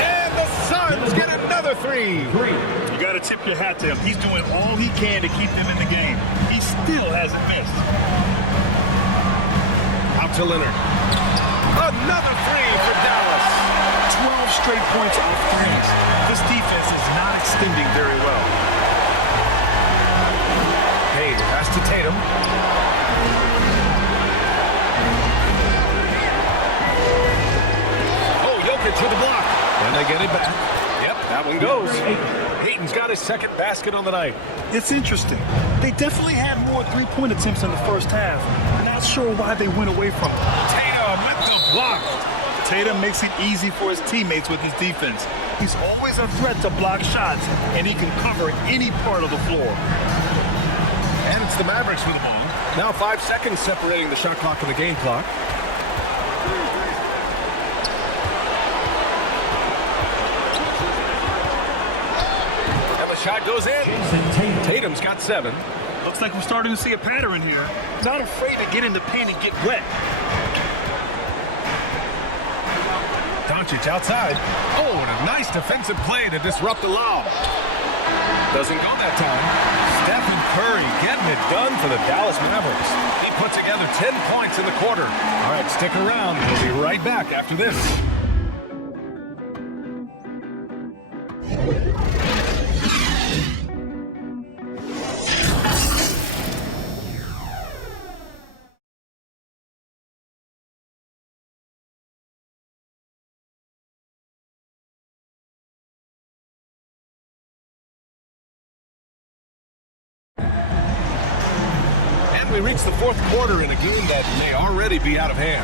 And the Suns get another 3. You got to tip your hat to him. He's doing all he can to keep them in the game. He still hasn't missed. Out to Leonard. Another 3 for Dallas. 12 straight points off threes. This defense is not extending very well. Payne pass to Tatum. Oh, Jokic with the block. And they get it back. Yep, that one goes. Ayton's got his second basket on the night. It's interesting. They definitely had more three-point attempts in the first half. I'm not sure why they went away from it. Tatum with the block. Tatum makes it easy for his teammates with his defense. He's always a threat to block shots, and he can cover any part of the floor. And it's the Mavericks with the ball. Now 5 seconds separating the shot clock and the game clock. And the shot goes in. Tatum's got 7. Looks like we're starting to see a pattern here. Not afraid to get in the paint and get wet. Doncic outside. Oh, and a nice defensive play to disrupt the lob. Doesn't go that time. Stephen Curry getting it done for the Dallas Mavericks. He put together 10 points in the quarter. All right, stick around. We'll be right back after this. We reach the fourth quarter in a game that may already be out of hand.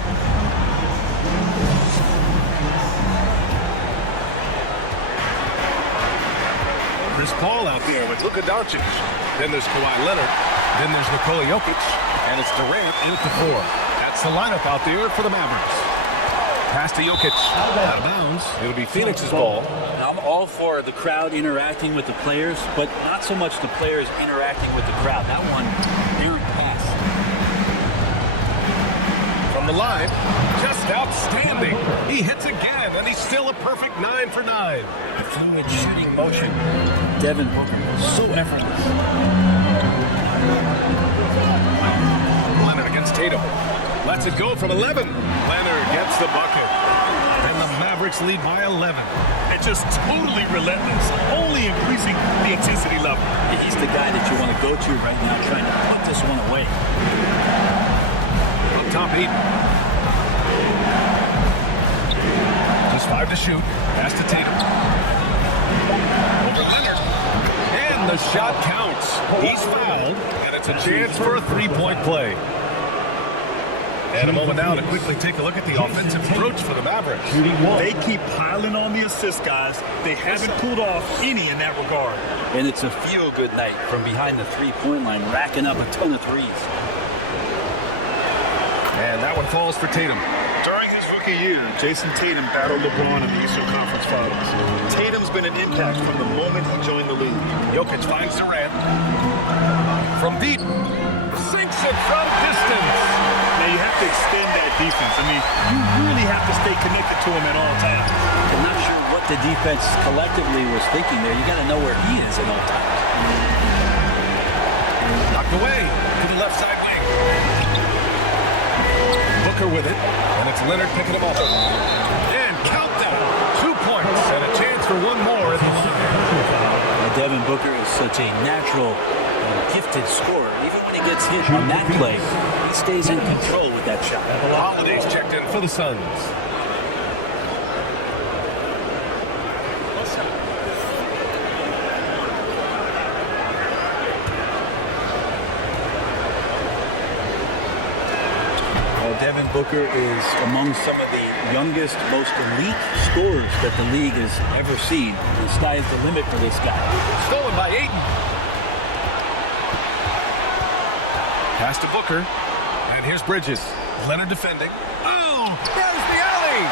There's Paul out there with Luka Doncic. Then there's Kawhi Leonard. Then there's Nikola Jokic. And it's Durant in at the 4. That's the lineup out there for the Mavericks. Pass to Jokic. Out of bounds. It'll be Phoenix's ball. I'm all for the crowd interacting with the players, but not so much the players interacting with the crowd. That one, errant pass. From the line, just outstanding. He hits again, and he's still a perfect 9 for 9. The fluid shooting motion. Devin Booker, so effortless. Leonard against Tatum. Lets it go from 11. Leonard gets the bucket. And the Mavericks lead by 11. And just totally relentless, only increasing the intensity level. He's the guy that you want to go to right now, trying to put this one away. Up top, 8. Just 5 to shoot. Pass to Tatum. Over Leonard. And the shot counts. He's fouled, and it's a chance for a 3-point play. And a moment now to quickly take a look at the offensive approach for the Mavericks. They keep piling on the assist, guys. They haven't pulled off any in that regard. And it's a feel-good night from behind the three-point line, racking up a ton of threes. And that one falls for Tatum. During his rookie year, Jason Tatum battled LeBron in the Eastern Conference Finals. Tatum's been an impact from the moment he joined the league. Jokic finds Durant. From deep. Sinks it from distance. Now you have to extend that defense. I mean, you really have to stay connected to him at all times. I'm not sure what the defense collectively was thinking there. You got to know where he is at all times. Knocked away to the left side wing. Booker with it, and it's Leonard picking him up. And count them. 2 points and a chance for one more at the line. Devin Booker is such a natural gifted scorer. Even when he gets hit on that play, he stays in control with that shot. Holiday's checked in for the Suns. Devin Booker is among some of the youngest, most elite scorers that the league has ever seen. The sky is the limit for this guy. Stolen by Ayton. Pass to Booker. And here's Bridges. Leonard defending. Oh, there's the alley.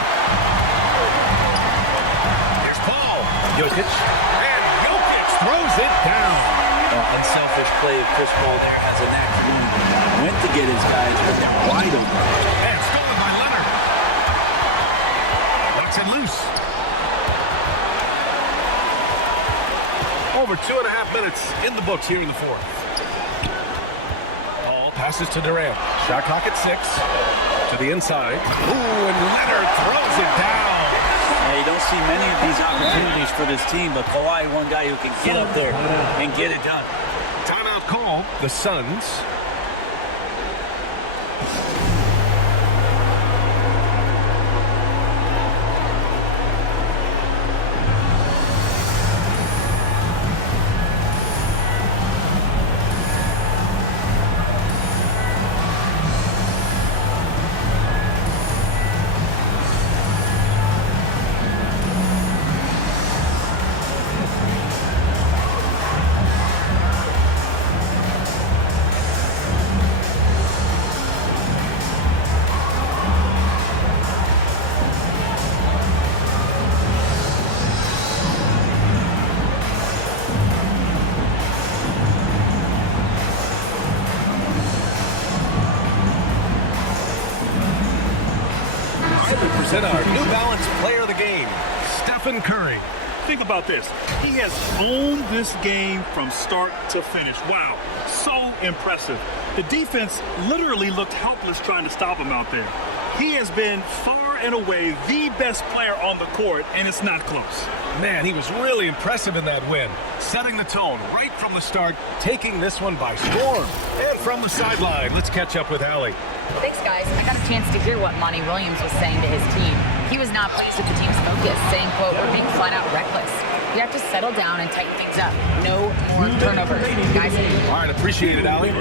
Here's Paul. Jokic. And Jokic throws it down. Unselfish play of Chris Paul there has a knack for doing. Went to get his guys, but they're wide open. And stolen by Leonard. Knocks it loose. Over 2.5 minutes in the books here in the fourth. Ball passes to Durant. Shot clock at 6. To the inside. Ooh, and Leonard throws it down. You don't see many of these opportunities for this team, but Kawhi, one guy who can get up there and get it done. Timeout call. The Suns. And our New Balance player of the game, Stephen Curry. Think about this. He has owned this game from start to finish. Wow, so impressive. The defense literally looked helpless trying to stop him out there. He has been far and away the best player on the court, and it's not close. Man, he was really impressive in that win, setting the tone right from the start, taking this one by storm. And from the sideline, let's catch up with Allie. Thanks, guys. I got a chance to hear what Monty Williams was saying to his team. He was not pleased with the team's focus, saying, quote, "We're being flat out reckless. We have to settle down and tighten things up. No more turnovers." Guys, all right, appreciate it, Allie.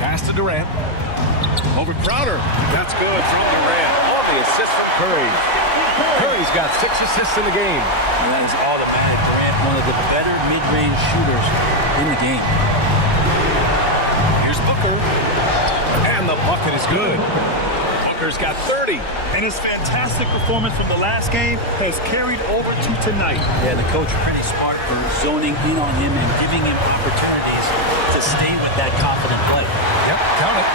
Pass to Durant. Over Crowder. That's good from Durant. On the assist from Curry. Curry's got 6 assists in the game. And that is automatic. Durant, one of the better mid-range shooters in the game. Here's Booker. And the bucket is good. Booker's got 30. And his fantastic performance from the last game has carried over to tonight. Yeah, the coach pretty smart for zoning in on him and giving him opportunities to stay with that confident play. Yep, count it.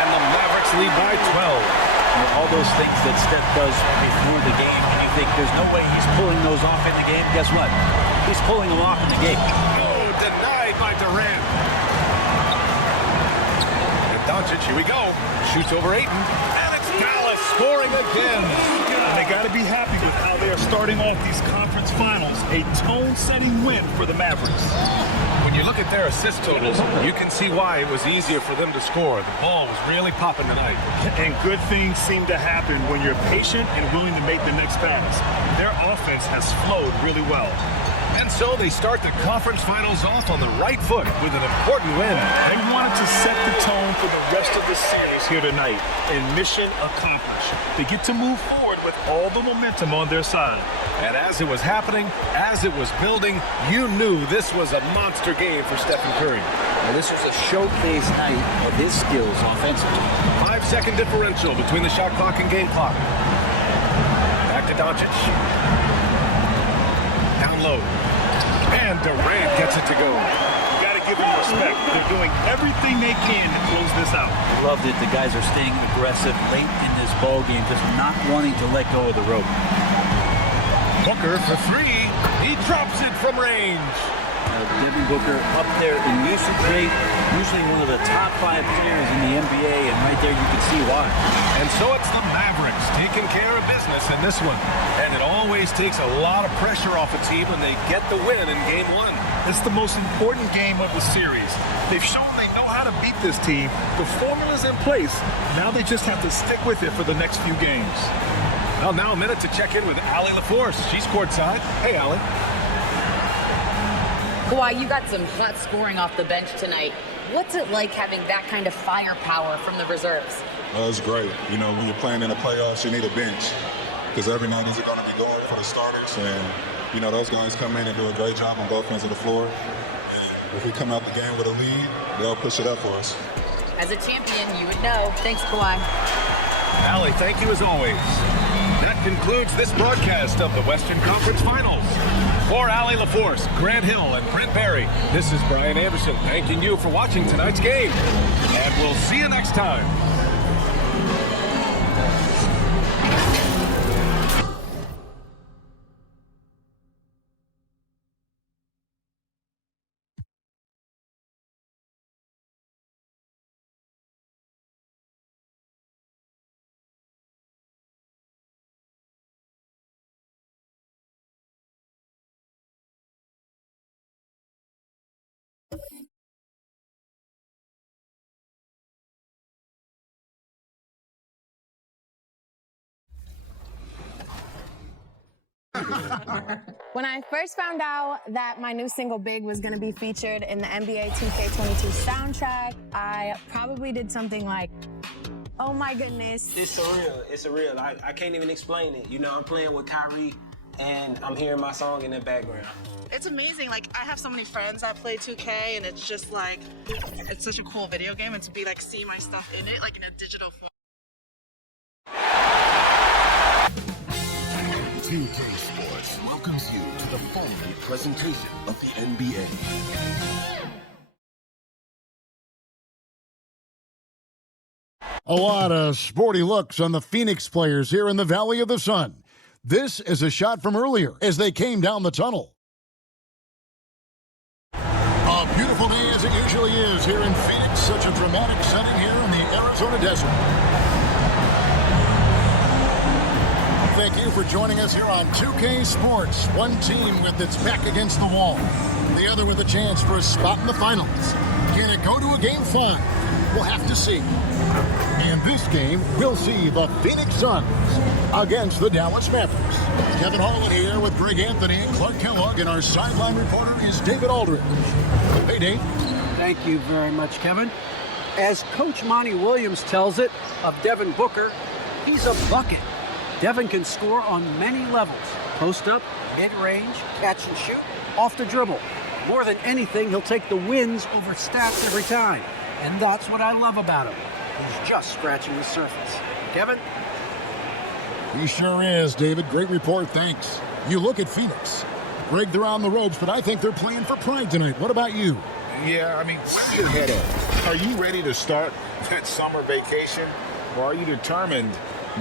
And the Mavericks lead by 12. You know, all those things that Steph does before the game, and you think there's no way he's pulling those off in the game. Guess what? He's pulling them off in the game. Oh, denied by Durant. And Doncic, here we go. Shoots over Ayton. And it's Dallas scoring again. And they got to be happy with how they are starting off these conference finals. A tone-setting win for the Mavericks. When you look at their assist totals, you can see why it was easier for them to score. The ball was really popping tonight. And good things seem to happen when you're patient and willing to make the next pass. Their offense has flowed really well. And so they start the conference finals off on the right foot with an important win. They wanted to set the tone for the rest of the series here tonight, and mission accomplished. They get to move forward with all the momentum on their side. And as it was happening, as it was building, you knew this was a monster game for Stephen Curry. Well, this was a showcase night of his skills offensively. 5-second differential between the shot clock and game clock. Back to Doncic. Down low. And Durant gets it to go. You got to give them respect. They're doing everything they can to close this out. Loved it. The guys are staying aggressive late in this ball game, just not wanting to let go of the rope. Booker for 3. He drops it from range. Devin Booker up there in usage rate, usually one of the top 5 players in the NBA, and right there you can see why. And so it's the Mavericks taking care of business in this one. And it always takes a lot of pressure off a team when they get the win in Game 1. It's the most important game of the series. They've shown they know how to beat this team. The formula's in place. Now they just have to stick with it for the next few games. Well, now a minute to check in with Allie LaForce. She's courtside. Hey, Allie. Kawhi, you got some hot scoring off the bench tonight. What's it like having that kind of firepower from the reserves? It's great. You know, when you're playing in the playoffs, you need a bench because every night isn't going to be going for the starters. And, you know, those guys come in and do a great job on both ends of the floor. And if we come out the game with a lead, they'll push it up for us. As a champion, you would know. Thanks, Kawhi. Allie, thank you as always. That concludes this broadcast of the Western Conference Finals. For Allie LaForce, Grant Hill, and Brent Barry, this is Brian Anderson thanking you for watching tonight's game. And we'll see you next time. When I first found out that my new single Big was going to be featured in the NBA 2K22 soundtrack, I probably did something like, oh my goodness. It's surreal. It's surreal. I can't even explain it. You know, I'm playing with Kyrie and I'm hearing my song in the background. It's amazing. Like, I have so many friends that play 2K, and it's just like, it's such a cool video game, and to be like, see my stuff in it, like in a digital form. 2K Sports welcomes you to the following presentation of the NBA. A lot of sporty looks on the Phoenix players here in the Valley of the Sun. This is a shot from earlier as they came down the tunnel. A beautiful day as it usually is here in Phoenix. Such a dramatic setting here in the Arizona desert. Thank you for joining us here on 2K Sports. One team with its back against the wall. The other with a chance for a spot in the finals. Can it go to a Game 5? We'll have to see. In this game, we'll see the Phoenix Suns against the Dallas Mavericks. Kevin Harlan here with Greg Anthony and Clark Kellogg, and our sideline reporter is David Aldridge. Hey, Dave. Thank you very much, Kevin. As Coach Monty Williams tells it of Devin Booker, he's a bucket. Devin can score on many levels. Post up, mid-range, catch and shoot, off the dribble. More than anything, he'll take the wins over stats every time. And that's what I love about him. He's just scratching the surface. Kevin? He sure is, David. Great report, thanks. You look at Phoenix. Greg, they're on the ropes, but I think they're playing for pride tonight. What about you? Yeah, I mean, where's your head at? Are you ready to start that summer vacation, or are you determined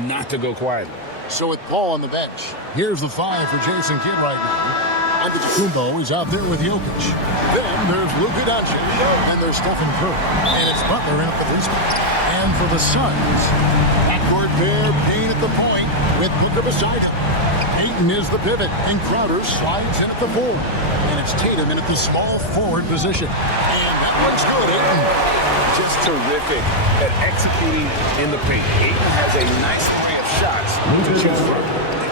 not to go quietly? So with Paul on the bench, here's the 5 for Jason Kidd right now. Antetokounmpo is out there with Jokic. Then there's Luka Doncic, and there's Stephen Curry, and it's Butler in at the 3 spot. And for the Suns, backcourt pair, Payne at the point with Booker beside him. Ayton is the pivot, and Crowder slides in at the 4. And it's Tatum in at the small forward position. And that one's good, Ayton. Just terrific at executing in the paint. Ayton has a nice array of shots to choose from.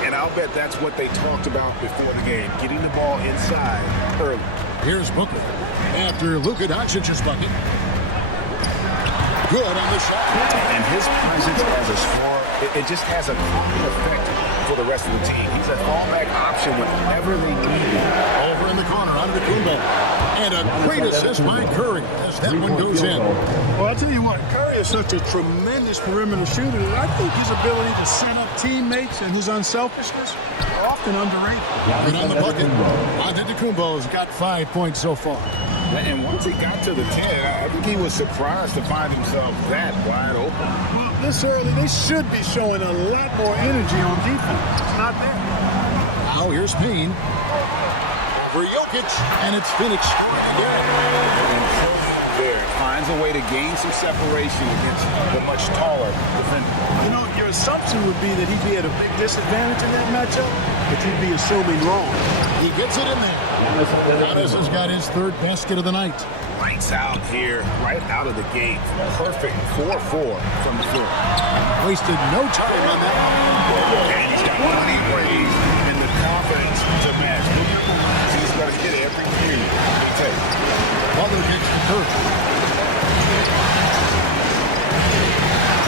And I'll bet that's what they talked about before the game, getting the ball inside early. Here's Booker after Luka Doncic's bucket. Good on the shot. And his presence as a scorer, it just has a calming effect for the rest of the team. He's a fallback option whenever they need him. Over in the corner, Antetokounmpo. And a great assist by Curry as that one goes in. Well, I'll tell you what, Curry is such a tremendous perimeter shooter that I think his ability to set up teammates and his unselfishness are often underrated. Right on the bucket. Antetokounmpo's got 5 points so far. And once he got to the 10, I think he was surprised to find himself that wide open. Well, this early, they should be showing a lot more energy on defense. It's not there. Now here's Payne. For Jokic, and it's Phoenix scoring again. There, finds a way to gain some separation against the much taller defender. You know, your assumption would be that he'd be at a big disadvantage in that matchup, but you'd be assuming wrong. He gets it in there. Giannis has got his 3rd basket of the night. Lights out here, right out of the gate. Perfect 4-4 from the floor. Wasted no time on that. And he's got plenty of ways and the confidence to match. He's got to hit every three he takes. Butler kicks the Curry.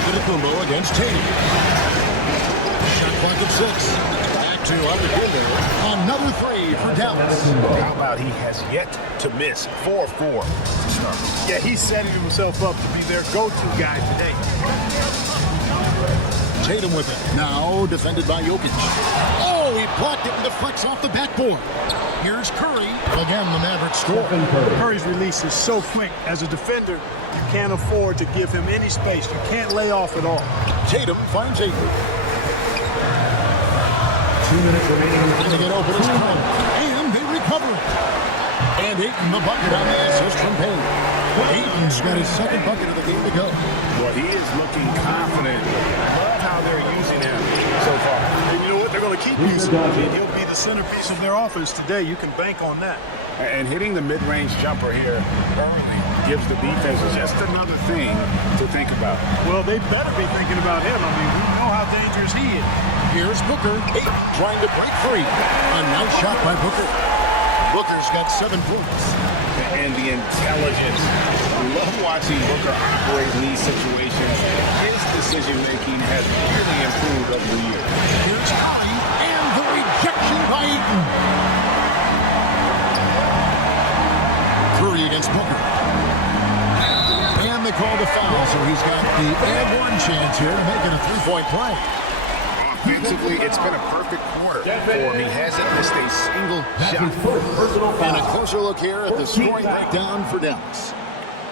Antetokounmpo against Tatum. Shot clock at 6. Back to Antetokounmpo. Another 3 for Dallas. How about he has yet to miss 4-4 to start? Yeah, he's setting himself up to be their go-to guy today. Tatum with it. Now defended by Jokic. Oh, he blocked it and deflects off the backboard. Here's Curry. Again, the Mavericks score. Curry's release is so quick. As a defender, you can't afford to give him any space. You can't lay off at all. Tatum finds Ayton. 2 minutes remaining. To get open is Curry. And they recover it. And Ayton the bucket on the assist from Payne. Ayton's got his 2nd bucket of the game to go. Well, he is looking confident. Love how they're using him so far. And you know what? They're going to keep using him. He'll be the centerpiece of their offense today. You can bank on that. And hitting the mid-range jumper here early gives the defense just another thing to think about. Well, they better be thinking about him. I mean, we know how dangerous he is. Here's Booker. Ayton trying to break free. A nice shot by Booker. Booker's got 7 points. And the intelligence. I love watching Booker operate in these situations. His decision-making has really improved over the years. Here's Curry, and the rejection by Ayton. Curry against Booker. And they call the foul, so he's got the airborne chance here to make it a 3-point play. Offensively, it's been a perfect quarter for him. He hasn't missed a single shot. And a closer look here at the scoring breakdown for Dallas.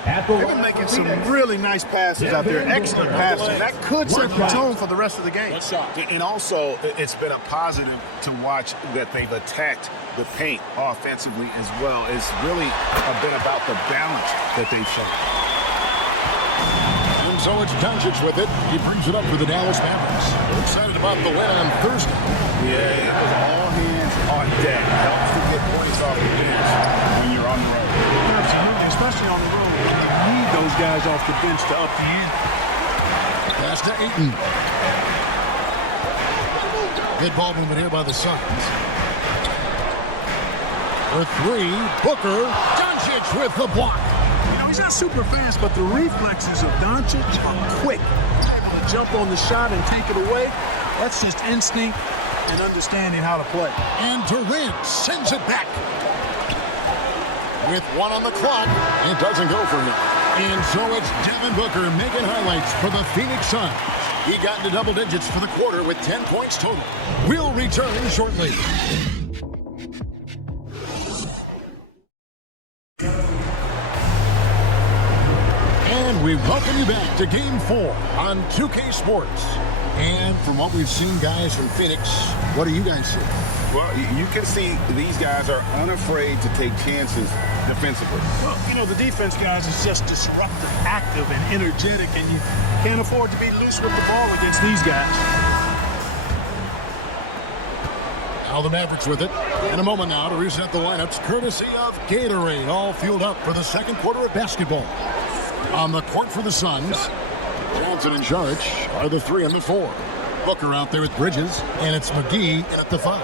They've been making some really nice passes out there, excellent passes. That could set the tone for the rest of the game. And also, it's been a positive to watch that they've attacked the paint offensively as well. It's really been about the balance that they've shown. And so it's Doncic with it. He brings it up for the Dallas Mavericks. We're excited about the win on Thursday. Yeah, it was all hands on deck. Helps to get points off the bench when you're on the road. Absolutely, especially on the road. You need those guys off the bench to up the ante. Pass to Ayton. Good ball movement here by the Suns. For three, Booker. Doncic with the block. You know, he's not super fast, but the reflexes of Doncic are quick. Able to jump on the shot and take it away. That's just instinct and understanding how to play. And Durant sends it back. With one on the clock, it doesn't go for him. And so it's Devin Booker making highlights for the Phoenix Suns. He got into double digits for the quarter with 10 points total. We'll return shortly. And we welcome you back to Game 4 on 2K Sports. And from what we've seen, guys, from Phoenix, what do you guys see? Well, you can see these guys are unafraid to take chances defensively. Well, you know, the defense, guys, is just disruptive, active, and energetic, and you can't afford to be loose with the ball against these guys. Now the Mavericks with it. In a moment now to reset the lineups, courtesy of Gatorade, all fueled up for the second quarter of basketball. On the court for the Suns, Johnson and Saric are the 3 and the 4. Booker out there with Bridges, and it's McGee in at the 5.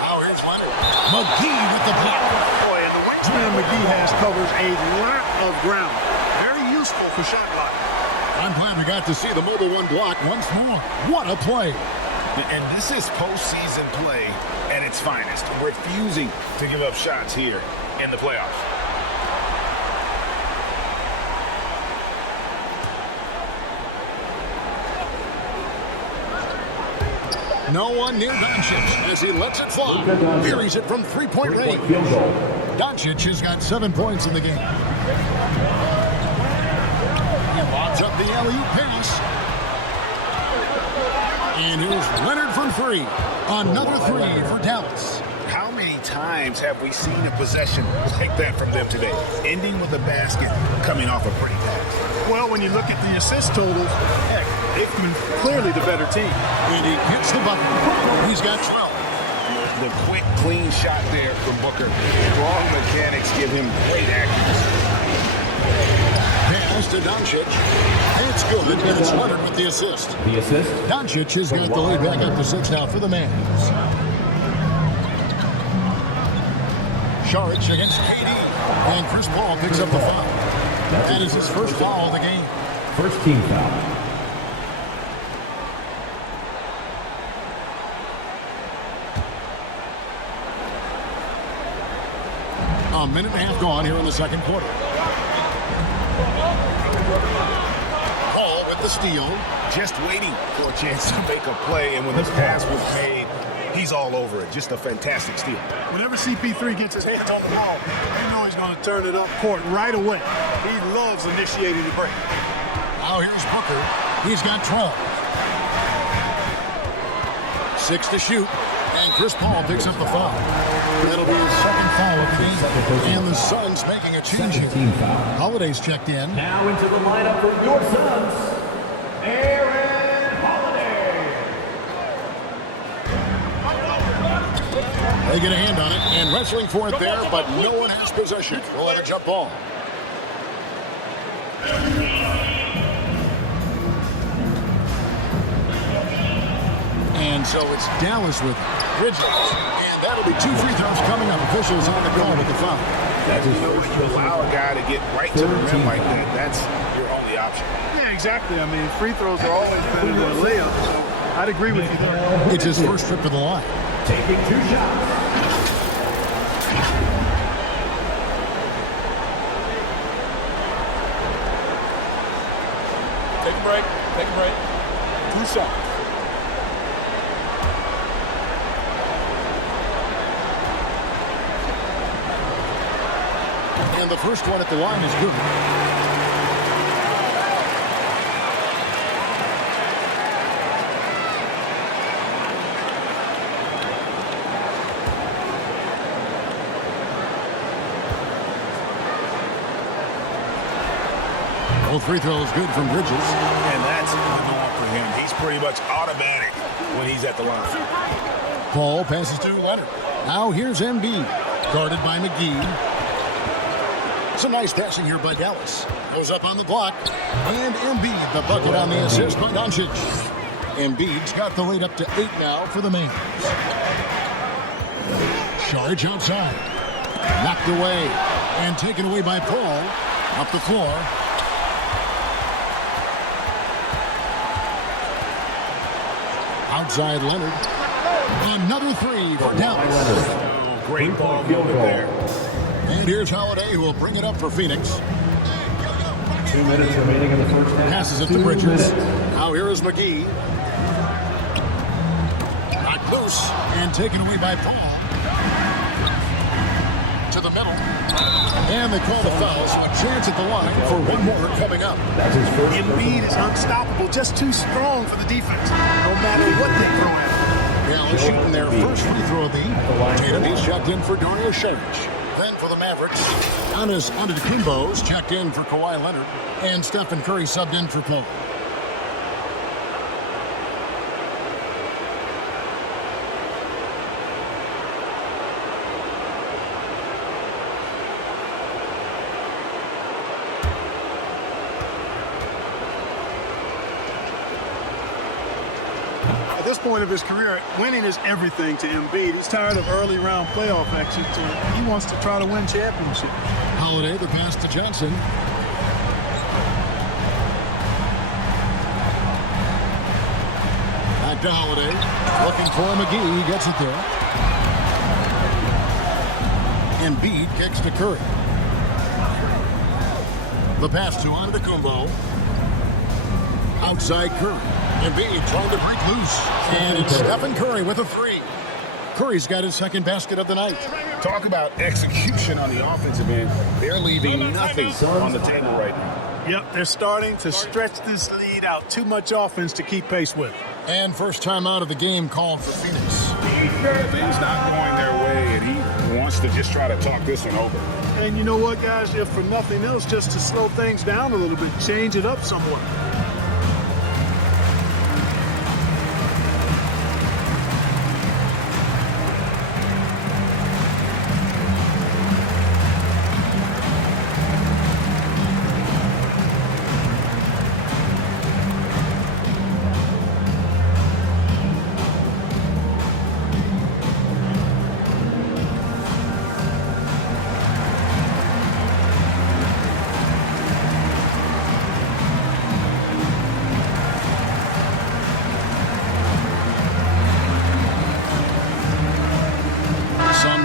Now here's Leonard. McGee with the block. Boy, and the wingspan McGee has covers a lot of ground. Very useful for shot blocking. I'm glad we got to see the mobile one block once more. What a play. And this is postseason play at its finest, refusing to give up shots here in the playoffs. No one near Doncic as he lets it fly. Buries it from three-point range. Doncic has got 7 points in the game. He lobs up the alley-oop pass. And here's Leonard from 3. Another 3 for Dallas. How many times have we seen a possession like that from them today, ending with a basket coming off a pretty pass? Well, when you look at the assist totals, heck, they've been clearly the better team. And he hits the button. He's got 12. The quick, clean shot there from Booker. Strong mechanics give him great accuracy. Pass to Doncic. It's good, and it's Leonard with the assist. The assist. Doncic has got the lead back up to 6 now for the Mavs. Saric against KD. And Chris Paul picks up the foul. That is his first foul of the game. First team foul. A minute and a half gone here in the second quarter. Paul with the steal. Just waiting for a chance to make a play, and when the pass was made, he's all over it. Just a fantastic steal. Whenever CP3 gets his hands on the ball, you know he's going to turn it up court right away. He loves initiating the break. Now here's Booker. He's got 12. 6 to shoot. And Chris Paul picks up the foul. That'll be his second foul of the game. And the Suns making a change here. Holiday's checked in. Now into the lineup for your Suns, Aaron Holiday. They get a hand on it and wrestling for it there, but no one has possession. We'll have a jump ball. And so it's Dallas with Bridges. And that'll be 2 free throws coming up. Officials on the call with the foul. That's when you allow a guy to get right to the rim like that. That's your only option. Yeah, exactly. I mean, free throws are always better than a layup, so I'd agree with you there. It's his first trip to the line. Taking 2 shots. Take a break. Take a break. 2 shots. And the first one at the line is good. Both free throws good from Bridges. And that's the norm for him. He's pretty much automatic when he's at the line. Paul passes to Leonard. Now here's Embiid, guarded by McGee. Some nice passing here by Dallas. Goes up on the block. And Embiid, the bucket on the assist by Doncic. Embiid's got the lead up to 8 now for the Mavs. Charge outside. Knocked away. And taken away by Paul. Up the floor. Outside Leonard. Another three for Dallas. Great ball movement there. And here's Holiday, who will bring it up for Phoenix. 2 minutes remaining in the first half. Passes it to Bridges. Now here is McGee. Knocked loose and taken away by Paul. To the middle. And they call the foul, so a chance at the line for one more coming up. Embiid is unstoppable, just too strong for the defense, no matter what they throw at him. Dallas shooting their first free throw of the evening. Tatum, he's checked in for Darius Saric. Then for the Mavericks, Giannis Antetokounmpo's checked in for Kawhi Leonard. And Stephen Curry subbed in for Pope. At this point of his career, winning is everything to Embiid. He's tired of early round playoff exits. He wants to try to win championships. Holiday, the pass to Johnson. Back to Holiday. Looking for McGee. He gets it there. Embiid kicks to Curry. The pass to Antetokounmpo. Outside Curry. Embiid trying to break loose. And it's Stephen Curry with a three. Curry's got his second basket of the night. Talk about execution on the offensive end. They're leaving nothing on the table right now. Yep, they're starting to stretch this lead out. Too much offense to keep pace with. And first time out of the game called for Phoenix. Things not going their way, and he wants to just try to talk this one over. And you know what, guys? If for nothing else, just to slow things down a little bit, change it up somewhat.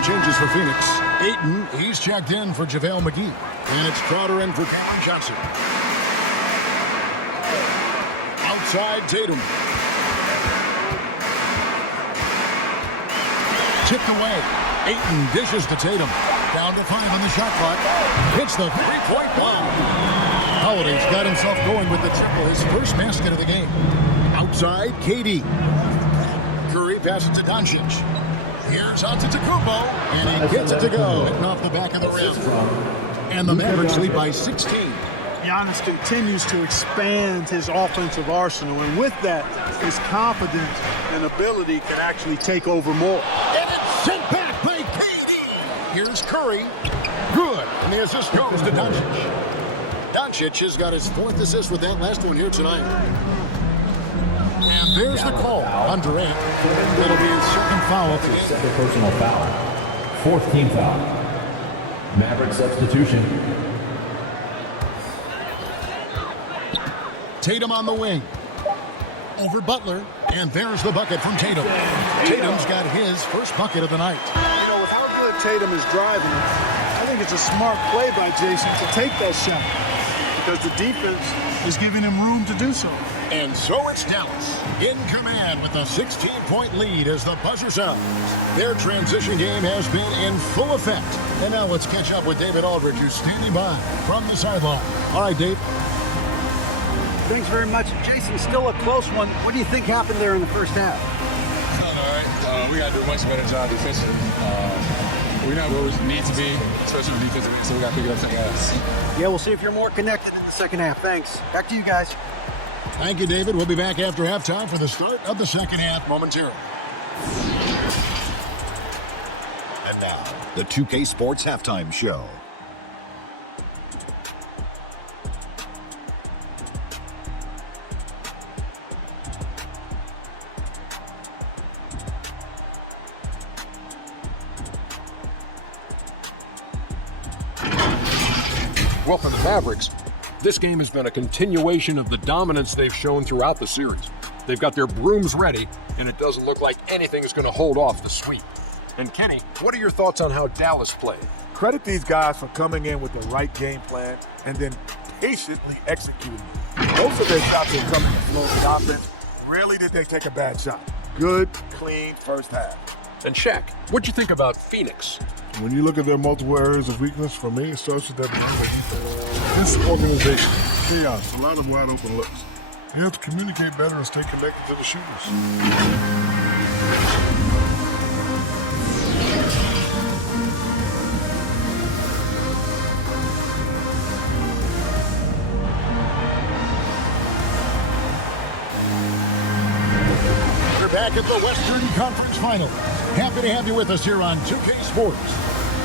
Changes for Phoenix. Ayton, he's checked in for JaVale McGee. And it's Crowder in for Cameron Johnson. Outside Tatum. Tipped away. Ayton dishes to Tatum. Down to 5 on the shot clock. Hits the three-point bomb. Holiday's got himself going with the triple, his first basket of the game. Outside, KD. Curry passes to Doncic. Here's Antetokounmpo, and he gets it to go. Hitting off the back of the rim. And the Mavericks lead by 16. Giannis continues to expand his offensive arsenal, and with that, his confidence and ability can actually take over more. And it's sent back by KD. Here's Curry. Good. And the assist goes to Doncic. Doncic has got his 4th assist with that last one here tonight. And there's the call on Durant. It'll be his second foul. Second personal foul. 4th team foul. Maverick substitution. Tatum on the wing. Over Butler. And there's the bucket from Tatum. Tatum's got his first bucket of the night. You know, with how good Tatum is driving, I think it's a smart play by Jason to take that shot, because the defense is giving him room to do so. And so it's Dallas in command with a 16-point lead as the buzzer sounds. Their transition game has been in full effect. And now let's catch up with David Aldridge, who's standing by from the sideline. All right, Dave. Thanks very much. Jason, still a close one. What do you think happened there in the first half? It's not all right. We got to do a much better job defensively. We're not where we need to be, especially defensively, so we got to pick it up second half. Yeah, we'll see if you're more connected in the second half. Thanks. Back to you guys. Thank you, David. We'll be back after halftime for the start of the second half momentarily. And now, the 2K Sports Halftime Show. Well, for the Mavericks, this game has been a continuation of the dominance they've shown throughout the series. They've got their brooms ready, and it doesn't look like anything is going to hold off the sweep. And Kenny, what are your thoughts on how Dallas played? Credit these guys for coming in with the right game plan and then patiently executing it. Most of their shots were coming and flowing the offense. Rarely did they take a bad shot. Good, clean first half. And Shaq, what'd you think about Phoenix? When you look at their multiple areas of weakness, for me, it starts with their defense. This organization, chaos, a lot of wide open looks. You have to communicate better and stay connected to the shooters. We're back at the Western Conference Finals. Happy to have you with us here on 2K Sports.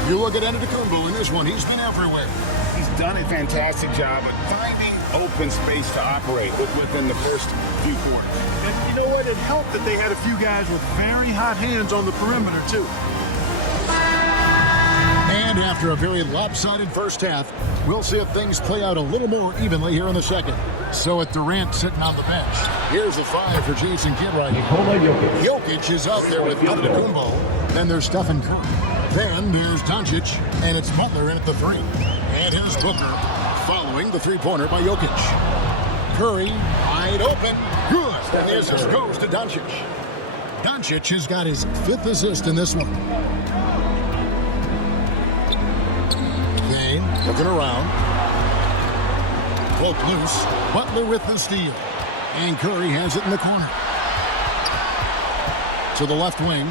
You look at Antetokounmpo in this one, he's been everywhere. He's done a fantastic job of finding open space to operate within the first few quarters. And you know what? It helped that they had a few guys with very hot hands on the perimeter, too. And after a very lopsided first half, we'll see if things play out a little more evenly here in the second. So with Durant sitting on the bench, here's the 5 for Jason Kidd right here. Jokic is out there with Antetokounmpo. Then there's Stephen Curry. Then there's Doncic, and it's Butler in at the 3. And here's Booker following the three-pointer by Jokic. Curry wide open. Good. And the assist goes to Doncic. Doncic has got his 5th assist in this one. Kane looking around. Broke loose. Butler with the steal. And Curry has it in the corner. To the left wing.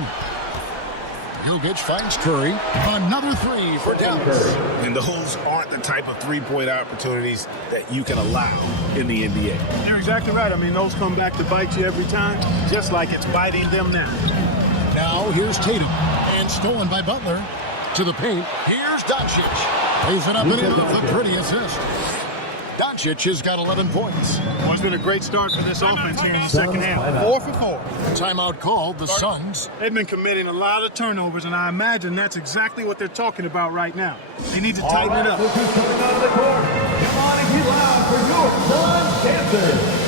Jokic finds Curry. Another 3 for Dallas. And those aren't the type of three-point opportunities that you can allow in the NBA. You're exactly right. I mean, those come back to bite you every time, just like it's biting them now. Now here's Tatum. And stolen by Butler. To the paint. Here's Doncic. Plays it up and in with a pretty assist. Doncic has got 11 points. Well, it's been a great start for this offense here in the second half. 4 for 4. Timeout called. The Suns. They've been committing a lot of turnovers, and I imagine that's exactly what they're talking about right now. They need to tighten it up. Look who's coming on the court. Come on and get loud for your Suns Panthers.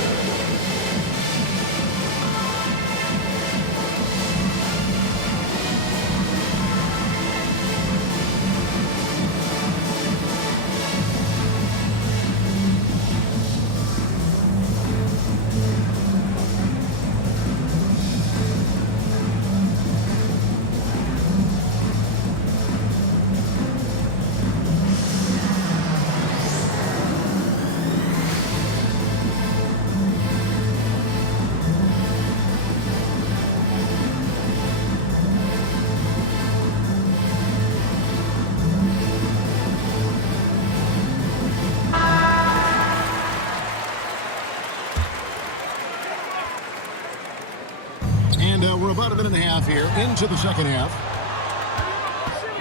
We're about a minute and a half here into the second half.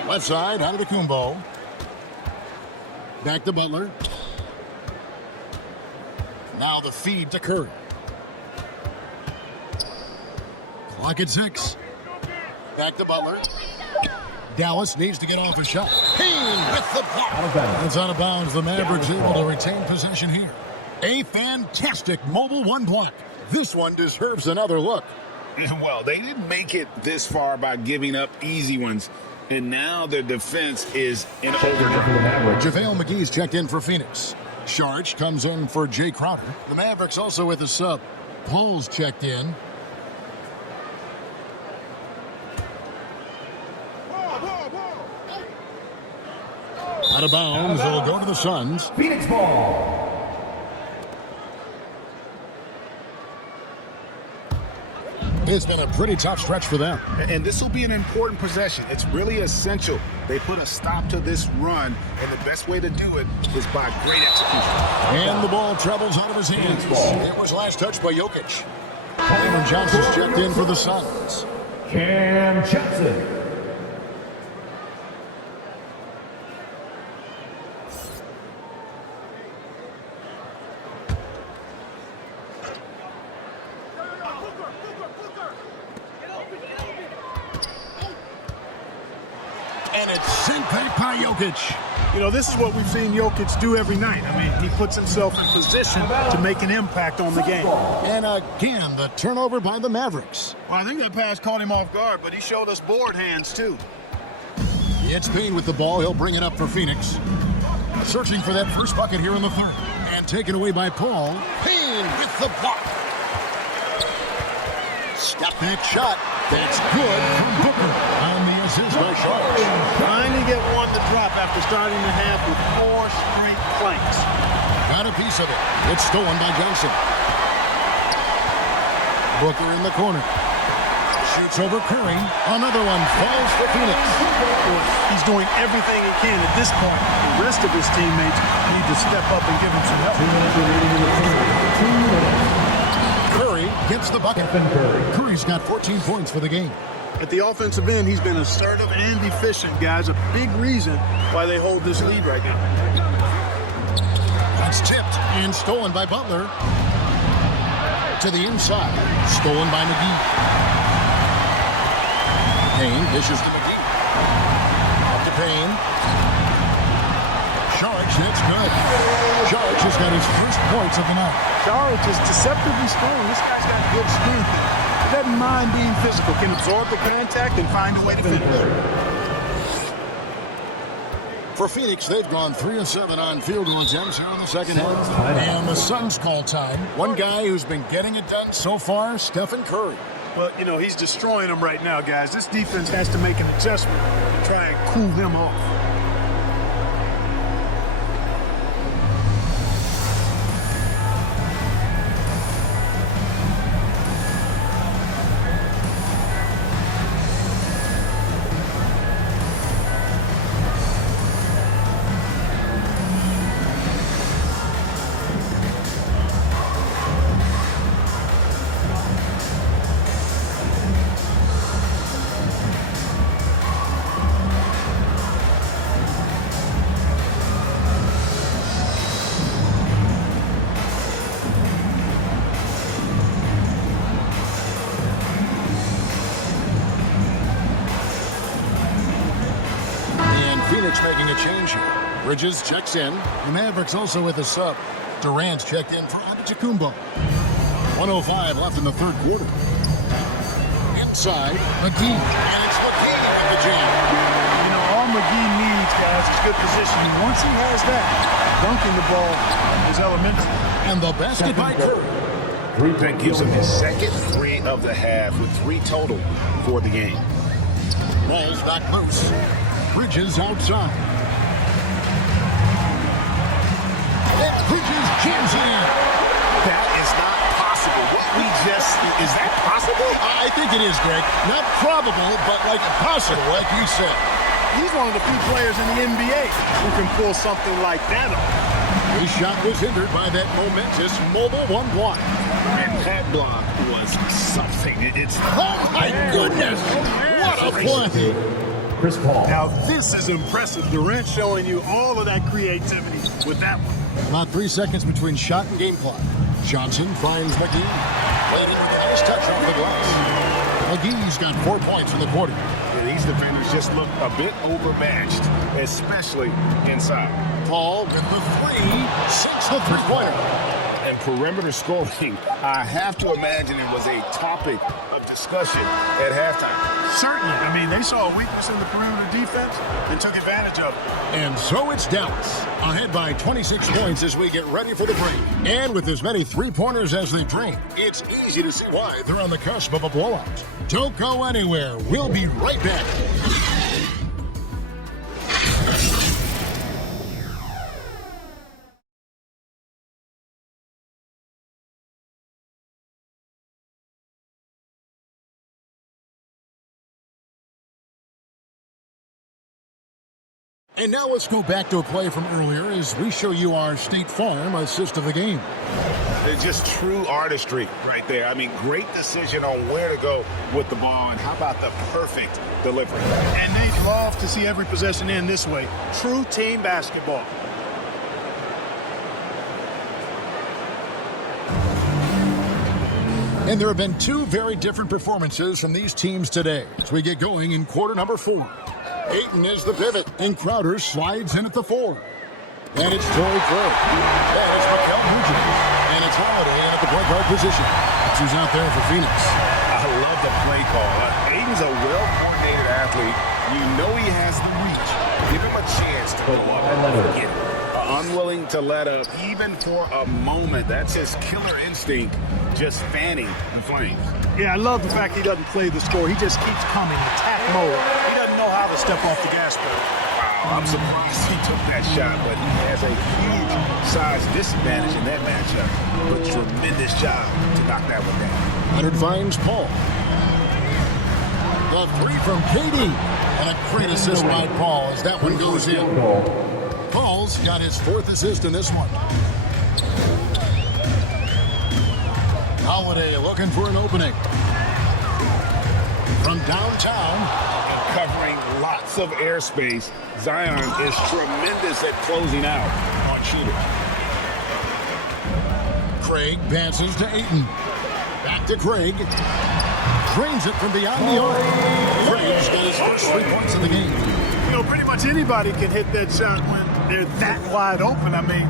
Left side, Antetokounmpo. Back to Butler. Now the feed to Curry. Clock at 6. Back to Butler. Dallas needs to get off a shot. Payne with the block. It's out of bounds. The Mavericks able to retain possession here. A fantastic mobile 1 block. This one deserves another look. Well, they didn't make it this far by giving up easy ones, and now their defense is in overdrive. JaVale McGee's checked in for Phoenix. Sharch comes in for Jay Crowder. The Mavericks also with a sub. Poles checked in. Out of bounds. It'll go to the Suns. Phoenix ball. It's been a pretty tough stretch for them. And this will be an important possession. It's really essential. They put a stop to this run, and the best way to do it is by great execution. And the ball travels out of his hands. It was last touched by Jokic. Cameron Johnson's checked in for the Suns. Cam Johnson. And it's sent back by Jokic. You know, this is what we've seen Jokic do every night. I mean, he puts himself in position to make an impact on the game. And again, the turnover by the Mavericks. Well, I think that pass caught him off guard, but he showed us board hands, too. It's Payne with the ball. He'll bring it up for Phoenix. Searching for that first bucket here in the third. And taken away by Paul. Payne with the block. Step back shot. That's good from Booker. On the assist by Sharks. Trying to get one to drop after starting the half with 4 straight planks. Got a piece of it. It's stolen by Johnson. Booker in the corner. Shoots over Curry. Another one falls for Phoenix. He's doing everything he can at this point. The rest of his teammates need to step up and give him some help. Curry gets the bucket. Curry's got 14 points for the game. At the offensive end, he's been assertive and efficient, guys. A big reason why they hold this lead right now. That's tipped and stolen by Butler. To the inside. Stolen by McGee. Payne dishes to McGee. Up to Payne. Sharks, that's good. Sharks has got his first points of the night. Sharks is deceptively strong. This guy's got good strength. He doesn't mind being physical. Can absorb the contact and find a way to finish. For Phoenix, they've gone 3 of 7 on field goal attempts here in the second half. And the Suns call time. One guy who's been getting it done so far, Stephen Curry. Well, you know, he's destroying them right now, guys. This defense has to make an adjustment to try and cool him off. Making a change here. Bridges checks in. The Mavericks also with a sub. Durant checked in for Antetokounmpo. 1:05 left in the third quarter. Inside, McGee. And it's McGee with the jam. You know, all McGee needs, guys, is good positioning. Once he has that, dunking the ball is elementary. And the basket by Curry. That gives him his second 3 of the half with 3 total for the game. Walls back loose. Bridges outside. And Bridges jams in. That is not possible. What we just, is that possible? I think it is, Greg. Not probable, but like possible, like you said. He's one of the few players in the NBA who can pull something like that off. His shot was hindered by that momentous mobile 1 block. And that block was something. It's oh my goodness! What a play! Chris Paul. Now this is impressive. Durant showing you all of that creativity with that one. About 3 seconds between shot and game clock. Johnson finds McGee. Waiting with a nice touch off the glass. McGee's got 4 points in the quarter. These defenders just look a bit overmatched, especially inside. Paul with the 3, sinks the three-pointer. And perimeter scoring, I have to imagine it was a topic of discussion at halftime. Certainly. I mean, they saw a weakness in the perimeter defense and took advantage of it. And so it's Dallas, ahead by 26 points as we get ready for the break. And with as many three-pointers as they drain, it's easy to see why they're on the cusp of a blowout. Don't go anywhere. We'll be right back. And now let's go back to a play from earlier as we show you our State Farm assist of the game. It's just true artistry right there. I mean, great decision on where to go with the ball, and how about the perfect delivery? And they love to see every possession end this way. True team basketball. And there have been two very different performances from these teams today as we get going in quarter number 4. Ayton is the pivot, and Crowder slides in at the 4. And it's Torrey Craig. That is Mikael Bridges. And it's Holiday in at the point guard position. Who's out there for Phoenix. I love the play call. Ayton's a well-coordinated athlete. You know he has the reach. Give him a chance to go up and get it. Unwilling to let up, even for a moment. That's his killer instinct, just fanning the flames. Yeah, I love the fact he doesn't play the score. He just keeps coming, attack mode. He doesn't know how to step off the gas pedal. Wow, I'm surprised he took that shot, but he has a huge size disadvantage in that matchup. But tremendous job to knock that one down. Leonard finds Paul. The 3 from KD. And a great assist by Paul as that one goes in. Paul's got his 4th assist in this one. Holiday looking for an opening. From downtown. Covering lots of airspace, Zion is tremendous at closing out on shooters. Craig passes to Ayton. Back to Craig. Drains it from beyond the arc. Craig's got his first 3 points in the game. You know, pretty much anybody can hit that shot when they're that wide open. I mean,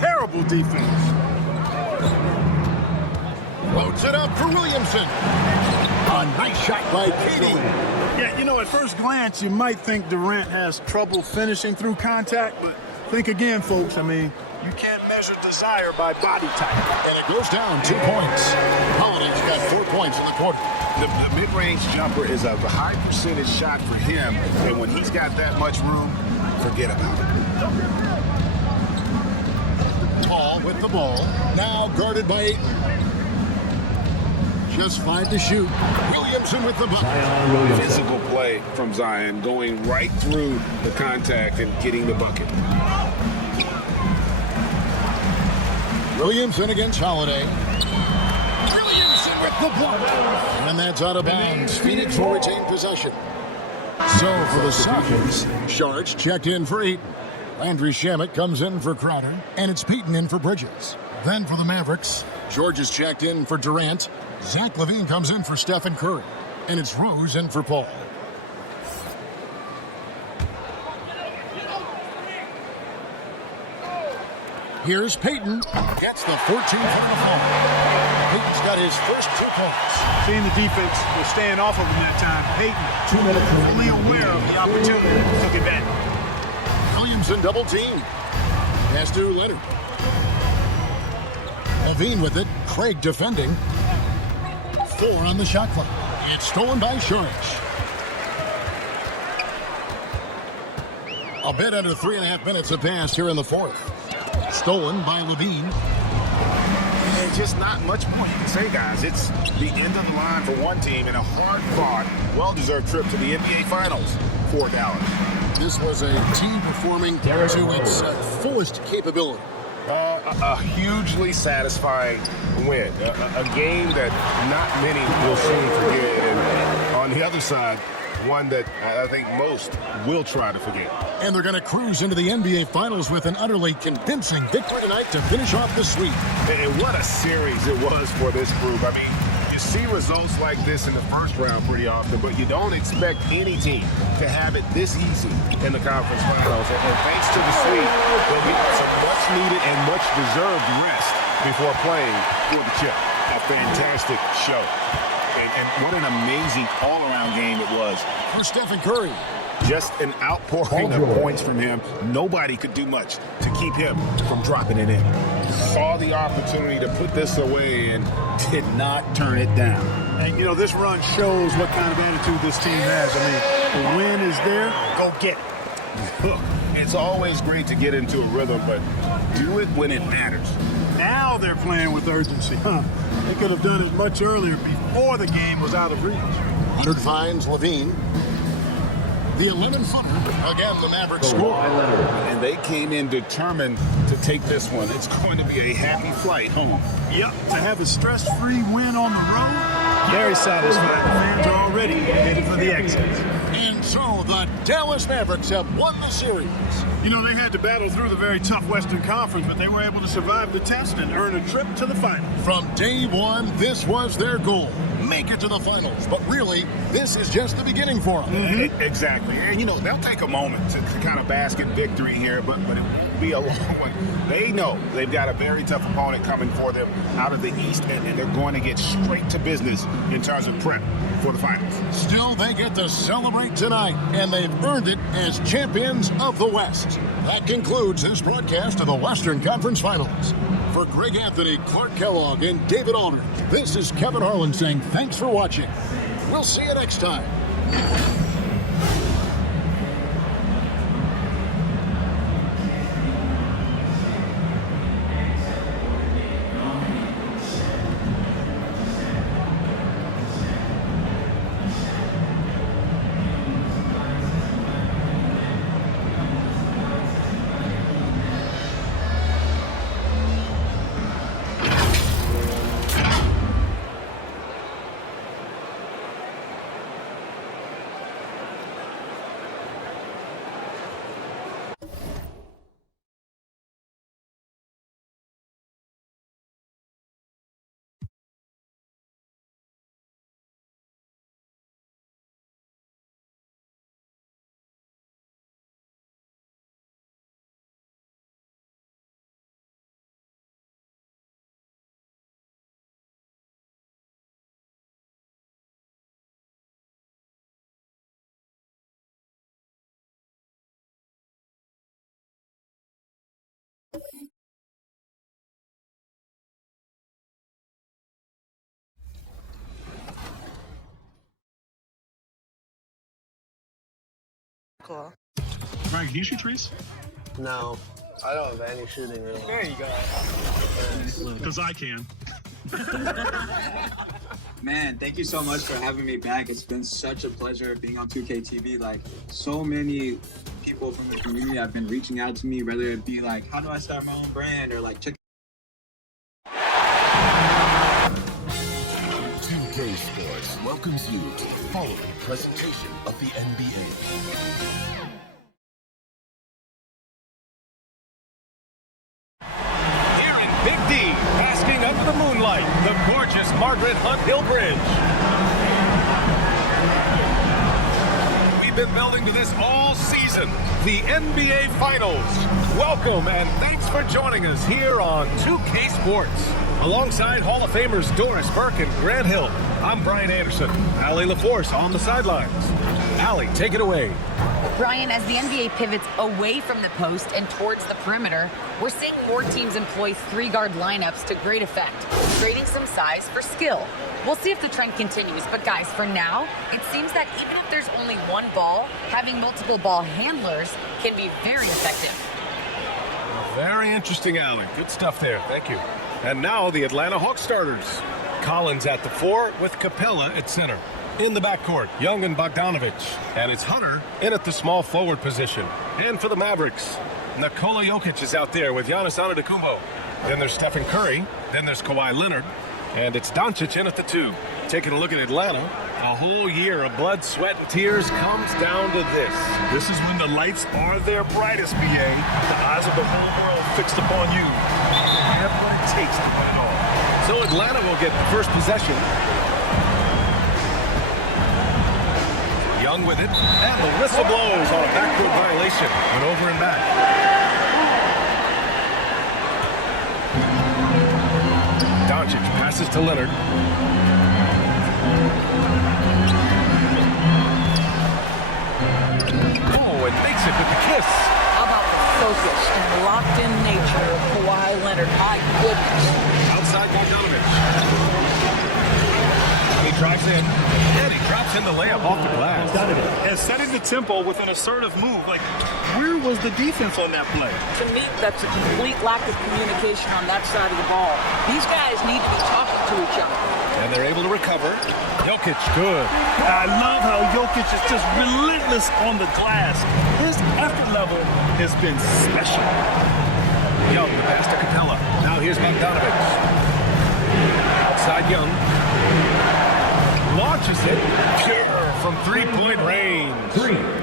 terrible defense. Loads it up for Williamson. A nice shot by KD. Yeah, you know, at first glance, you might think Durant has trouble finishing through contact, but think again, folks. I mean, you can't measure desire by body type. And it goes down 2 points. Holiday's got 4 points in the quarter. The mid-range jumper is a high percentage shot for him, and when he's got that much room, forget about it. Paul with the ball, now guarded by Ayton. Just 5 to shoot. Williamson with the bucket. Physical play from Zion, going right through the contact and getting the bucket. Williamson against Holiday. Williamson with the block. And that's out of bounds. Phoenix will retain possession. So for the Sockers, Sharch checked in for Ayton. Landry Shamet comes in for Crowder. And it's Peyton in for Bridges. Then for the Mavericks, George is checked in for Durant. Zach LaVine comes in for Stephen Curry. And it's Rose in for Paul. Here's Peyton. Gets the 14th on the floor. Peyton's got his first 2 points. Seeing the defense was staying off of him that time. Peyton, fully aware of the opportunity, took advantage. Williamson double team. Pass to Leonard. LaVine with it. Craig defending. 4 on the shot clock. It's stolen by Sharch. A bit under 3.5 minutes have passed here in the 4th. Stolen by LaVine. There's just not much more you can say, guys. It's the end of the line for one team and a hard-fought, well-deserved trip to the NBA Finals for Dallas. This was a team performing to its fullest capability. A hugely satisfying win. A game that not many will soon forget. And on the other side, one that I think most will try to forget. And they're going to cruise into the NBA Finals with an utterly convincing victory tonight to finish off the sweep. And what a series it was for this group. I mean, you see results like this in the first round pretty often, but you don't expect any team to have it this easy in the conference finals. And thanks to the sweep, they'll get some much-needed and much-deserved rest before playing for the chip. A fantastic show. And what an amazing all-around game it was. For Stephen Curry. Just an outpouring of points from him. Nobody could do much to keep him from dropping it in. Saw the opportunity to put this away and did not turn it down. And, you know, this run shows what kind of attitude this team has. I mean, the win is there, go get it. Look, it's always great to get into a rhythm, but do it when it matters. Now they're playing with urgency, huh? They could have done it much earlier before the game was out of reach. Leonard finds LaVine. the 11-footer. Again, the Mavericks score. And they came in determined to take this one. It's going to be a happy flight home. Yep, to have a stress-free win on the road, very satisfying. The fans are already headed for the exit. And so the Dallas Mavericks have won the series. You know, they had to battle through the very tough Western Conference, but they were able to survive the test and earn a trip to the finals. From day one, this was their goal. Make it to the finals. But really, this is just the beginning for them. Exactly. And, you know, they'll take a moment to kind of bask in victory here, but it won't be a long one. They know they've got a very tough opponent coming for them out of the East, and they're going to get straight to business in terms of prep for the finals. Still, they get to celebrate tonight, and they've earned it as champions of the West. That concludes this broadcast of the Western Conference Finals. For Greg Anthony, Clark Kellogg, and David Aldridge, this is Kevin Harlan saying thanks for watching. We'll see you next time. Cool. Frank, do you shoot trees? No, I don't have any shooting really. There you go. Because I can. Man, thank you so much for having me back. It's been such a pleasure being on 2K TV. Like, so many people from the community have been reaching out to me, whether it be like, how do I start my own brand, or like, check 2K Sports welcomes you to the following presentation of the NBA. Here in Big D, basking under the moonlight, the gorgeous Margaret Hunt Hill Bridge. We've been building to this all season, the NBA Finals. Welcome and thanks for joining us here on 2K Sports. Alongside Hall of Famers Doris Burke and Grant Hill, I'm Brian Anderson. Allie LaForce on the sidelines. Allie, take it away. Brian, as the NBA pivots away from the post and towards the perimeter, we're seeing more teams employ three-guard lineups to great effect, trading some size for skill. We'll see if the trend continues, but guys, for now, it seems that even if there's only one ball, having multiple ball handlers can be very effective. Very interesting, Allie. Good stuff there. Thank you. And now the Atlanta Hawks starters. Collins at the 4 with Capella at center. In the backcourt, Young and Bogdanovich. And it's Hunter in at the small forward position. And for the Mavericks, Nikola Jokic is out there with Giannis Antetokounmpo. Then there's Stephen Curry. Then there's Kawhi Leonard. And it's Doncic in at the 2. Taking a look at Atlanta, a whole year of blood, sweat, and tears comes down to this. This is when the lights are their brightest, BA. The eyes of the whole world fixed upon you. You have what it takes to win it all. So Atlanta will get the first possession. Young with it, and the whistle blows on a backcourt violation. Went over and back. Doncic passes to Leonard. Oh, and makes it with the kiss. How about the focus and locked-in nature of Kawhi Leonard? My goodness. Outside Bogdanovich. He drives in, and he drops in the layup off the glass. And setting the tempo with an assertive move. Like, where was the defense on that play? To me, that's a complete lack of communication on that side of the ball. These guys need to be talking to each other. And they're able to recover. Jokic, good. I love how Jokic is just relentless on the glass. His effort level has been special. Young, the pass to Capella. Now here's Bogdanovich. Outside Young. Launches it. Pure from three-point range.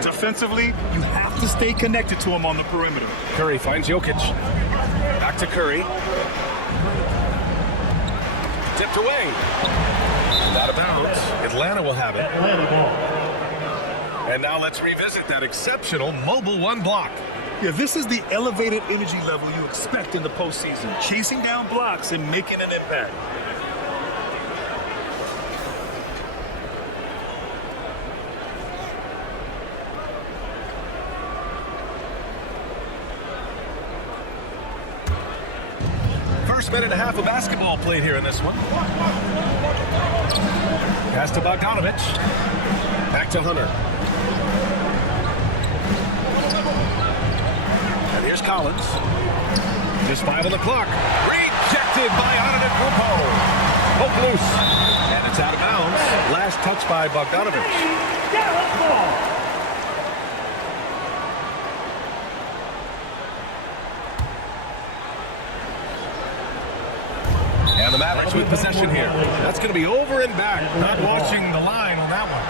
Defensively, you have to stay connected to him on the perimeter. Curry finds Jokic. Back to Curry. Tipped away. Out of bounds. Atlanta will have it. And now let's revisit that exceptional mobile one block. Yeah, this is the elevated energy level you expect in the postseason. Chasing down blocks and making an impact. First minute and a half of basketball played here in this one. Pass to Bogdanovich. Back to Hunter. And here's Collins. Just 5 on the clock. Rejected by Antetokounmpo. Poke loose. And it's out of bounds. Last touch by Bogdanovich. Dallas ball. And the Mavericks with possession here. That's going to be over and back. Not watching the line on that one.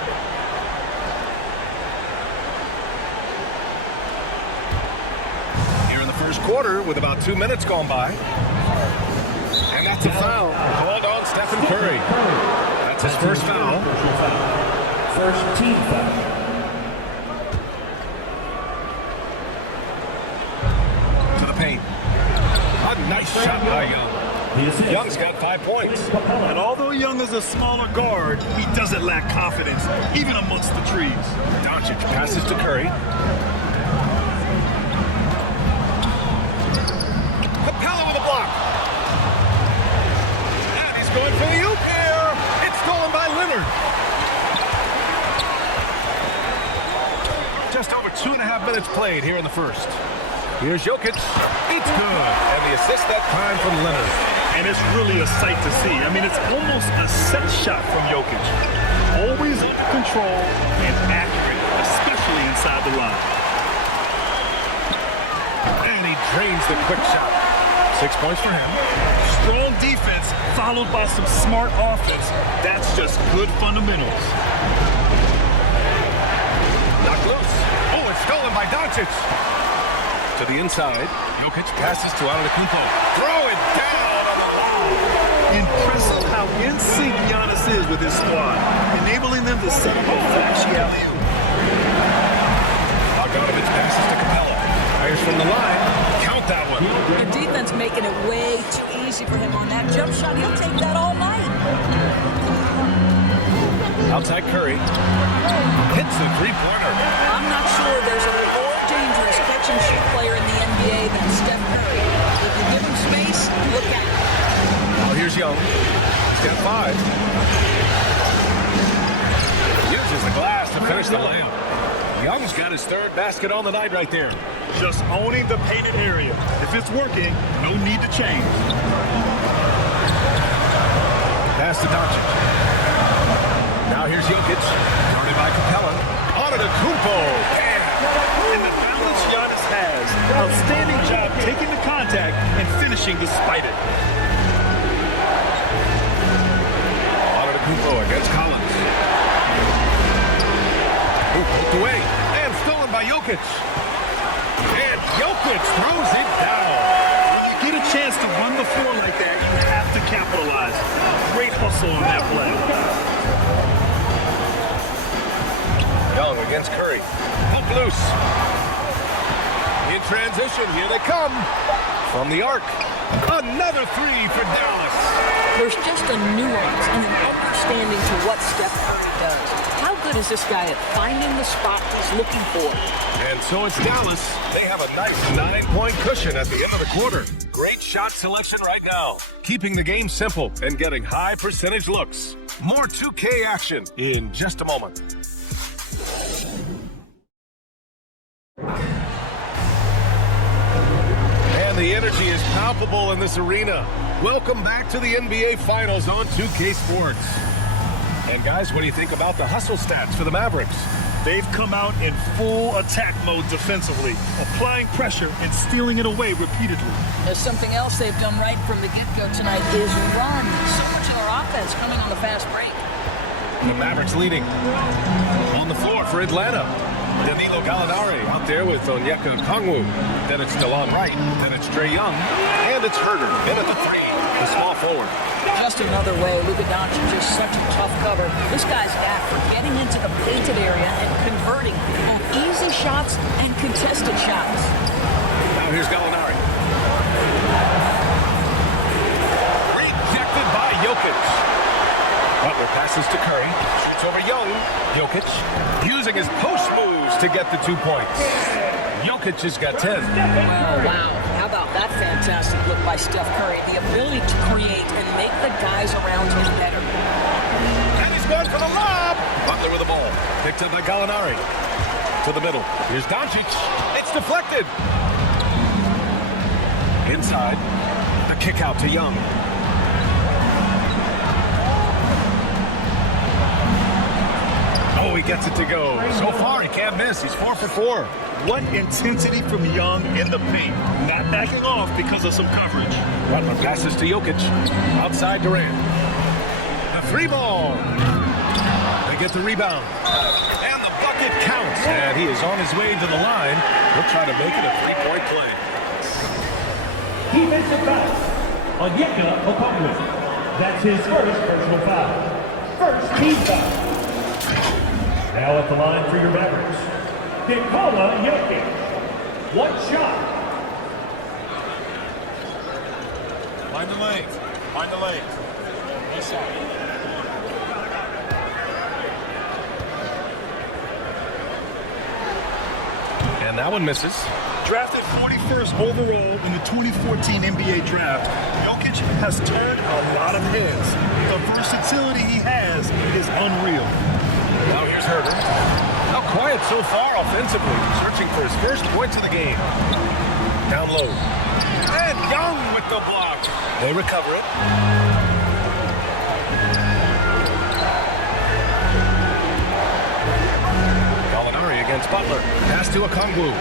Here in the first quarter with about 2 minutes gone by. And that's a foul called on Stephen Curry. That's his first foul. First team foul. To the paint. A nice shot by Young. Young's got 5 points. And although Young is a smaller guard, he doesn't lack confidence, even amongst the trees. Doncic passes to Curry. Capella with a block. And he's going for the oop here. It's stolen by Leonard. Just over 2.5 minutes played here in the first. Here's Jokic. It's good. And the assist that time from Leonard. And it's really a sight to see. I mean, it's almost a set shot from Jokic. Always under control and accurate, especially inside the line. And he drains the quick shot. 6 points for him. Strong defense followed by some smart offense. That's just good fundamentals. Knocked loose. Oh, it's stolen by Doncic. To the inside. Jokic passes to Antetokounmpo. Throw it down. Impressive how in sync Giannis is with his squad, enabling them to set up a flashy alley-oop. Bogdanovich passes to Capella. Fires from the line. Count that one. The defense making it way too easy for him on that jump shot. He'll take that all night. Outside Curry. Hits a three-pointer. I'm not sure there's a more dangerous catch-and-shoot player in the NBA than Steph Curry. If you give him space, look at it. Here's Young. He's got 5. Uses the glass to finish the layup. Young's got his third basket on the night right there. Just owning the painted area. If it's working, no need to change. Pass to Doncic. Now here's Jokic. Guarded by Capella. Antetokounmpo. And the balance Giannis has. Outstanding job taking the contact and finishing despite it. Antetokounmpo against Collins. Poked away. And stolen by Jokic. And Jokic throws it down. When you get a chance to run the floor like that, you have to capitalize. Great hustle on that play. Young against Curry. Poke loose. In transition, here they come. From the arc. Another 3 for Dallas. There's just a nuance and an understanding to what Steph Curry does. How good is this guy at finding the spot he's looking for? And so it's Dallas. They have a nice 9-point cushion at the end of the quarter. Great shot selection right now. Keeping the game simple and getting high percentage looks. More 2K action in just a moment. And the energy is palpable in this arena. Welcome back to the NBA Finals on 2K Sports. And guys, what do you think about the hustle stats for the Mavericks? They've come out in full attack mode defensively, applying pressure and stealing it away repeatedly. There's something else they've done right from the get-go tonight is run. So much of their offense coming on the fast break. The Mavericks leading. On the floor for Atlanta. Danilo Gallinari out there with Onyeka Okongwu. Then it's DeLon Wright. Then it's Trae Young. And it's Herder in at the three, the small forward. Just another way, Luka Doncic is such a tough cover. This guy's knack for getting into the painted area and converting both easy shots and contested shots. Now here's Gallinari. Rejected by Jokic. Butler passes to Curry. Shoots over Young. Jokic using his post moves to get the 2 points. Jokic has got 10. Wow. How about that fantastic look by Steph Curry? The ability to create and make the guys around him better. And he's going for the lob. Butler with the ball. Picked up by Gallinari. To the middle. Here's Doncic. It's deflected. Inside. The kick out to Young. Oh, he gets it to go. So far, he can't miss. He's 4 for 4. What intensity from Young in the paint. Not backing off because of some coverage. Butler passes to Jokic. Outside Durant. The three ball. They get the rebound. And the bucket counts. And he is on his way to the line. He'll try to make it a three-point play. Defensive foul. Onyeka Okongwu. That's his first personal foul. First team foul. Now at the line for your Mavericks, Nikola Jokic. One shot. Find the lanes. Find the lanes. Nice shot. And that one misses. Drafted 41st overall in the 2014 NBA draft, Jokic has turned a lot of heads. The versatility he has is unreal. Now here's Herder. How quiet so far offensively. Searching for his first points of the game. Down low. And Young with the block. They recover it. Gallinari against Butler. Pass to Okongwu.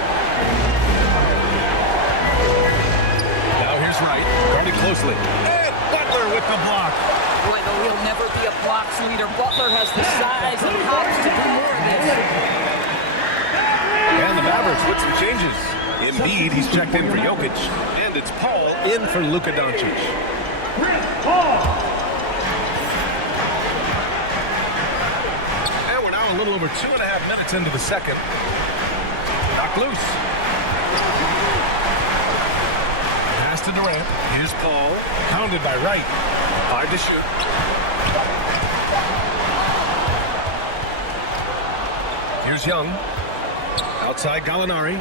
Now here's Wright. Guarded closely. And Butler with the block. Boy, though he'll never be a blocks leader, Butler has the size and hops to do more of this. And the Mavericks with some changes. Embiid, he's checked in for Jokic. And it's Paul in for Luka Doncic. And we're now a little over 2.5 minutes into the second. Knocked loose. Pass to Durant. Here's Paul. Pounded by Wright. 5 to shoot. Here's Young. Outside Gallinari.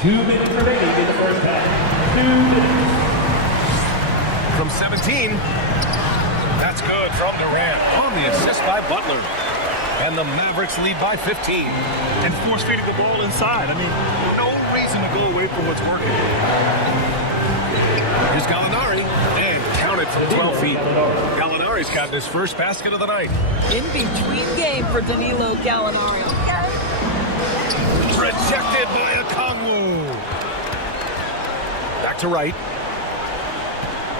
2 minutes remaining in the first half. 2 minutes. From 17. That's good from Durant. On the assist by Butler. And the Mavericks lead by 15. And force-feeding the ball inside. I mean, no reason to go away from what's working. Here's Gallinari, and counted from 12 feet. Gallinari's got his first basket of the night. In between game for Danilo Gallinari. Rejected by Okongwu. Back to Wright.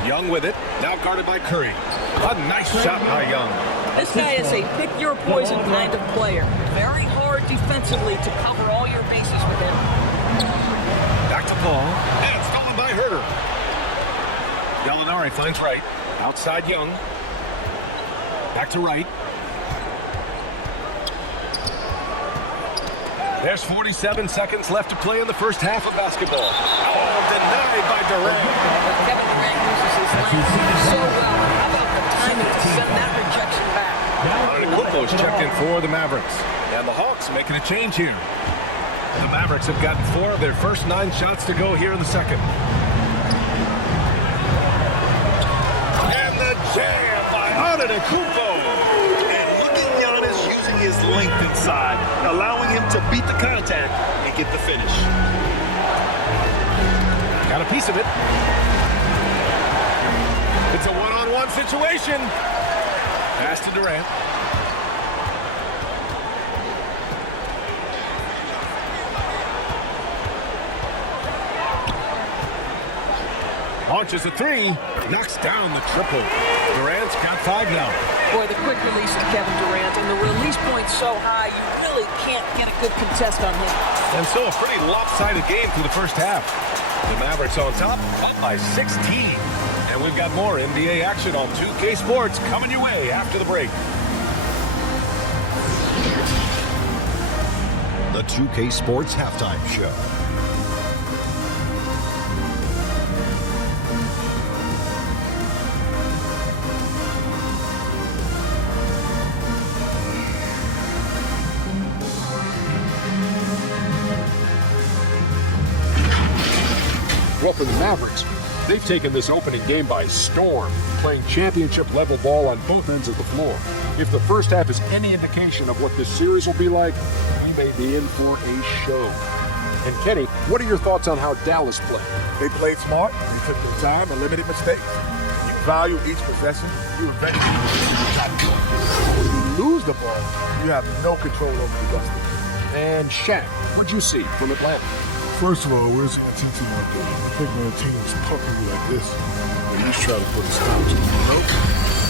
Young with it, now guarded by Curry. A nice shot by Young. This guy is a pick-your-poison kind of player. Very hard defensively to cover all your bases with him. Back to Paul, and it's stolen by Herder. Gallinari finds Wright. Outside Young. Back to Wright. There's 47 seconds left to play in the first half of basketball. Oh, denied by Durant. Kevin Durant uses his length so well. How about the timing to send that rejection back? Antetokounmpo's checked in for the Mavericks. And the Hawks making a change here. The Mavericks have gotten 4 of their first 9 shots to go here in the second. And the jam by Antetokounmpo. And look at Giannis using his length inside, allowing him to beat the contact and get the finish. Got a piece of it. It's a one-on-one situation. Pass to Durant. Launches a three, knocks down the triple. Durant's got 5 now. Boy, the quick release of Kevin Durant and the release point's so high, you really can't get a good contest on him. And so a pretty lopsided game through the first half. The Mavericks on top, up by 16. And we've got more NBA action on 2K Sports coming your way after the break. The 2K Sports Halftime Show. Well, for the Mavericks, they've taken this opening game by storm, playing championship-level ball on both ends of the floor. If the first half is any indication of what this series will be like, we may be in for a show. And Kenny, what are your thoughts on how Dallas played? They played smart. They took their time and limited mistakes. You value each possession. You eventually when you lose the ball, you have no control over the rest of it. And Shaq, what'd you see from Atlanta? First of all, where's the team like that? I think when a team is pumping you like this, at least try to put a stop to it. Nope.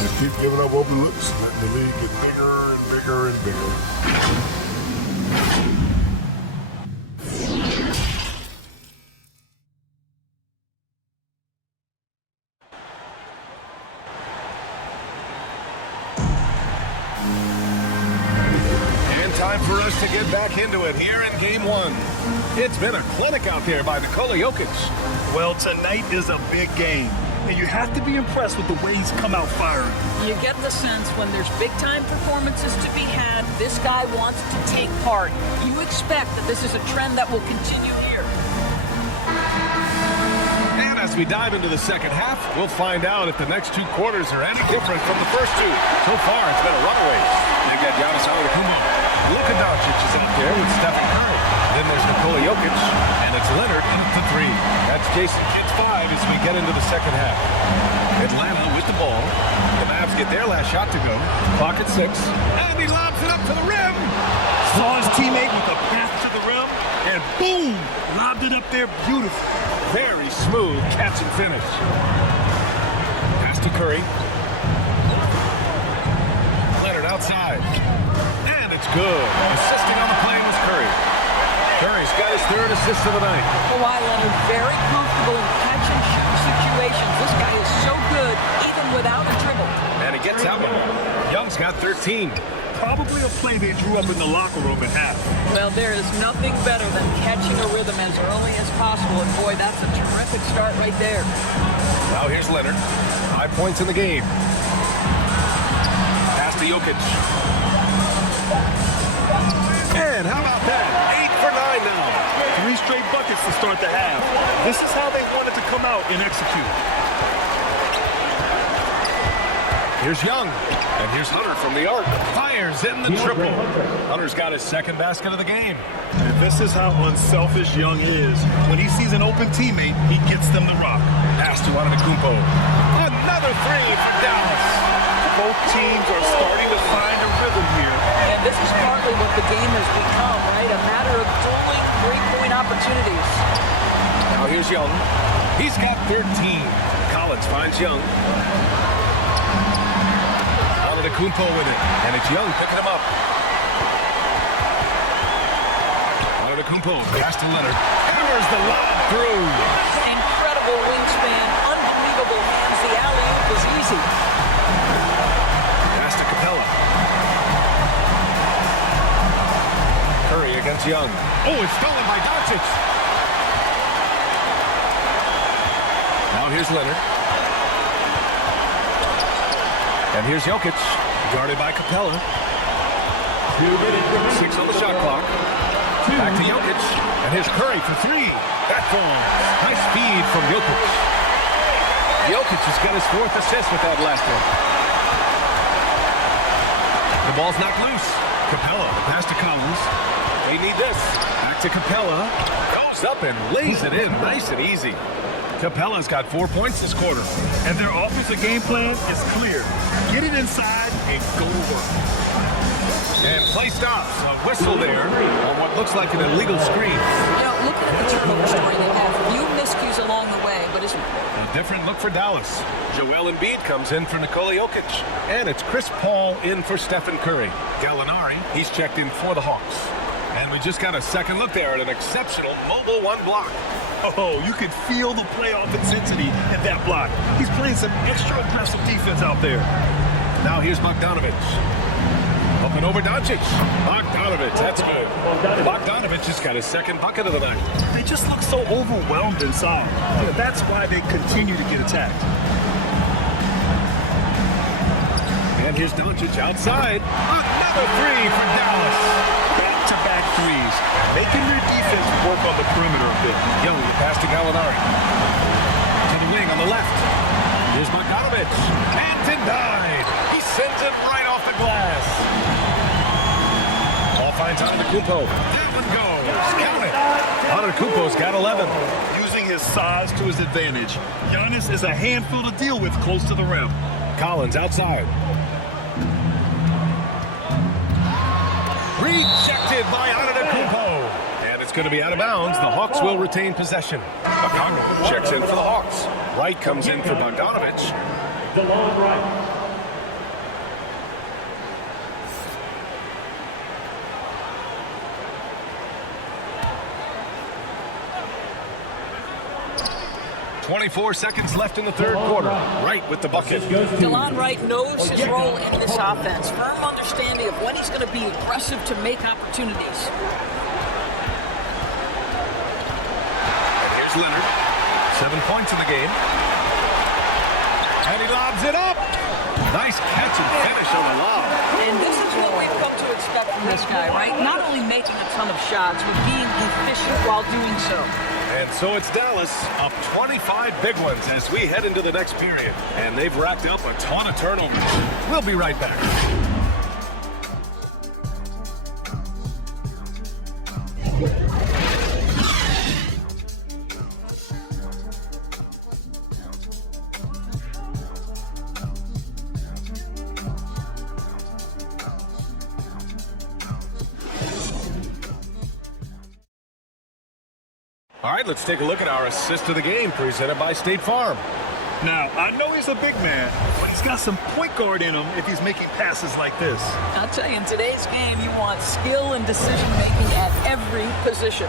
They keep giving up open looks, letting the league get bigger and bigger and bigger. Time for us to get back into it here in Game 1. It's been a clinic out there by Nikola Jokic. Well, tonight is a big game, and you have to be impressed with the way he's come out firing. You get the sense when there's big-time performances to be had, this guy wants to take part. You expect that this is a trend that will continue here. And as we dive into the second half, we'll find out if the next 2 quarters are any different from the first 2. So far, it's been a runaway. You got Giannis Antetokounmpo. Luka Doncic is out there with Stephen Curry. Then there's Nikola Jokic, and it's Leonard in at the 3. That's Jason Kidd's 5 as we get into the second half. Atlanta with the ball. The Mavs get their last shot to go. Clock at 6. And he lobs it up to the rim. Saw his teammate with a pass to the rim, and boom! Lobbed it up there beautifully. Very smooth catch and finish. Pass to Curry. Leonard outside. And it's good. Assisting on the play was Curry. Curry's got his 3rd assist of the night. Kawhi Leonard very comfortable in catch and shoot situations. This guy is so good even without a dribble. And he gets that one. Young's got 13. Probably a play they drew up in the locker room at half. Well, there is nothing better than catching a rhythm as early as possible. And boy, that's a terrific start right there. Now here's Leonard. 5 points in the game. Pass to Jokic. And how about that? 8 for 9 now. 3 straight buckets to start the half. This is how they wanted to come out and execute. Here's Young. And here's Hunter from the arc. Fires in the triple. Hunter's got his 2nd basket of the game. And this is how unselfish Young is. When he sees an open teammate, he gets them the rock. Pass to Antetokounmpo. Another 3 for Dallas. Both teams are starting to find a rhythm here. And this is partly what the game has become, right? A matter of dueling 3-point opportunities. Now here's Young. He's got 13. Collins finds Young. Antetokounmpo with it. And it's Young picking him up. Antetokounmpo. Pass to Leonard. Hammers the lob through. Incredible wingspan. Unbelievable hands. The alley-oop is easy. Pass to Capella. Curry against Young. Oh, it's stolen by Doncic. Now here's Leonard. And here's Jokic, guarded by Capella. 6 on the shot clock. Back to Jokic. And here's Curry for 3. That falls. Nice speed from Jokic. Jokic has got his 4th assist with that last one. The ball's knocked loose. Capella, the pass to Collins. They need this. Back to Capella. Goes up and lays it in nice and easy. Capella's got 4 points this quarter. And their offensive game plan is clear. Get it inside and go to work. And play stops. A whistle there on what looks like an illegal screen. You know, looking at the turnover story, they have few miscues along the way, but it's A different look for Dallas. Joel Embiid comes in for Nikola Jokic. And it's Chris Paul in for Stephen Curry. Gallinari, he's checked in for the Hawks. And we just got a second look there at an exceptional mobile one block. Oh, you could feel the playoff intensity in that block. He's playing some extra aggressive defense out there. Now here's Bogdanovich. Up and over Doncic. Bogdanovich, that's good. Bogdanovich just got his second bucket of the night. They just look so overwhelmed inside. That's why they continue to get attacked. And here's Doncic outside. Another three for Dallas. Back-to-back threes, making their defense work on the perimeter a bit. Young, pass to Gallinari. To the wing on the left. Here's Bogdanovich. And denied. He sends it right off the glass. Ball finds Antetokounmpo. That one goes. Count it. Antetokounmpo's got 11. Using his size to his advantage, Giannis is a handful to deal with close to the rim. Collins outside. Rejected by Antetokounmpo. And it's going to be out of bounds. The Hawks will retain possession. Okongwu checks in for the Hawks. Wright comes in for Bogdanovich. DeLon Wright. .24 seconds left in the third quarter. Wright with the bucket. DeLon Wright knows his role in this offense. Firm understanding of when he's going to be aggressive to make opportunities. And here's Leonard. 7 points in the game. And he lobs it up. Nice catch and finish on the lob. And this is what we've come to expect from this guy, right? Not only making a ton of shots, but being efficient while doing so. And so it's Dallas up 25 big ones as we head into the next period. And they've racked up a ton of turnovers. We'll be right back. All right, let's take a look at our assist of the game presented by State Farm. Now, I know he's a big man, but he's got some point guard in him if he's making passes like this. I'll tell you, in today's game, you want skill and decision-making at every position.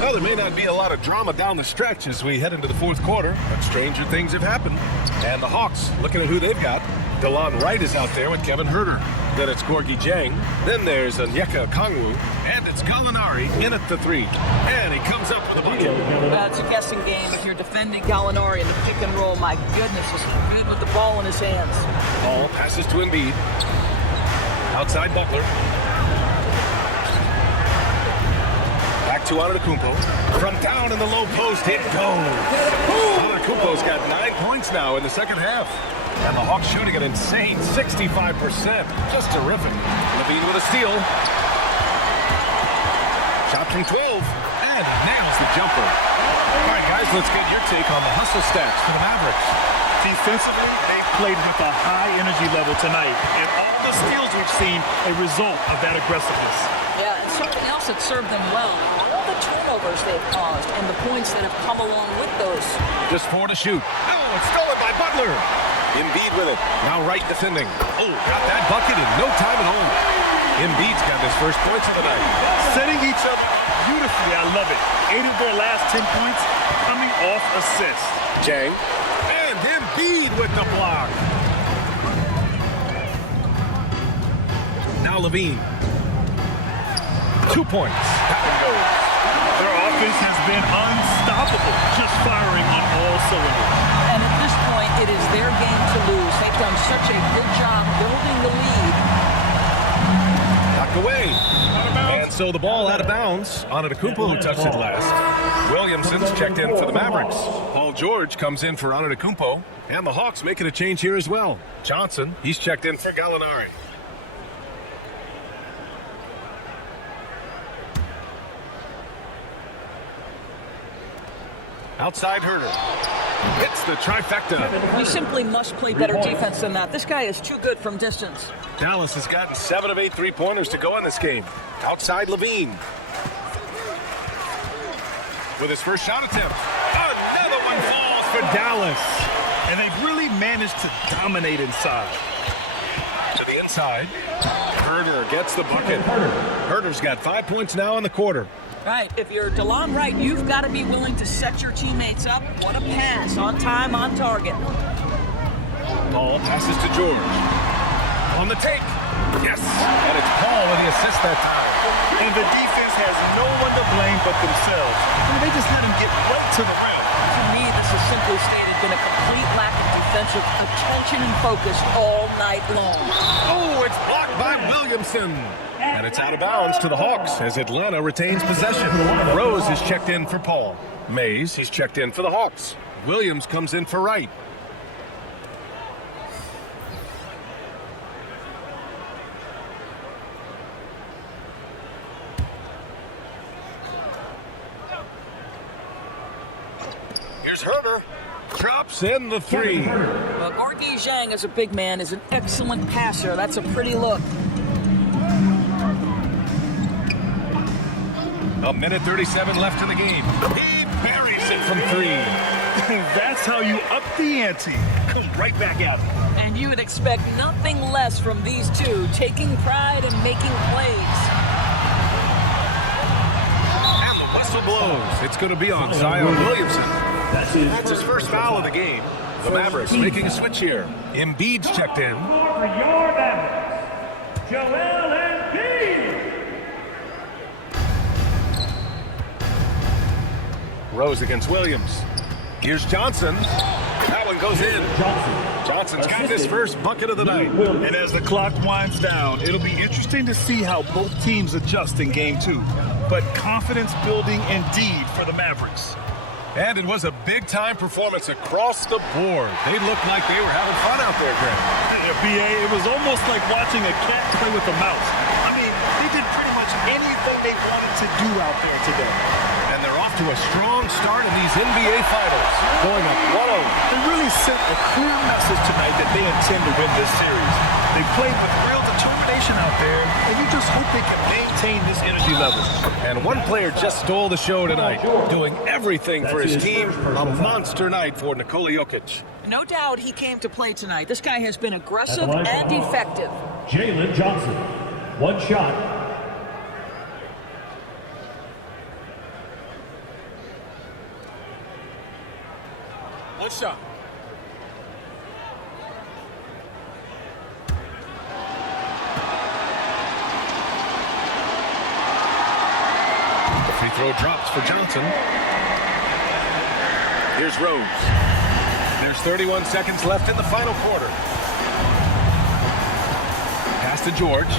Well, there may not be a lot of drama down the stretch as we head into the fourth quarter, but stranger things have happened. And the Hawks, looking at who they've got. DeLon Wright is out there with Kevin Huerter. Then it's Gorgui Dieng. Then there's Onyeka Okongwu. And it's Gallinari in at the three. And he comes up with a bucket. It's a guessing game if you're defending Gallinari in the pick and roll. My goodness, is he good with the ball in his hands. Ball passes to Embiid. Outside Butler. Back to Antetokounmpo. From down in the low post, it goes. Antetokounmpo's got 9 points now in the second half. And the Hawks shooting an insane 65%. Just terrific. Levine with a steal. Shot from 12. And nails the jumper. All right, guys, let's get your take on the hustle stats for the Mavericks. Defensively, they played with a high energy level tonight. And all the steals we've seen a result of that aggressiveness. Yeah, and something else that served them well, all the turnovers they've caused and the points that have come along with those. Just 4 to shoot. Oh, it's stolen by Butler. Embiid with it. Now Wright defending. Oh, got that bucket in no time at all. Embiid's got his first points of the night. Setting each other beautifully. I love it. 8 of their last 10 points coming off assists. Dieng. And Embiid with the block. Now Levine. 2 points. That one goes. Their offense has been unstoppable. Just firing on all cylinders. And at this point, it is their game to lose. They've done such a good job building the lead. knocked away. And so the ball out of bounds. Antetokounmpo who touched it last. Williamson's checked in for the Mavericks. Paul George comes in for Antetokounmpo. And the Hawks making a change here as well. Johnson, he's checked in for Gallinari. Outside Herder. It's the trifecta. We simply must play better defense than that. This guy is too good from distance. Dallas has gotten 7 of 8 3-pointers to go in this game. Outside Levine. With his first shot attempt. Another one falls for Dallas. And they've really managed to dominate inside. To the inside. Herder gets the bucket. Herder's got 5 points now in the quarter. Right, if you're DeLon Wright, you've got to be willing to set your teammates up. What a pass, on time, on target. Paul passes to George. On the take. Yes, and it's Paul with the assist that time. And the defense has no one to blame but themselves. I mean, they just had him get right to the rim. To me, this has simply stated been a complete lack of defensive attention and focus all night long. Oh, it's blocked by Williamson. And it's out of bounds to the Hawks as Atlanta retains possession. Rose is checked in for Paul. Mays, he's checked in for the Hawks. Williams comes in for Wright. Here's Herder. Drops in the three. Well, Gorgie Zhang as a big man is an excellent passer. That's a pretty look. A minute 37 left in the game. He buries it from 3. That's how you up the ante. Come right back at it. And you would expect nothing less from these two, taking pride and making plays. And the whistle blows. It's going to be on Zion Williamson. That's his first foul of the game. The Mavericks making a switch here. Embiid's checked in. For your Mavericks, Joel Embiid. Rose against Williams. Here's Johnson. That one goes in. Johnson's got his first bucket of the night. And as the clock winds down, it'll be interesting to see how both teams adjust in Game 2. But confidence building indeed for the Mavericks. And it was a big-time performance across the board. They looked like they were having fun out there, Greg. Yeah, BA, it was almost like watching a cat play with a mouse. I mean, they did pretty much anything they wanted to do out there today. And they're off to a strong start in these NBA Finals, going up 1-0. They really sent a clear message tonight that they intend to win this series. They played with real determination out there, and you just hope they can maintain this energy level. And one player just stole the show tonight, doing everything for his team. A monster night for Nikola Jokic. No doubt he came to play tonight. This guy has been aggressive and effective. Jalen Johnson, one shot. One shot. The free throw drops for Johnson. Here's Rose. There's 31 seconds left in the final quarter. Pass to George.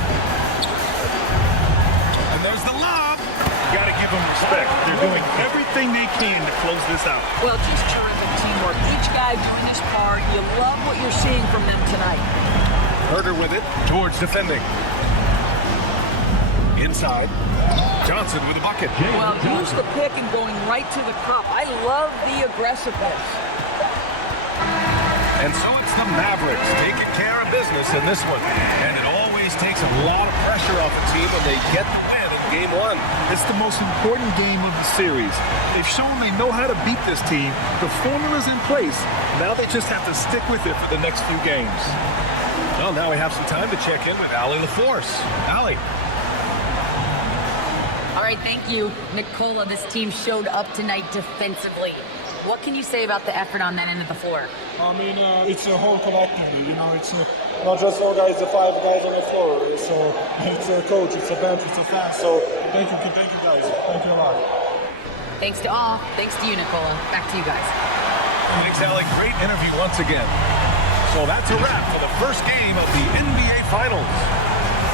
And there's the lob. You got to give them respect. They're doing everything they can to close this out. Well, just terrific teamwork. Each guy doing his part. You love what you're seeing from them tonight. Herder with it. George defending. Inside. Johnson with a bucket. Well, use the pick and going right to the cup. I love the aggressiveness. And so it's the Mavericks taking care of business in this one. And it always takes a lot of pressure off a team when they get the win in Game 1. It's the most important game of the series. They've shown they know how to beat this team. The formula's in place. Now they just have to stick with it for the next few games. Well, now we have some time to check in with Allie LaForce. Allie. All right, thank you, Nikola. This team showed up tonight defensively. What can you say about the effort on that end of the floor? I mean, it's a whole collective. You know, it's not just 4 guys, the 5 guys on the floor. It's a coach, it's a bench, it's a fan. So thank you guys. Thank you a lot. Thanks to all. Thanks to you, Nikola. Back to you guys. Thanks, Allie. Great interview once again. So that's a wrap for the first game of the NBA Finals.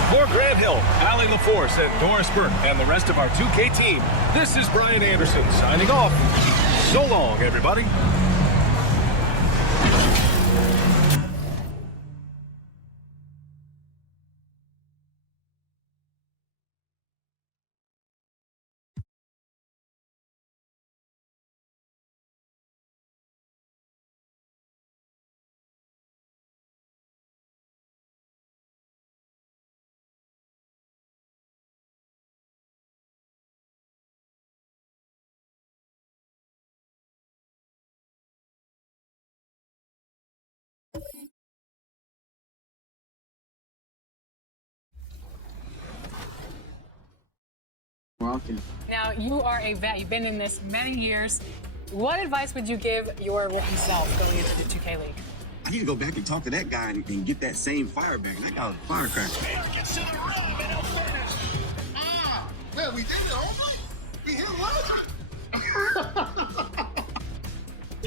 For Grant Hill, Allie LaForce, and Doris Burke, and the rest of our 2K team, this is Brian Anderson signing off. So long, everybody. Now, you are a vet. You've been in this many years. What advice would you give your rookie self going into the 2K League? I need to go back and talk to that guy and get that same fire back. That guy was a firecracker. Man, we did it, homie. We hit what?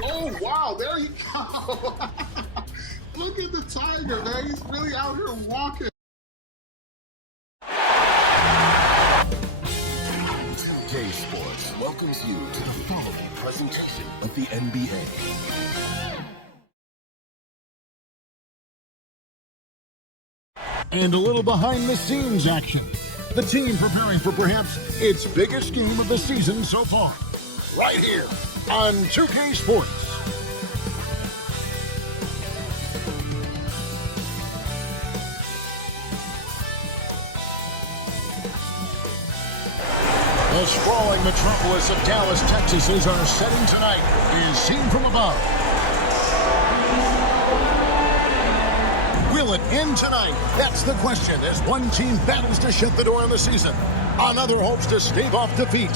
Oh, wow. There you go. Look at the Tiger, man. He's really out here walking. 2K Sports welcomes you to the following presentation of the NBA. And a little behind-the-scenes action. The team preparing for perhaps its biggest game of the season so far. Right here on 2K Sports. The sprawling metropolis of Dallas, Texas is our setting tonight, is seen from above. Will it end tonight? That's the question as one team battles to shut the door on the season. Another hopes to stave off defeat.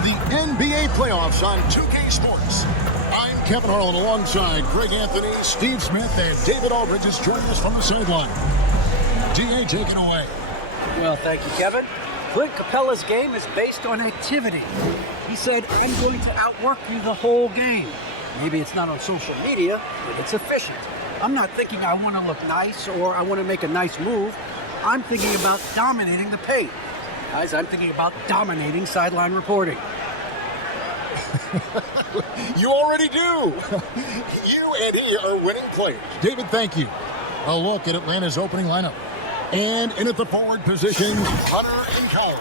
The NBA playoffs on 2K Sports. I'm Kevin Harlan alongside Greg Anthony, Steve Smith, and David Aldridge is joining us from the sideline. DA, take it away. Well, thank you, Kevin. Clint Capella's game is based on activity. He said, I'm going to outwork you the whole game. Maybe it's not on social media, but it's efficient. I'm not thinking I want to look nice or I want to make a nice move. I'm thinking about dominating the paint. Guys, I'm thinking about dominating sideline reporting. You already do. You and he are winning players. David, thank you. A look at Atlanta's opening lineup. And in at the forward positions, Hunter and Kyle.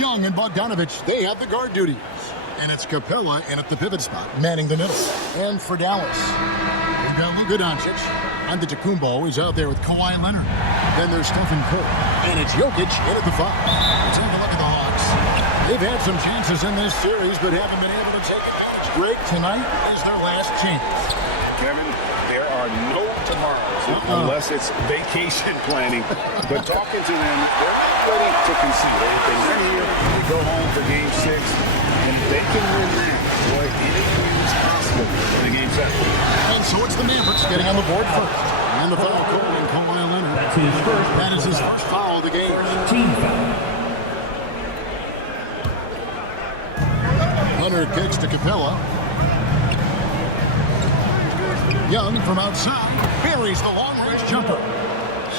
Young and Bogdanovich, they have the guard duties. And it's Capella in at the pivot spot, manning the middle. And for Dallas, we've got Luka Doncic. Antetokounmpo, he's out there with Kawhi Leonard. Then there's Stephen Curry. And it's Jokic in at the 5. Take a look at the Hawks. They've had some chances in this series, but haven't been able to take advantage. Greg, tonight is their last chance. Kevin, there are no tomorrows unless it's vacation planning. But talking to them, they're not ready to concede. If they win here, we go home for Game 6, and they can win that. Boy, anything is possible in a Game 7. And so it's the Mavericks getting on the board first. And the foul call on Kawhi Leonard. That's his first. That is his first foul of the game. Team foul. Hunter kicks to Capella. Young from outside buries the long-range jumper.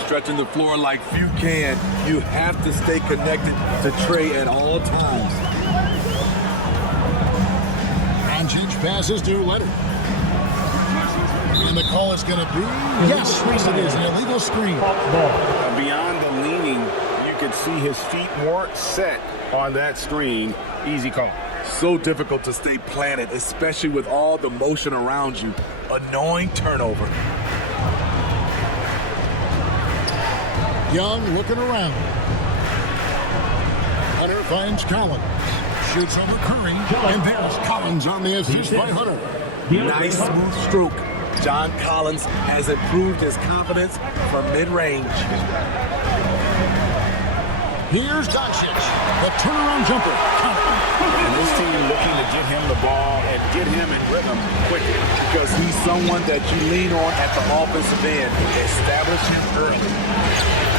Stretching the floor like few can. You have to stay connected to Trey at all times. Doncic passes to Leonard. And the call is going to be, yes, it is, an illegal screen. Beyond the leaning, you could see his feet weren't set on that screen. Easy call. So difficult to stay planted, especially with all the motion around you. Annoying turnover. Young looking around. Hunter finds Collins. Shoots over Curry. And there's Collins on the assist by Hunter. Nice smooth stroke. John Collins has improved his confidence from mid-range. Here's Doncic. The turnaround jumper. And this team looking to get him the ball and get him in rhythm quickly because he's someone that you lean on at the offensive end. Establish him early.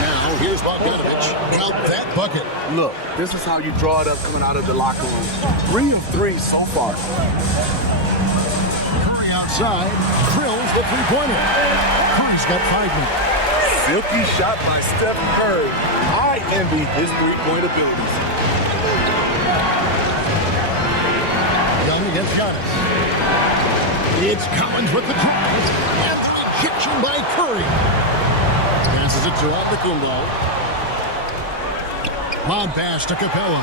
Now here's Bogdanovich. Count that bucket. Look, this is how you draw it up coming out of the locker room. 3 of 3 so far. Curry outside. Drills the three-pointer. Curry's got 5 minutes. Silky shot by Steph Curry. I envy his three-point abilities. Young against Giannis. It's Collins with the drive. And the ejection by Curry. Passes it to Antetokounmpo. Lob pass to Capella.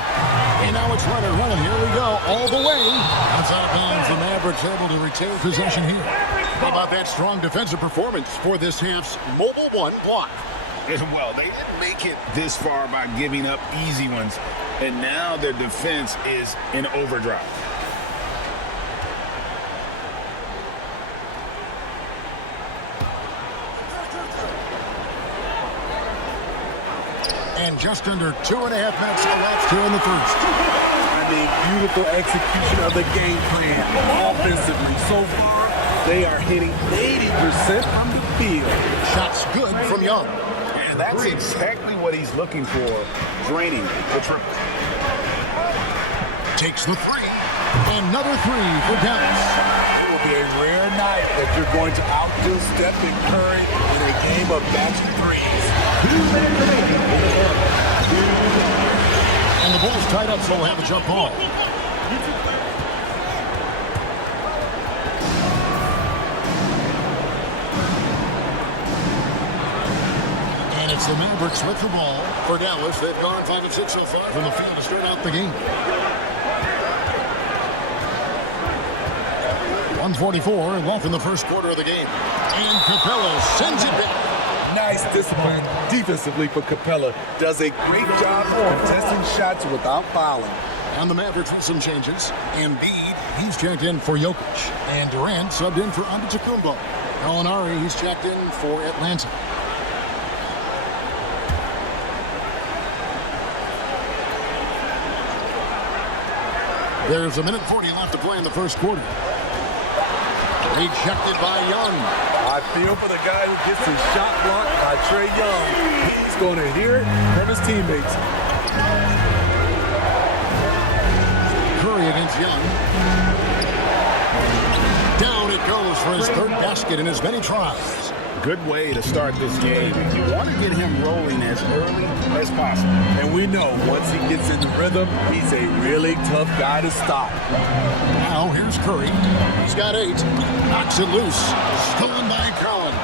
And now it's running. Here we go. All the way. It's out of bounds. The Mavericks able to retain possession here. How about that strong defensive performance for this half's Mobile One block? Well, they didn't make it this far by giving up easy ones. And now their defense is in overdrive. And just under 2.5 minutes elapsed here in the first. I mean, beautiful execution of the game plan offensively. So far, they are hitting 80% from the field. Shots good from Young. And that's exactly what he's looking for, draining the triple. Takes the three. Another three for Dallas. It will be a rare night that you're going to outdo Steph and Curry in a game of match threes. And the ball's tied up, so we'll have a jump ball. And it's the Mavericks with the ball for Dallas. They've gone 5 of 6 so far from the field to start out the game. 1:44 left in the first quarter of the game. And Capella sends it back. Nice discipline defensively for Capella. Does a great job of contesting shots without fouling. And the Mavericks with some changes. Embiid, he's checked in for Jokic. And Durant subbed in for Antetokounmpo. Gallinari, he's checked in for Atlanta. There's 1:40 left to play in the first quarter. Rejected by Young. I feel for the guy who gets his shot blocked by Trae Young. He's going to hear it from his teammates. Curry against Young. Down it goes for his third basket in as many tries. Good way to start this game. You want to get him rolling as early as possible. And we know once he gets in the rhythm, he's a really tough guy to stop. Now here's Curry. He's got 8. Knocks it loose. Stolen by Collins.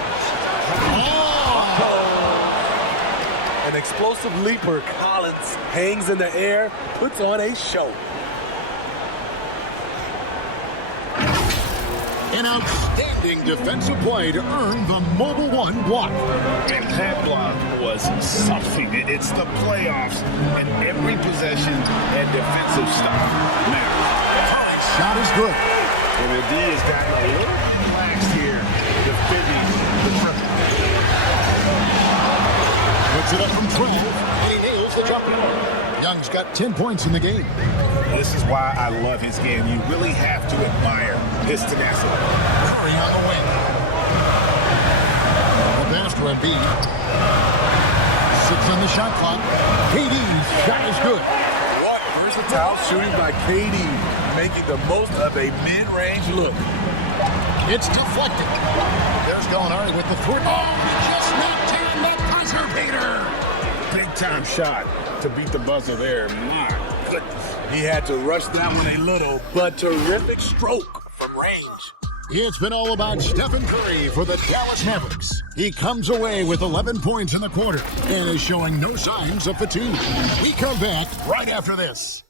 Oh! An explosive leaper, Collins hangs in the air, puts on a show. An outstanding defensive play to earn the Mobile One block. And that block was something. It's the playoffs and every possession and defensive stop matters. Curry's shot is good. And the D has gotten a little relaxed here, defending the triple. Puts it up from 12, and he nails the jumper. Young's got 10 points in the game. This is why I love his game. You really have to admire his tenacity. Curry on the wing. The pass to Embiid. 6 on the shot clock. KD's shot is good. What versatile shooting by KD, making the most of a mid-range look. It's deflected. There's Gallinari with the foot. Oh, just knocked down the buzzer beater. Big time shot to beat the buzzer there. My goodness. He had to rush that one a little, but terrific stroke from range. It's been all about Stephen Curry for the Dallas Mavericks. He comes away with 11 points in the quarter and is showing no signs of fatigue. We come back right after this.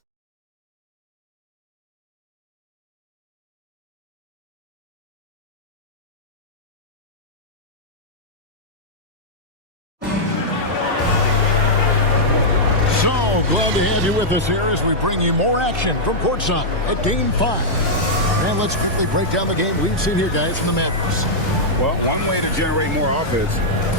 Glad to have you with us here as we bring you more action from courtside at Game 5. And let's quickly break down the game we've seen here, guys, from the Mavericks. Well, one way to generate more offense,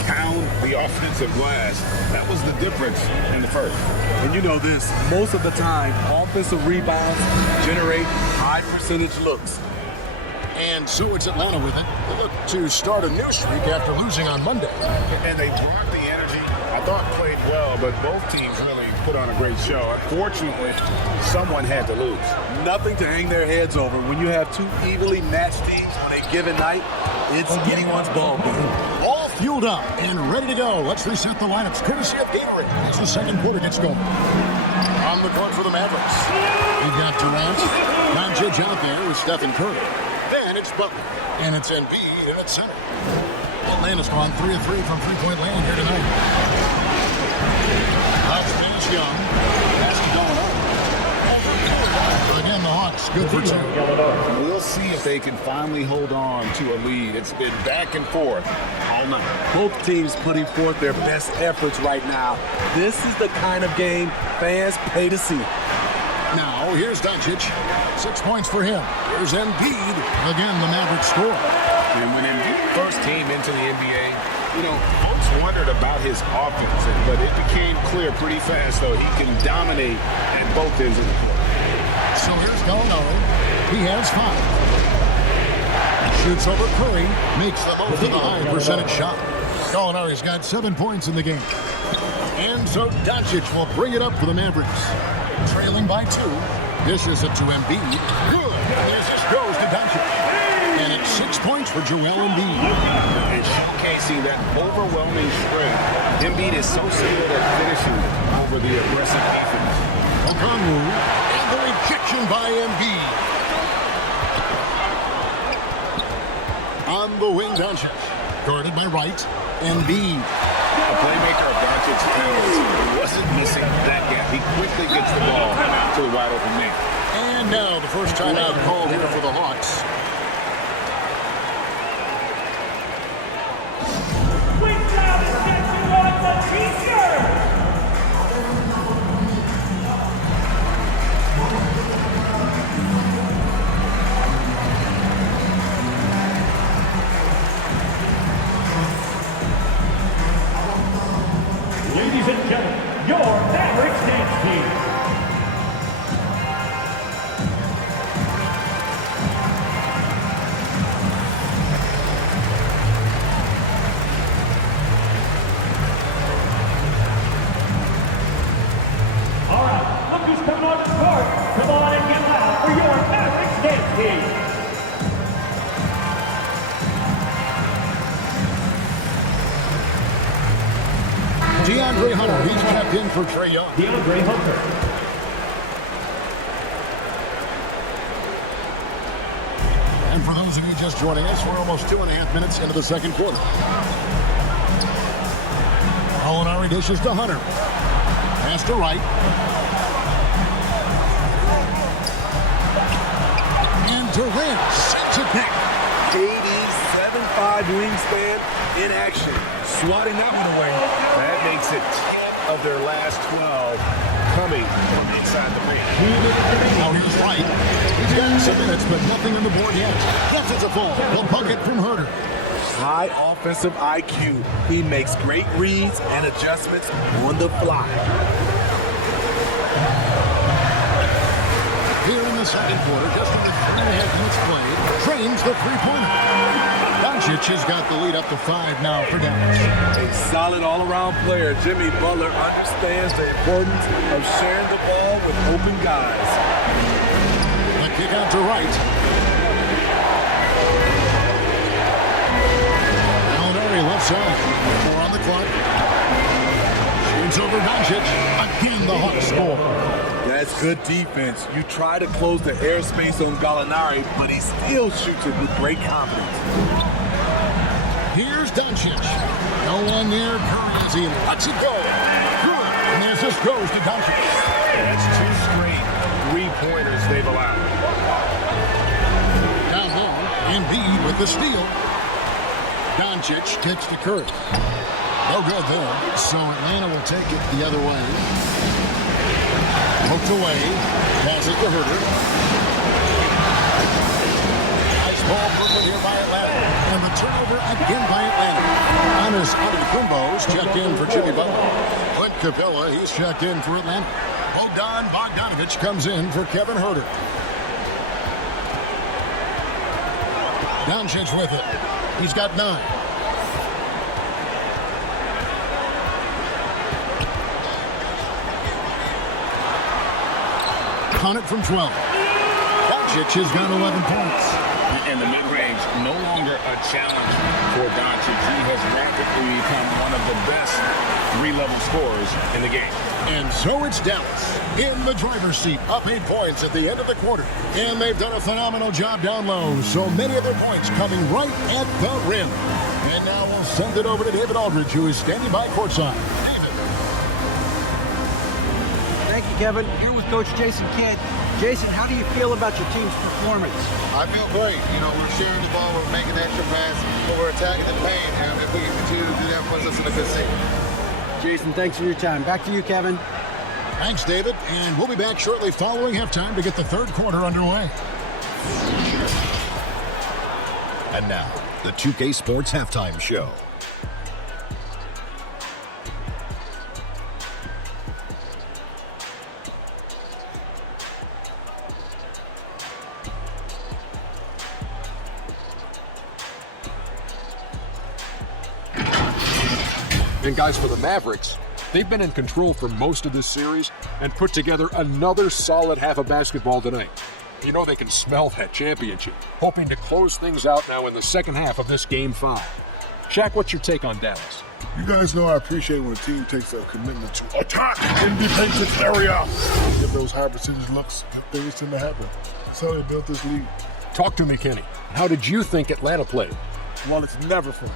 pound the offensive glass. That was the difference in the first. And you know this, most of the time, offensive rebounds generate high percentage looks. And so it's Atlanta with it. They look to start a new streak after losing on Monday. And they brought the energy. I thought played well, but both teams really put on a great show. Unfortunately, someone had to lose. Nothing to hang their heads over. When you have two evenly matched teams on a given night, it's anyone's ball game. All fueled up and ready to go. Let's reset the lineups, courtesy of Gatorade, as the second quarter gets going. On the court for the Mavericks, we've got Durant, Doncic out there with Stephen Curry. Then it's Butler, and it's Embiid, and it's center. Atlanta's gone 3 of 3 from three-point land here tonight. That's finished Young. That's going up. Again, the Hawks, good for 2. We'll see if they can finally hold on to a lead. It's been back and forth all night. Both teams putting forth their best efforts right now. This is the kind of game fans pay to see. Now, here's Doncic. 6 points for him. Here's Embiid. Again, the Mavericks score. And when Embiid first came into the NBA, folks wondered about his offense, but it became clear pretty fast, though, he can dominate at both ends of the court. So here's Gallinari. He has 5. Shoots over Curry. Makes the most of the high percentage shot. Gallinari's got 7 points in the game. And so Doncic will bring it up for the Mavericks. Trailing by 2. Dishes it to Embiid. Good. This just goes to Doncic. And it's 6 points for Joel Embiid. And showcasing that overwhelming strength. Embiid is so skilled at finishing over the aggressive defense. Okongwu, and the rejection by Embiid. On the wing, Doncic. Guarded by Wright. Embiid. A playmaker of Doncic wasn't missing that gap. He quickly gets the ball to the wide open man. And now the first timeout called here for the Hawks. Ladies and gentlemen, your Mavericks dance team. All right, look who's coming on the court. Come on and get loud for your Mavericks dance team. DeAndre Hunter, he's checked in for Trae Young. DeAndre Hunter. And for those of you just joining us, we're almost 2.5 minutes into the second quarter. Gallinari dishes to Hunter. Pass to Wright. And Durant sends it back. 87.5 wingspan in action. Swatting that one away. That makes it 10 of their last 12 coming from inside the ring. Now here's Wright. He's gotten some minutes, but nothing on the board yet. Yes, it's a fall. The bucket from Herter. High offensive IQ. He makes great reads and adjustments on the fly. Here in the second quarter, just under 3.5 minutes played, trains the three-pointer. Doncic has got the lead up to 5 now for Dallas. A solid all-around player, Jimmy Butler understands the importance of sharing the ball with open guys. The kick out to Wright. Gallinari left side. 4 on the clock. Shoots over Doncic. Again, the Hawks score. That's good defense. You try to close the airspace on Gallinari, but he still shoots it with great confidence. Here's Doncic. No one near Curry as he lets it go. Good. And this just goes to Doncic. That's 2 straight three-pointers they've allowed. Down low, Embiid with the steal. Doncic kicks to Curry. No good there. So Atlanta will take it the other way. Poked away. Pass it to Herter. Nice ball movement here by Atlanta. And the turnover again by Atlanta. Anas Antetokounmpo's checked in for Jimmy Butler. Clint Capella, he's checked in for Atlanta. Bogdan Bogdanović comes in for Kevin Herter. Doncic with it. He's got 9. On it from 12. Doncic has got 11 points. And the mid-range, no longer a challenge for Doncic. He has rapidly become one of the best three-level scorers in the game. And so it's Dallas in the driver's seat, up 8 points at the end of the quarter. And they've done a phenomenal job down low. So many of their points coming right at the rim. And now we'll send it over to David Aldridge, who is standing by courtside. David. Thank you, Kevin. Here with Coach Jason Kidd. Jason, how do you feel about your team's performance? I feel great. You know, we're sharing the ball, we're making extra pass, but we're attacking the paint, and if we can continue to do that, puts us in a good seat. Jason, thanks for your time. Back to you, Kevin. Thanks, David. And we'll be back shortly following halftime to get the third quarter underway. And now, the 2K Sports Halftime Show. And guys, for the Mavericks, they've been in control for most of this series and put together another solid half of basketball tonight. You know they can smell that championship, hoping to close things out now in the second half of this Game 5. Shaq, what's your take on Dallas? You guys know I appreciate when a team takes a commitment to attack in the painted area. Give those high percentage looks, good things tend to happen. That's how they built this league. Talk to me, Kenny. How did you think Atlanta played? Well, it's never fun.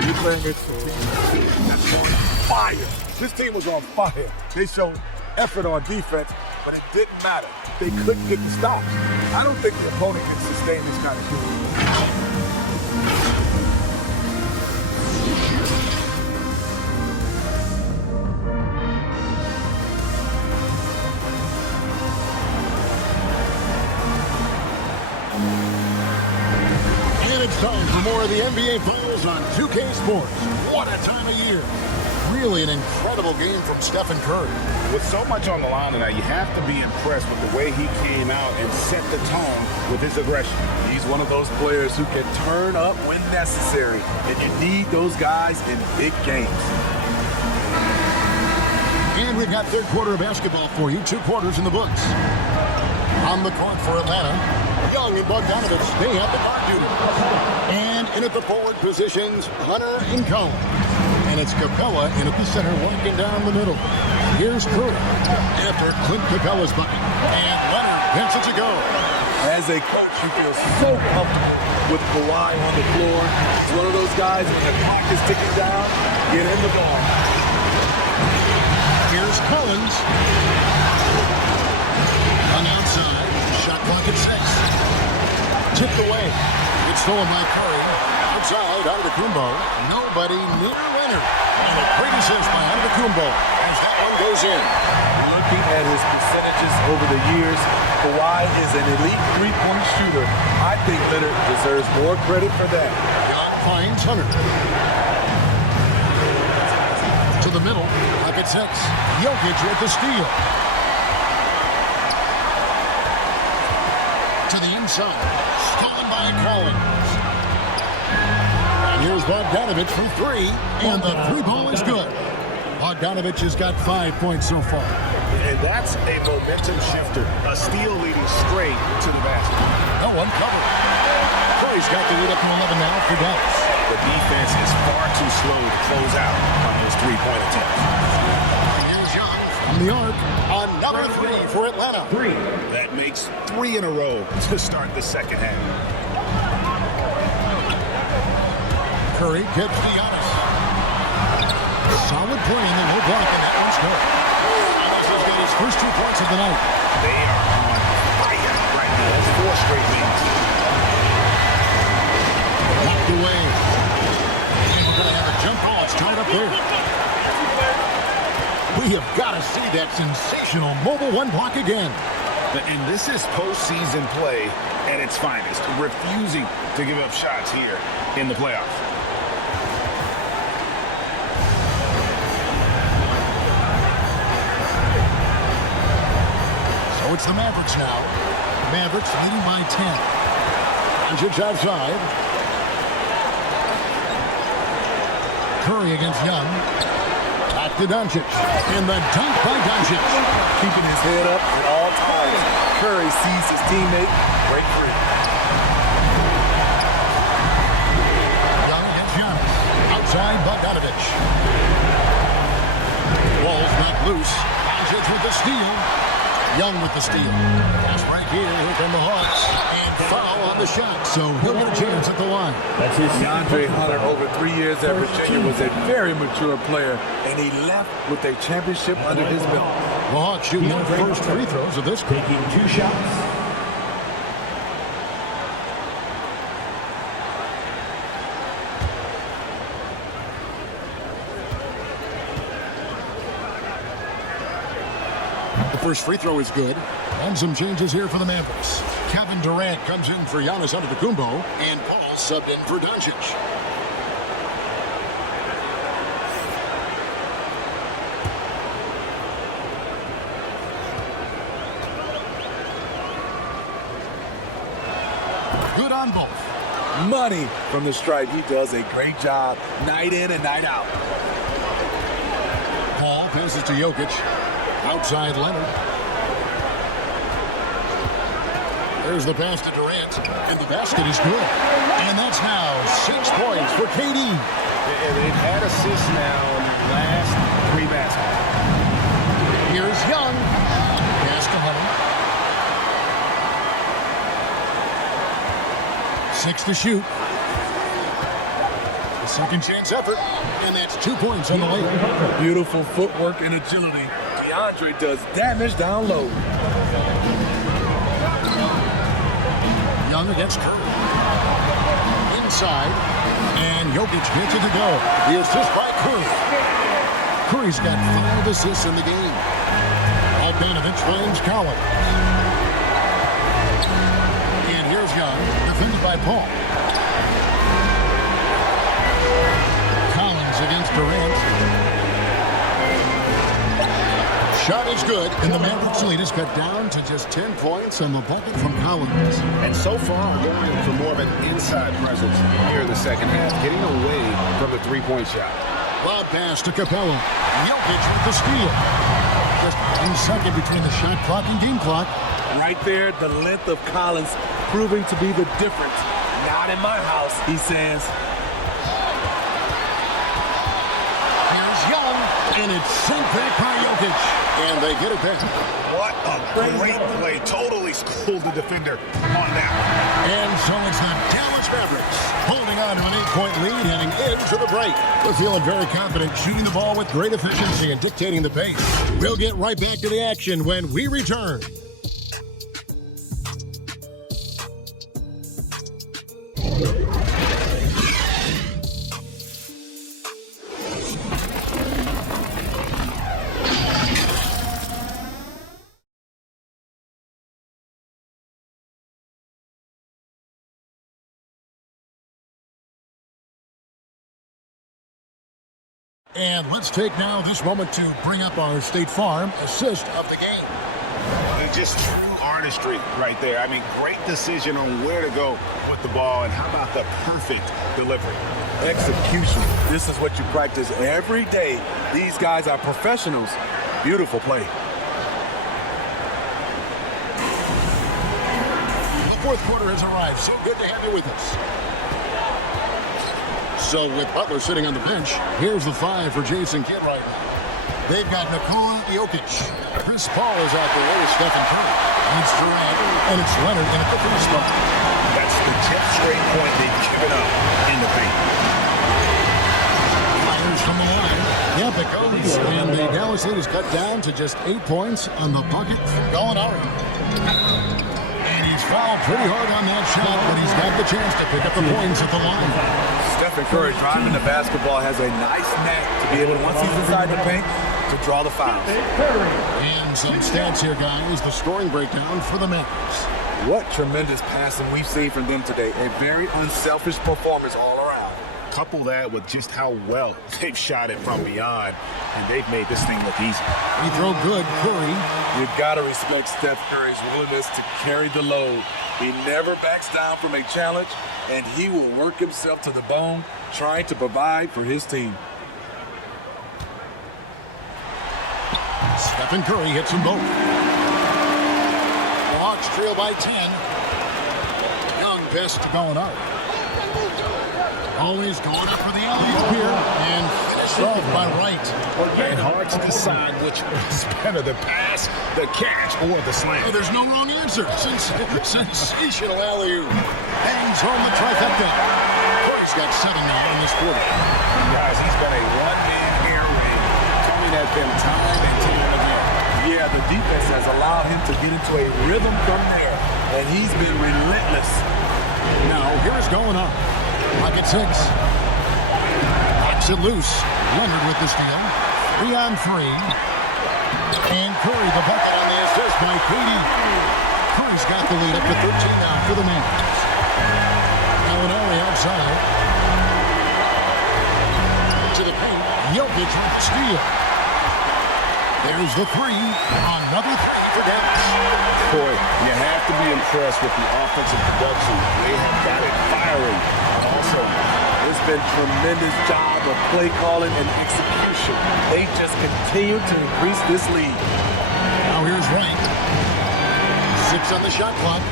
You're playing against a team that's on fire. This team was on fire. They showed effort on defense, but it didn't matter. They couldn't get the stops. I don't think the opponent can sustain this kind of shooting. It's time for more of the NBA Finals on 2K Sports. What a time of year. Really an incredible game from Stephen Curry. With so much on the line tonight, you have to be impressed with the way he came out and set the tone with his aggression. He's one of those players who can turn up when necessary, and you need those guys in big games. And we've got third quarter of basketball for you. 2 quarters in the books. On the court for Atlanta, Young and Bogdanovich, they have the guard duty. And in at the forward positions, Hunter and Cone. And it's Capella in at the center, working down the middle. Here's Curry after Clint Capella's bucket. And Leonard gets it to go. As a coach, you feel so comfortable with Kawhi on the floor. He's one of those guys when the clock is ticking down, get in the ball. Here's Collins. On the outside, shot clock at 6. Tipped away. It's stolen by Curry. Outside, Antetokounmpo. Nobody near Leonard. And a great assist by Antetokounmpo as that one goes in. Looking at his percentages over the years, Kawhi is an elite three-point shooter. I think Leonard deserves more credit for that. Young finds Hunter. To the middle, clock at 6. Jokic with the steal. To the inside, stolen by Collins. And here's Bogdanovich for 3, and the 3 ball is good. Bogdanovich has got 5 points so far. And that's a momentum shifter. A steal leading straight to the basket. No one covered. Curry's got the lead up to 11 now for Dallas. The defense is far too slow to close out on those three-point attempts. And here's Young from the arc. Another 3 for Atlanta. 3. That makes 3 in a row to start the second half. Curry gets to Giannis. Solid play in the low block, and that one's good. Giannis has got his first 2 points of the night. They are on fire right now. That's 4 straight minutes. Knocked away. And we're going to have a jump ball. It's tied up there. We have got to see that sensational mobile 1 block again. And this is postseason play at its finest, refusing to give up shots here in the playoffs. So it's the Mavericks now. Mavericks leading by 10. Doncic outside. Curry against Young. Back to Doncic. And the dunk by Doncic. Keeping his head up at all times. Curry sees his teammate break free. outside, Bogdanovich. Ball's knocked loose. Doncic with the steal. Young with the steal. Pass right here. Here come the Hawks. And foul on the shot, so he'll get a chance at the line. That's his DeAndre Hunter, over 3 years at Virginia, was a very mature player, and he left with a championship under his belt. The Hawks shooting their first free throws of this. Taking 2 shots. The first free throw is good. And some changes here for the Mavericks. Kevin Durant comes in for Giannis Antetokounmpo, and Paul subbed in for Doncic. Good on both. Money from the stripe. He does a great job night in and night out. Paul passes to Jokic. Outside Leonard. There's the pass to Durant, and the basket is good. And that's now 6 points for KD. They've had assists now in the last 3 baskets. Here's Young. Pass to Hunter. 6 to shoot. The second chance effort, and that's 2 points on the layup. Beautiful footwork and agility. DeAndre does damage down low. Young against Curry. Inside, and Jokic gets it to go. The assist by Curry. Curry's got 5 assists in the game. Bogdanovich finds Collins. And here's Young, defended by Paul. Collins against Durant. Shot is good, and the Mavericks lead is cut down to just 10 points on the bucket from Collins. And so far, going for more of an inside presence here in the second half, getting away from the three-point shot. Lob pass to Capella. Jokic with the steal. Just 1 second between the shot clock and game clock. Right there, the length of Collins proving to be the difference. Not in my house, he says. Here's Young, and it's sent back by Jokic. And they get it back. What a great play. Totally schooled the defender on that. And so it's the Dallas Mavericks holding on to an 8-point lead heading into the break. They're feeling very confident, shooting the ball with great efficiency and dictating the pace. We'll get right back to the action when we return. And let's take now this moment to bring up our State Farm assist of the game. Just true artistry right there. I mean, great decision on where to go with the ball, and how about the perfect delivery? Execution. This is what you practice every day. These guys are professionals. Beautiful play. The fourth quarter has arrived, so good to have you with us. So with Butler sitting on the bench, here's the 5 for Jason Kidd right now. They've got Nikola Jokic. Chris Paul is out there with Stephen Curry. It's Durant, and it's Leonard in at the free spot. That's the 10th straight point they've given up in the paint. Fires from the line. Yep, it goes. And the Dallas lead is cut down to just 8 points on the bucket from Gallinari. And he's fouled pretty hard on that shot, but he's got the chance to pick up the points at the line. Stephen Curry driving the basketball has a nice knack to be able to, once he's inside the paint, to draw the fouls. And some stats here, guys. The scoring breakdown for the Mavericks. What tremendous passing we've seen from them today. A very unselfish performance all around. Couple that with just how well they've shot it from beyond, and they've made this thing look easy. He throw good, Curry. You've got to respect Steph Curry's willingness to carry the load. He never backs down from a challenge, and he will work himself to the bone, trying to provide for his team. Stephen Curry hits them both. The Hawks trail by 10. Young pass to Gallinari. Always going up for the alley-oop here, and solved by Wright. And hard to decide which is better, the pass, the catch, or the slam. Hey, there's no wrong answer. Sensational alley-oop. Hangs home the trifecta. Curry's got 7 now in this quarter. Guys, he's been a one-man air raid coming at them time and time again. Yeah, the defense has allowed him to get into a rhythm from there, and he's been relentless. Now, here's going up. Pocket 6. Knocks it loose. Leonard with the steal. 3 on 3. And Curry, the bucket on the assist by Katie. Curry's got the lead up to 13 now for the Mavericks. Gallinari outside. To the paint. Jokic with the steal. There's the 3. Another 3 for Dallas. Boy, you have to be impressed with the offensive production. They have got it firing. And also, it's been tremendous job of play calling and execution. They just continue to increase this lead. Now here's Wright. 6 on the shot clock.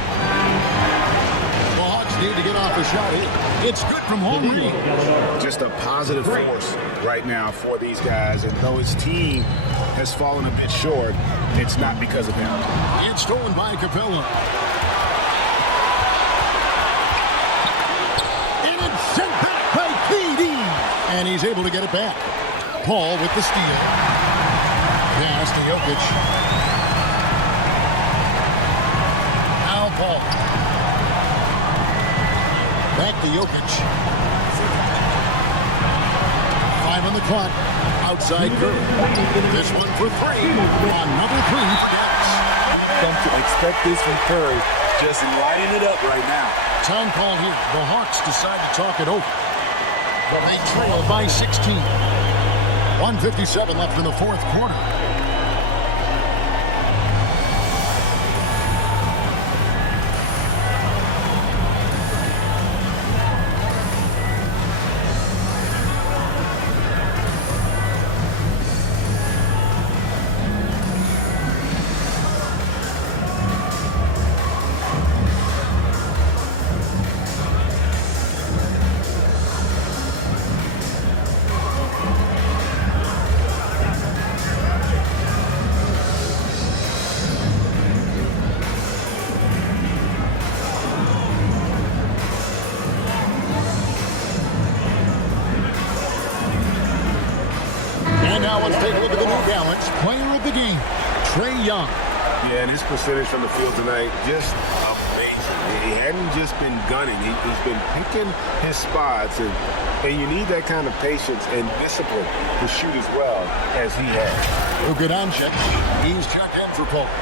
The Hawks need to get off a shot. It's good from home range. just a positive force right now for these guys. And though his team has fallen a bit short, it's not because of him. It's stolen by Capella. And it's sent back by KD. And he's able to get it back. Paul with the steal. Pass to Jokic. Now Paul. Back to Jokic. 5 on the clock. Outside Curry. This one for 3. Another 3 for Dallas. Come to expect this from Curry. Just lighting it up right now. Time call here. The Hawks decide to talk it over. But they trail by 16. 1:57 left in the fourth quarter. Yeah, and his percentage from the field tonight, just amazing. He hadn't just been gunning. He's been picking his spots, and you need that kind of patience and discipline to shoot as well as he has. Luka Doncic, he's checked in for Pope.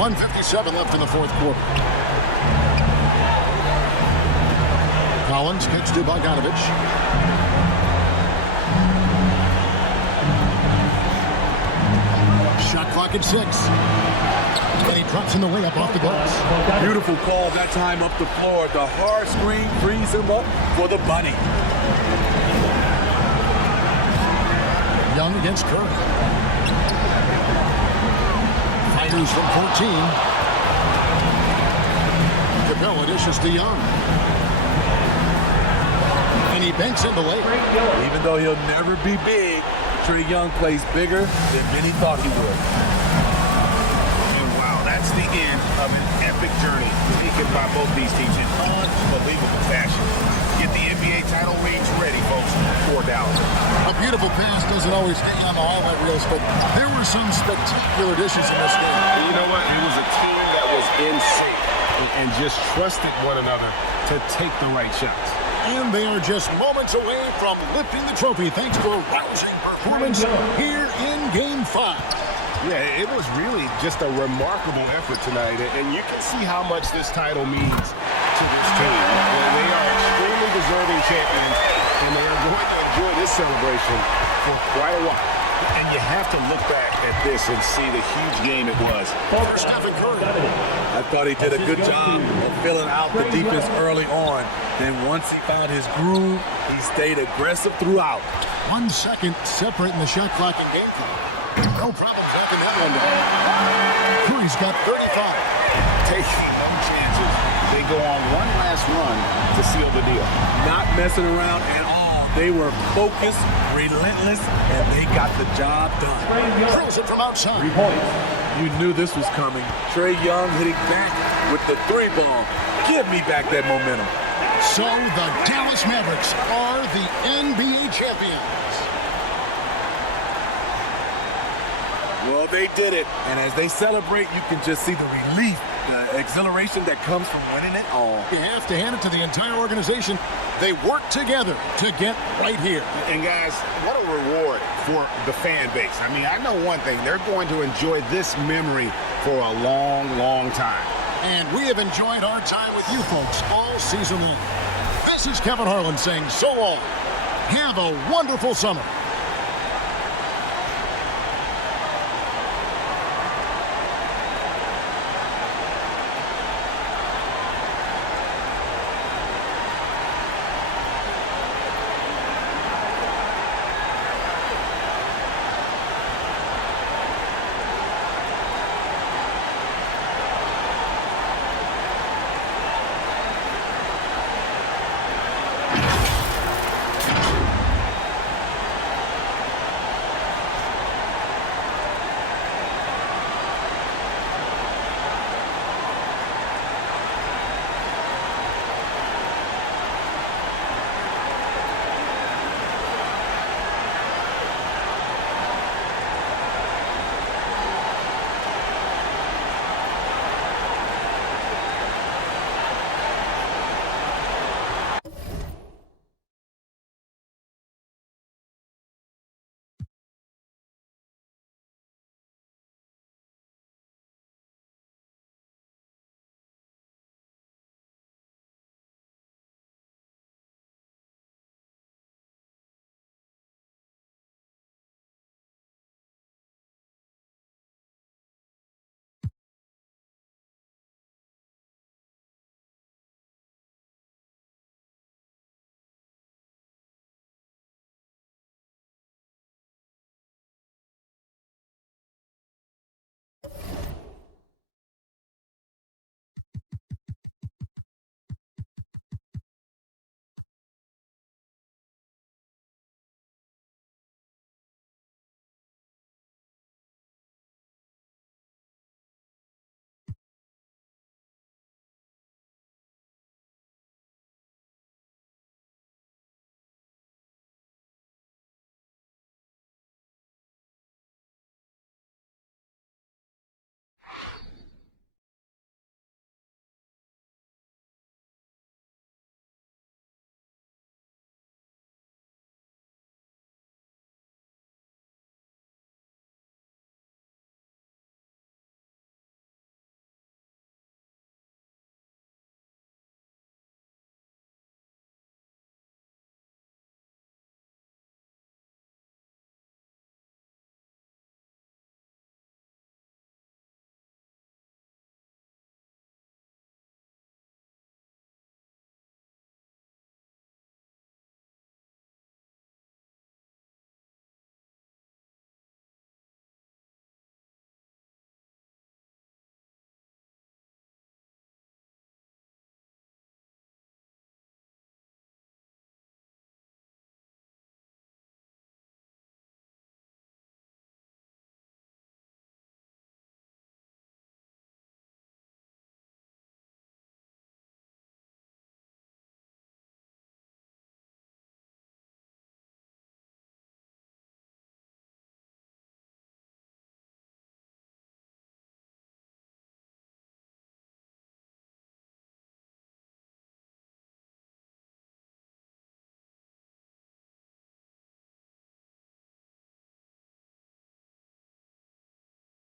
1:57 left in the fourth quarter. Collins kicks to Bogdanovich. Shot clock at 6. But he drops in the layup off the glass. Beautiful call that time up the floor. The hard screen frees him up for the bunny. Young against Curry. Fighters from 14. Capella dishes to Young. And he banks in the layup. Even though he'll never be big, Trae Young plays bigger than many thought he would. And wow, that's the end of an epic journey taken by both these teams in unbelievable fashion. Get the NBA title rings ready, folks, for Dallas. A beautiful pass doesn't always stay on the highlight reels, but there were some spectacular dishes in this game. And you know what? It was a team that was in sync and just trusted one another to take the right shots. And they are just moments away from lifting the trophy thanks to a rousing performance here in Game 5. Yeah, it was really just a remarkable effort tonight, and you can see how much this title means to this team. They are extremely deserving champions, and they are going to enjoy this celebration for quite a while. And you have to look back at this and see the huge game it was for Stephen Curry. I thought he did a good job of filling out the defense early on. Then once he found his groove, he stayed aggressive throughout. 1 second separating the shot clock and game clock. No problems knocking that one down. Curry's got 35. Taking no chances they go on one last run to seal the deal. Not messing around at all. They were focused, relentless, and they got the job done. Throws it from outside. 3 points. You knew this was coming. Trae Young hitting back with the 3 ball. Give me back that momentum. So the Dallas Mavericks are the NBA champions. Well, they did it. And as they celebrate, you can just see the relief, the exhilaration that comes from winning it all. You have to hand it to the entire organization. They work together to get right here. And guys, what a reward for the fan base. I mean, I know one thing. They're going to enjoy this memory for a long, long time. And we have enjoyed our time with you folks all season long. This is Kevin Harlan saying so long. Have a wonderful summer.